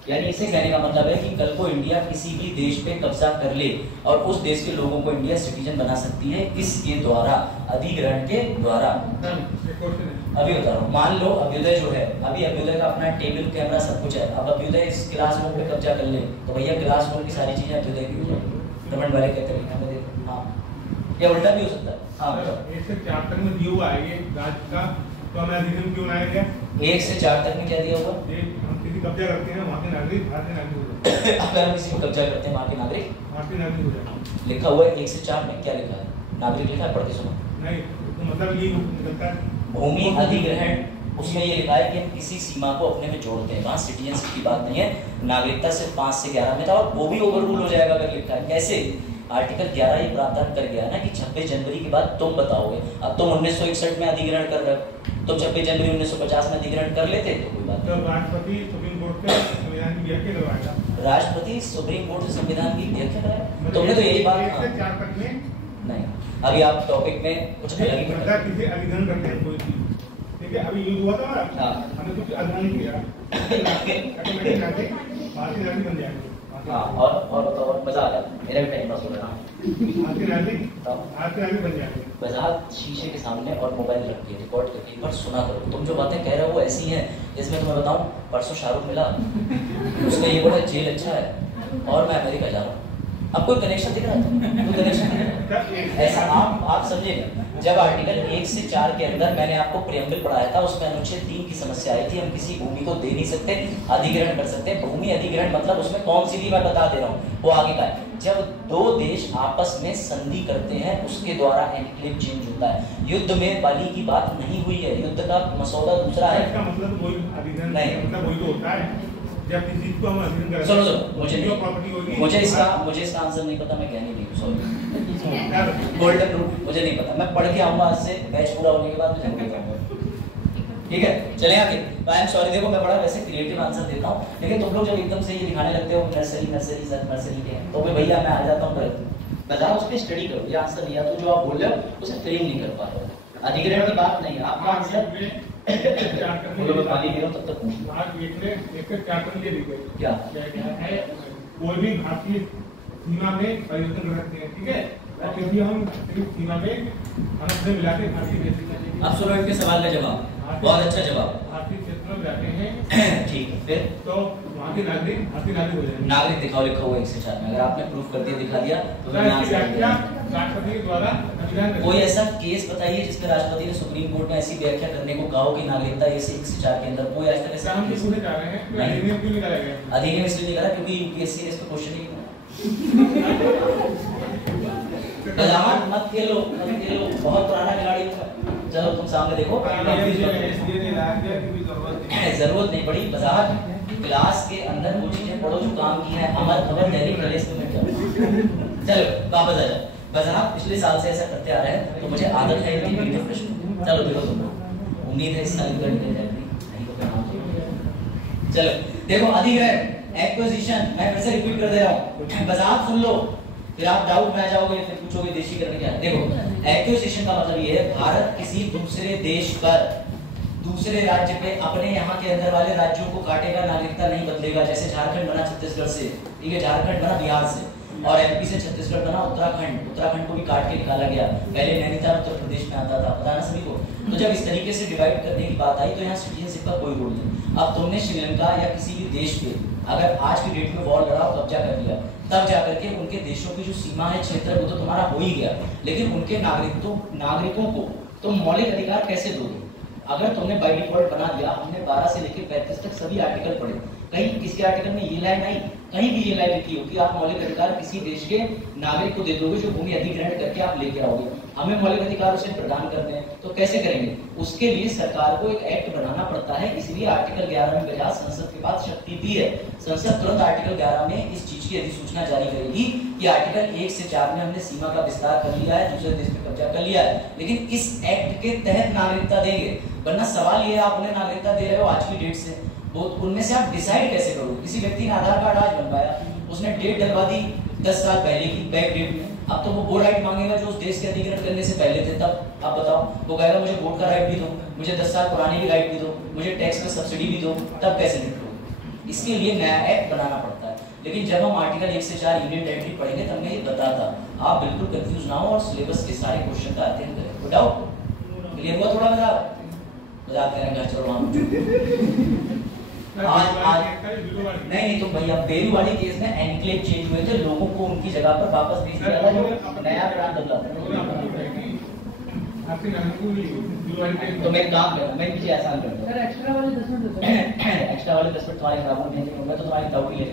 यानी इसे कहने का मतलब है कि कल को इंडिया किसी भी देश पे कब्जा कर ले और उस देश के लोगों को इंडिया सिटीजन बना सकती है, इसके द्वारा, अधिग्रहण के द्वारा। अभी बता रहा हूँ, मान लो अभ्युदय जो है, अभी अभ्युदय का अपना टेबल कैमरा सब कुछ है, अब अभ्युदय इस क्लासरूम पे कब्जा कर ले, तो भैया क्लासरूम की सारी चीजें अभ्युदय की हो जाएगी। गवर्नमेंट वाले कहते हैं हाँ, या उल्टा भी हो सकता है। हाँ 1 से 4 तक में दिया हुआ है ये राज्य का, तो हमें अधिनियम क्यों बनाया गया? 1 से 4 तक में क्या दिया हुआ? कब्जा करते हैं वहाँ के नागरिक भारतीय नागरिक हो जाते हैं। अगर हम किसी को कब्जा करते हैं वहाँ के नागरिक भारतीय नागरिक हो जाते हैं। लिखा हुआ है 1 से 4 में, क्या लिखा है? नागरिक लिखा है, पढ़ के सुनो। नहीं तो मतलब ये निकलता है भूमि अधिग्रहण, उसमें ये लिखा है कि हम किसी सीमा को अपने में जोड़ते हैं। वहाँ सिटीजनशिप की बात नहीं है, नागरिकता सिर्फ 5 से 11 में था, और वो भी ओवर रूल हो जाएगा अगर लिखा है। कैसे? आर्टिकल 11 ये प्रावधान कर गया ना कि 26 जनवरी के बाद तुम बताओगे। अब तुम 1961 में अधिग्रहण कर रहे हो, तुम 26 जनवरी 1950 में अधिग्रहण कर लेते तो कोई बात नहीं। राष्ट्रपति सुप्रीम कोर्ट के संविधान की व्याख्या करवाएगा। राष्ट्रपति सुप्रीम कोर्ट से संविधान की व्याख्या कराएगा, तुमने तो यही बात। 1 से 4 तक में नहीं, अभी आप टॉपिक में कुछ अलग ही सरकार किसी अधिग्रहण करते हैं कोई चीज, ठीक है। अभी यूज हुआ था ना, हमने कुछ अधिग्रहण किया, ऑटोमेटिक नागरिक भारतीय नागरिक बन जाएंगे। हाँ, और मजा आ गया, मेरा भी टाइम पास हो रहा है। भारतीय नागरिक बन जाएंगे। वजाहत शीशे के सामने और मोबाइल रख के रिकॉर्ड करके एक बार सुना करो। तुम जो बातें कह रहे हो वो ऐसी हैं, इसमें तुम्हें बताऊं, परसों शाहरुख मिला, उसका ये बोला जेल अच्छा है और मैं अमेरिका जा रहा हूँ। अब कोई कनेक्शन दिख रहा है? कोई कनेक्शन दिख रहा है? ऐसा आप समझिएगा, जब आर्टिकल 1 से 4 के अंदर मैंने आपको प्रियम्बल पढ़ाया था, उसमें अनुच्छेद 3 की समस्या आई थी, हम किसी भूमि को दे नहीं सकते, अधिग्रहण कर सकते। भूमि अधिग्रहण मतलब उसमें कौन सी थी मैं बता दे रहा हूँ, वो आगे का है। जब 2 देश आपस में संधि करते हैं, उसके द्वारा एनक्लेव चेंज होता है। युद्ध में बाली की बात नहीं हुई है, युद्ध का मसौदा दूसरा है। इसका मतलब वही अधिग्रहण नहीं, मतलब वही तो होता है जब किसी चीज को हम अधिग्रहण करते हैं। सुनो मुझे मुझे इसका आंसर नहीं पता, मैं कहनी नहीं हूँ, सॉरी। गोल्डन रूल मुझे नहीं पता, मैं पढ़ के आऊंगा आज से, बैच पूरा होने के बाद मैं जरूर बताऊंगा। ठीक है, चले आगे। आई एम सॉरी, देखो मैं बड़ा वैसे क्रिएटिव आंसर देता हूँ, लेकिन तुम लोग जब एकदम से ये दिखाने लगते हो नर्सरी के, तो भैया मैं आ जाता हूँ, बताओ उस पर स्टडी करो। ये आंसर नहीं, तो जो आप बोल रहे हो उसे फ्रेम नहीं कर पा रहे हो। अधिग्रहण की बात नहीं है आपका आंसर। पानी पी रहा हूँ तब तक क्या है, कोई भी भारतीय सीमा में परिवर्तन कर सकते हैं, ठीक है। क्योंकि हम सीमा में हम अपने मिला के भारतीय देश। आप सुनो इनके सवाल का जवाब, बहुत अच्छा जवाब। भारतीय क्षेत्र में जाते हैं, ठीक है, फिर तो वहाँ के नागरिक भारतीय नागरिक हो जाएंगे। नागरिक दिखाओ, लिखा हुआ 1 से 4 में। अगर आपने प्रूफ कर दिया, दिखा दिया, तो मैं राष्ट्रपति के द्वारा कोई ऐसा केस बताइए जिसमें राष्ट्रपति ने सुप्रीम कोर्ट में ऐसी व्याख्या करने को कहा हो कि नागरिकता 1 से 4 के अंदर कोई ऐसा कैसा हम पूछने जा रहे हैं कि अधिनियम क्यों निकाला गया? अधिनियम इसलिए निकाला क्योंकि यूपीएससी ने इसको क्वेश्चन ही मत खेलो, बहुत पुराना खिलाड़ी हूं। चलो तुम सामने देखो, जरूरत नहीं पड़ी। वजाहत क्लास के अंदर वो चीजें पढ़ो जो काम की है। अमर खबर दैनिक प्रदेश में मिल जाओ। चलो वापस आ जाओ। बस आप पिछले साल से ऐसा करते आ रहे हैं तो मुझे आदत है इनकी मीठे प्रश्न। चलो देखो तुम, उम्मीद है इस साल कर दे जाएगी। चलो देखो अधिग्रहण एक्विजिशन, मैं फिर से रिपीट कर दे रहा हूँ, बस आप सुन लो फिर आप डाउट में आ जाओगे, फिर पूछोगे देशीकरण क्या है। देखो एक्विजिशन का मतलब ये है भारत किसी दूसरे देश पर दूसरे राज्य पे अपने यहाँ के अंदर वाले राज्यों को काटेगा, नागरिकता नहीं बदलेगा। जैसे झारखंड बना छत्तीसगढ़ से, ठीक है, झारखंड बना बिहार से, और एमपी से छत्तीसगढ़ बना उत्तराखंड, उत्तराखंड को भी काट के निकाला गया। पहले नैनीताल उत्तर प्रदेश में आता था, पता ना सभी को। तो जब इस तरीके से डिवाइड करने की बात आई तो यहाँ सिटीजनशिप का कोई रोल नहीं। अब तुमने श्रीलंका या किसी भी देश पे अगर आज की डेट में वॉर लड़ा, कब्जा कर लिया, तब जाकर के उनके देशों की जो सीमा है, क्षेत्र, वो तो तुम्हारा हो ही गया, लेकिन उनके नागरिकों को तुम मौलिक अधिकार कैसे दोगे? अगर तुमने बाय डिफॉल्ट बना दिया, हमने 12 से लेकर 35 तक सभी आर्टिकल पढ़े, कहीं किसी आर्टिकल में ये लाइन आई, कहीं भी ये लाइन लिखी हो कि आप मौलिक अधिकार किसी देश के नागरिक को दे दोगे जो भूमि अधिग्रहण करके आप लेके आओगे। हमें मौलिक अधिकार उसे प्रदान करने हैं, तो कैसे करेंगे? उसके लिए सरकार को एक एक्ट बनाना पड़ता है। इसलिए आर्टिकल 11 में बजाज संसद के पास शक्ति भी है। संसद तुरंत आर्टिकल 11 में इस चीज की अधिसूचना जारी करेगी कि आर्टिकल 1 से 4 में हमने सीमा का विस्तार कर लिया है, दूसरे देश पे कब्जा कर लिया है, लेकिन इस एक्ट के तहत नागरिकता देंगे। वरना सवाल ये है, आप उन्हें नागरिकता दे रहे हो आज की डेट से, उनमें से आप डिसाइड कैसे करोगे? किसी व्यक्ति ने आधार कार्ड आज बनवाया, उसने डेट डलवा दी 10 साल पहले की बैक डेट में, अब तो वो राइट मांगेगा जो उस देश के अधिग्रहण करने से पहले थे। तब आप बताओ, वो कहेगा मुझे वोट का राइट भी दो, मुझे 10 साल पुरानी भी राइट भी दो, मुझे टैक्स में सब्सिडी भी दो, तब कैसे निपटोगे? इसके लिए नया एक्ट बनाना पड़ता है। लेकिन जब हम आर्टिकल 1 से 4 यूनियन टेरिटरी पढ़ेंगे तब मैं ये बताता, आप बिल्कुल कंफ्यूज ना हो और सिलेबस के सारे क्वेश्चन का अध्ययन करें। तो डाउट क्लियर हुआ? थोड़ा मजाक कर रहे हैं, चलो वहां आज नहीं तो भैया बेरीवाली केस में एनक्लेव चेंज हुए थे, लोगों को उनकी जगह पर वापस भेज दिया था, जो नया प्लान बदला था। तो मैं काम कर, मैं पीछे आसान कर दूं। एक्स्ट्रा वाले 10 मिनट एक्स्ट्रा वाले 10 मिनट तुम्हारे खराब नहीं होंगे तो तुम्हारी डाउट ही है।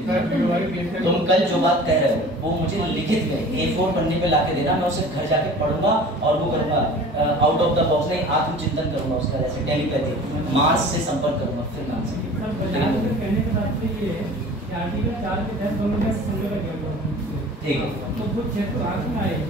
तुम कल जो बात कह रहे हो वो मुझे लिखित में A4 पन्ने पे लाके देना, मैं उसे घर जाके पढ़ूंगा और वो करूंगा, आउट ऑफ द बॉक्स नहीं, आत्मचिंतन करूंगा उसका, जैसे टेलीपैथी, मार्स से संपर्क करूंगा, फिर काम से कहने का तात्पर्य ये है कि आर्टिकल 4 के तहत दोनों का संग्रह किया गया, ठीक है, तो वो क्षेत्र आगे में आएगा।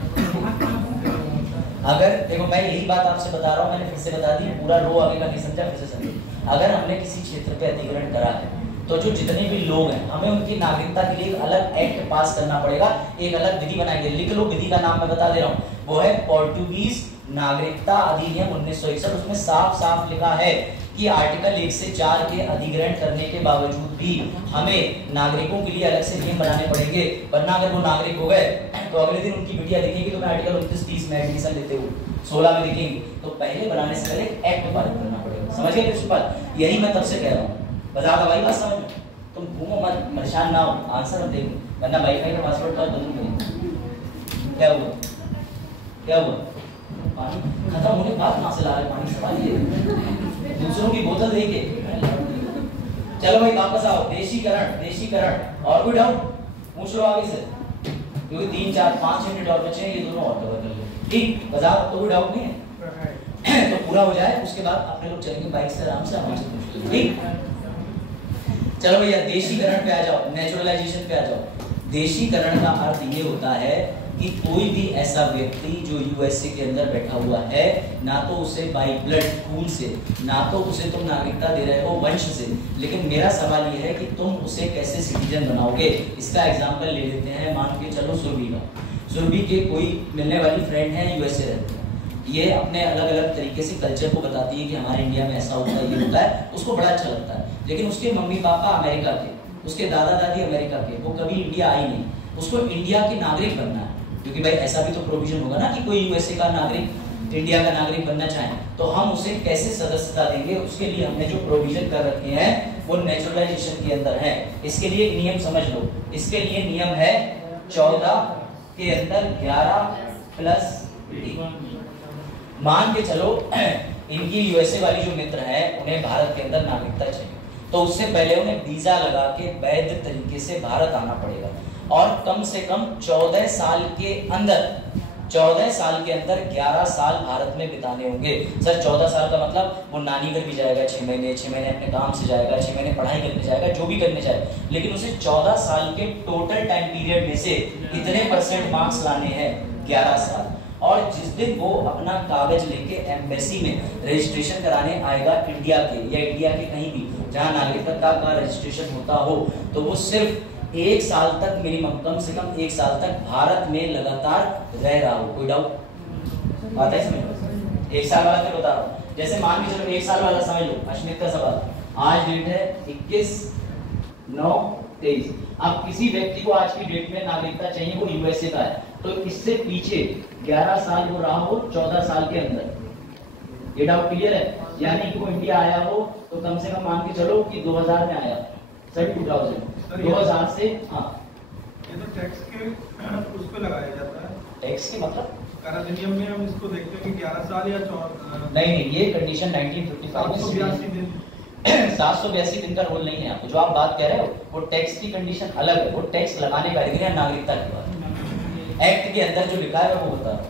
अगर देखो मैं यही बात आपसे बता रहा हूँ, मैंने फिर से बता दी, पूरा रो आगे का नहीं समझा, फिर से समझो। अगर हमने किसी क्षेत्र पे अधिग्रहण करा है तो जो जितने भी लोग हैं हमें उनकी नागरिकता के लिए अलग एक्ट पास करना पड़ेगा, एक अलग विधि बनाएंगे। लिख लो, विधि का नाम मैं बता दे रहा हूँ, वो है पोर्टुगीज नागरिकता अधिनियम 1961। उसमें साफ साफ लिखा है कि आर्टिकल 1 से 4 के अधिग्रहण करने के बावजूद भी हमें नागरिकों के लिए अलग से नियम बनाने पड़ेंगे, वरना अगर वो नागरिक हो गए तो अगले दिन उनकी बिटिया दिखेगी तो मैं आर्टिकल 29-30 में एडमिशन लेते हुए 16 में दिखेंगे, तो पहले बनाने से पहले एक्ट पारित करना पड़ेगा। समझ गए प्रिंसिपल? यही मैं तब से कह रहा हूँ, बता दो भाई बात समझ में, तुम घूमो मत, परेशान ना हो, आंसर मत देखो, वरना वाईफाई का पासवर्ड का बदल करेंगे। क्या हुआ? क्या हुआ? पानी खत्म होने के बाद कहां से ला रहे पानी? सवाल ये, दूसरों की बोतल देके। चलो भाई वापस आओ, देशीकरण और कोई डाउट पूछ लो आगे से, क्योंकि 3-4-5 मिनट और बचे हैं, ये दोनों और कवर कर लो, ठीक? बता, तो कोई डाउट नहीं है तो पूरा हो जाए, उसके बाद अपने लोग चलेंगे बाइक से आराम से, आराम से पूछ लो, ठीक? चलो भैया देशीकरण पे आ जाओ, नेचुरलाइजेशन पे आ जाओ। देशीकरण का अर्थ ये होता है कि कोई भी ऐसा व्यक्ति जो यूएसए के अंदर बैठा हुआ है, ना तो उसे बाय ब्लड खून से, ना तो उसे तुम नागरिकता दे रहे हो वंश से, लेकिन मेरा सवाल ये है कि तुम उसे कैसे सिटीजन बनाओगे। इसका एग्जांपल ले लेते हैं, मान के चलो सुरभि का। सुरभि के कोई मिलने वाली फ्रेंड है, यूएसए रहते हैं, ये अपने अलग अलग तरीके से कल्चर को बताती है कि हमारे इंडिया में ऐसा होता है, ये होता है, उसको बड़ा अच्छा लगता है। लेकिन उसके मम्मी पापा अमेरिका के, उसके दादा दादी अमेरिका के, वो कभी इंडिया आई नहीं, उसको इंडिया के नागरिक बनना है, क्योंकि भाई ऐसा भी तो प्रोविजन होगा ना कि कोई यूएसए का नागरिक इंडिया का नागरिक बनना चाहे, तो हम उसे कैसे सदस्यता देंगे? उसके लिए हमने जो प्रोविजन कर रखे हैं वो नेचुरलाइजेशन के अंदर है। इसके लिए नियम समझ लो, इसके लिए नियम है 14 के अंदर 11+3। मान के चलो इनकी यूएसए वाली जो मित्र है उन्हें भारत के अंदर नागरिकता चाहिए, तो उससे पहले उन्हें वीजा लगा के वैध तरीके से भारत आना पड़ेगा, और कम से कम 14 साल के अंदर 14 साल के अंदर 11 साल भारत में बिताने होंगे। सर 14 साल का मतलब वो नानी घर भी जाएगा 6 महीने, 6 महीने अपने काम से जाएगा, 6 महीने पढ़ाई करने जाएगा, जो भी करने जाए, लेकिन उसे 14 साल के टोटल टाइम पीरियड में से इतने % मार्क्स लाने हैं, 11 साल। और जिस दिन वो अपना कागज लेके एम्बेसी में रजिस्ट्रेशन कराने आएगा इंडिया के या इंडिया के कहीं भी जहां नागरिकता का रजिस्ट्रेशन होता हो, तो वो सिर्फ 1 साल तक मिनिमम, कम से कम 1 साल तक भारत में लगातार रह रहा हो। कोई डाउट आता है इसमें? 1 साल वाला फिर बता रहा हूँ, जैसे मान के चलो 1 साल वाला समझ लो, अश्मित का सवाल, आज डेट है 21/9/23। अब किसी व्यक्ति को आज की डेट में नागरिकता चाहिए, वो यूएसए का है, तो इससे पीछे 11 साल वो रहा हो 14 साल के अंदर। ये डाउट क्लियर है? यानी कि वो इंडिया आया हो तो कम से कम मान के चलो कि 2000 में आया, सर 2000 से, हाँ ये तो टैक्स के उस पे लगाया जाता है। टैक्स के मतलब कर अधिनियम में हम इसको देखते हैं कि 11 साल या 14 नहीं, ये कंडीशन 1955 में 782 दिन का रोल नहीं है। आपको जो आप बात कह रहे हो वो टैक्स की कंडीशन अलग है, वो टैक्स लगाने का अधिनियम नागरिकता के बाद एक्ट के अंदर जो लिखा है वो बता रहा हूं।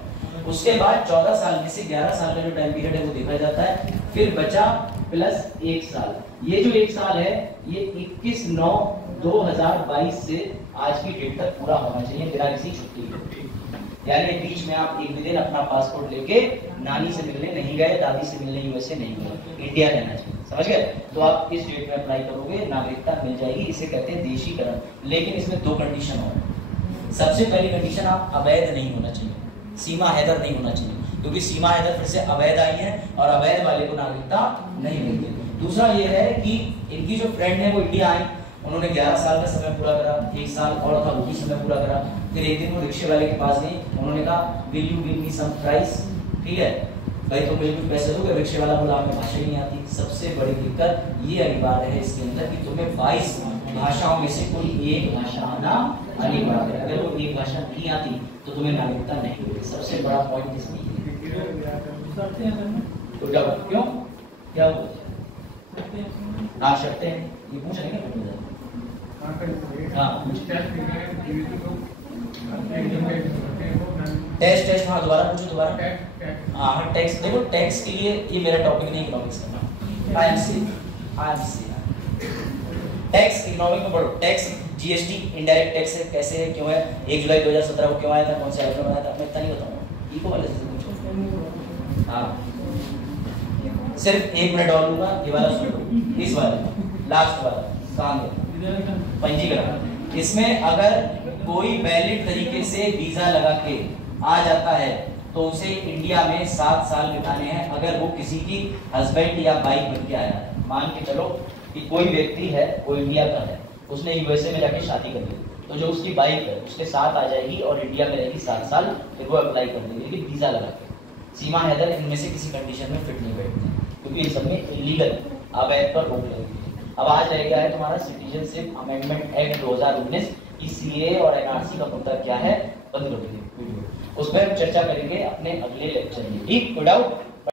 उसके बाद 14 साल में से 11 साल का जो टाइम पीरियड है वो देखा जाता है, फिर बचा प्लस 1 साल। ये जो 1 साल है ये 21/9/2022 से आज की डेट तक पूरा होना चाहिए बिना किसी छुट्टी के। यानी बीच में आप एक भी दिन अपना पासपोर्ट लेके नानी से मिलने नहीं गए, दादी से मिलने यूएसए नहीं गए, इंडिया रहना चाहिए, समझ गए? तो आप इस डेट में अप्लाई करोगे, नागरिकता मिल जाएगी। इसे कहते हैं देशीकरण। लेकिन इसमें 2 कंडीशन और। सबसे पहली कंडीशन, आप अवैध नहीं होना चाहिए, सीमा हैदर नहीं होना चाहिए, क्योंकि सीमा हैदर फिर से अवैध आई है और अवैध वाले को नागरिकता नहीं मिलती। दूसरा ये है कि इनकी जो फ्रेंड है वो इंडिया आई, उन्होंने 11 साल का समय पूरा करा, 1 साल और था वो भी समय पूरा करा। फिर एक दिन वो रिक्शे वाले के पास गई, उन्होंने कहा will you give me some price, ठीक है भाई तुम मुझे कुछ पैसे दोगे? रिक्शे वाला बोला हमें भाषा ही नहीं आती। सबसे बड़ी दिक्कत ये अनिवार्य है इसके अंदर कि तुम्हें 22 भाषाओं में से कोई एक भाषा आना अनिवार्य है। अगर वो एक भाषा नहीं आती तो तुम्हें नागरिकता नहीं मिलेगी। सबसे बड़ा पॉइंट इसमें क्यों क्या हुआ? हाँ सकते हैं, ये पूछ रहे हैं। टेस्ट हाँ दोबारा पूछो, दोबारा। हाँ टैक्स देखो, टैक्स के लिए ये मेरा टॉपिक नहीं, इकोनॉमिक्स का। I M C tax economic में पढ़ो। टैक्स जीएसटी इनडायरेक्ट टैक्स है, कैसे है, क्यों है, 1 जुलाई 2017 को क्यों आया था, कौन से आइटम आया था, मैं इतना नहीं बताऊंगा, इको वाले से पूछो। हाँ सिर्फ 1 मिनट और लूंगा, ये वाला सुनो, इस वाले लास्ट वाला काम है पंजीकरण। इसमें अगर कोई वैलिड तरीके से वीजा लगा के आ जाता है तो उसे इंडिया में 7 साल बिताने हैं, अगर वो किसी की हस्बैंड या वाइफ बन के आया है। मान के चलो कि कोई व्यक्ति है, वो इंडिया का है, उसने यूएसए में जाके शादी कर ली, तो जो उसकी वाइफ है उसके साथ आ जाएगी और इंडिया में रहेगी 7 साल, फिर वो अप्लाई कर देगी, लेकिन वीजा लगा के। सीमा हैदर इनमें से किसी कंडीशन में फिट नहीं बैठते क्योंकि इन सब में इलीगल अवैध पर रोक लगेगी। अब आज रह गया है तुम्हारा सिटीजनशिप अमेंडमेंट एक्ट 2019 की सीए और एनआरसी का मुद्दा क्या है, बंद कर दीजिए वीडियो, उस पर चर्चा करेंगे अपने अगले लेक्चर में। ठीक, कोई डाउट?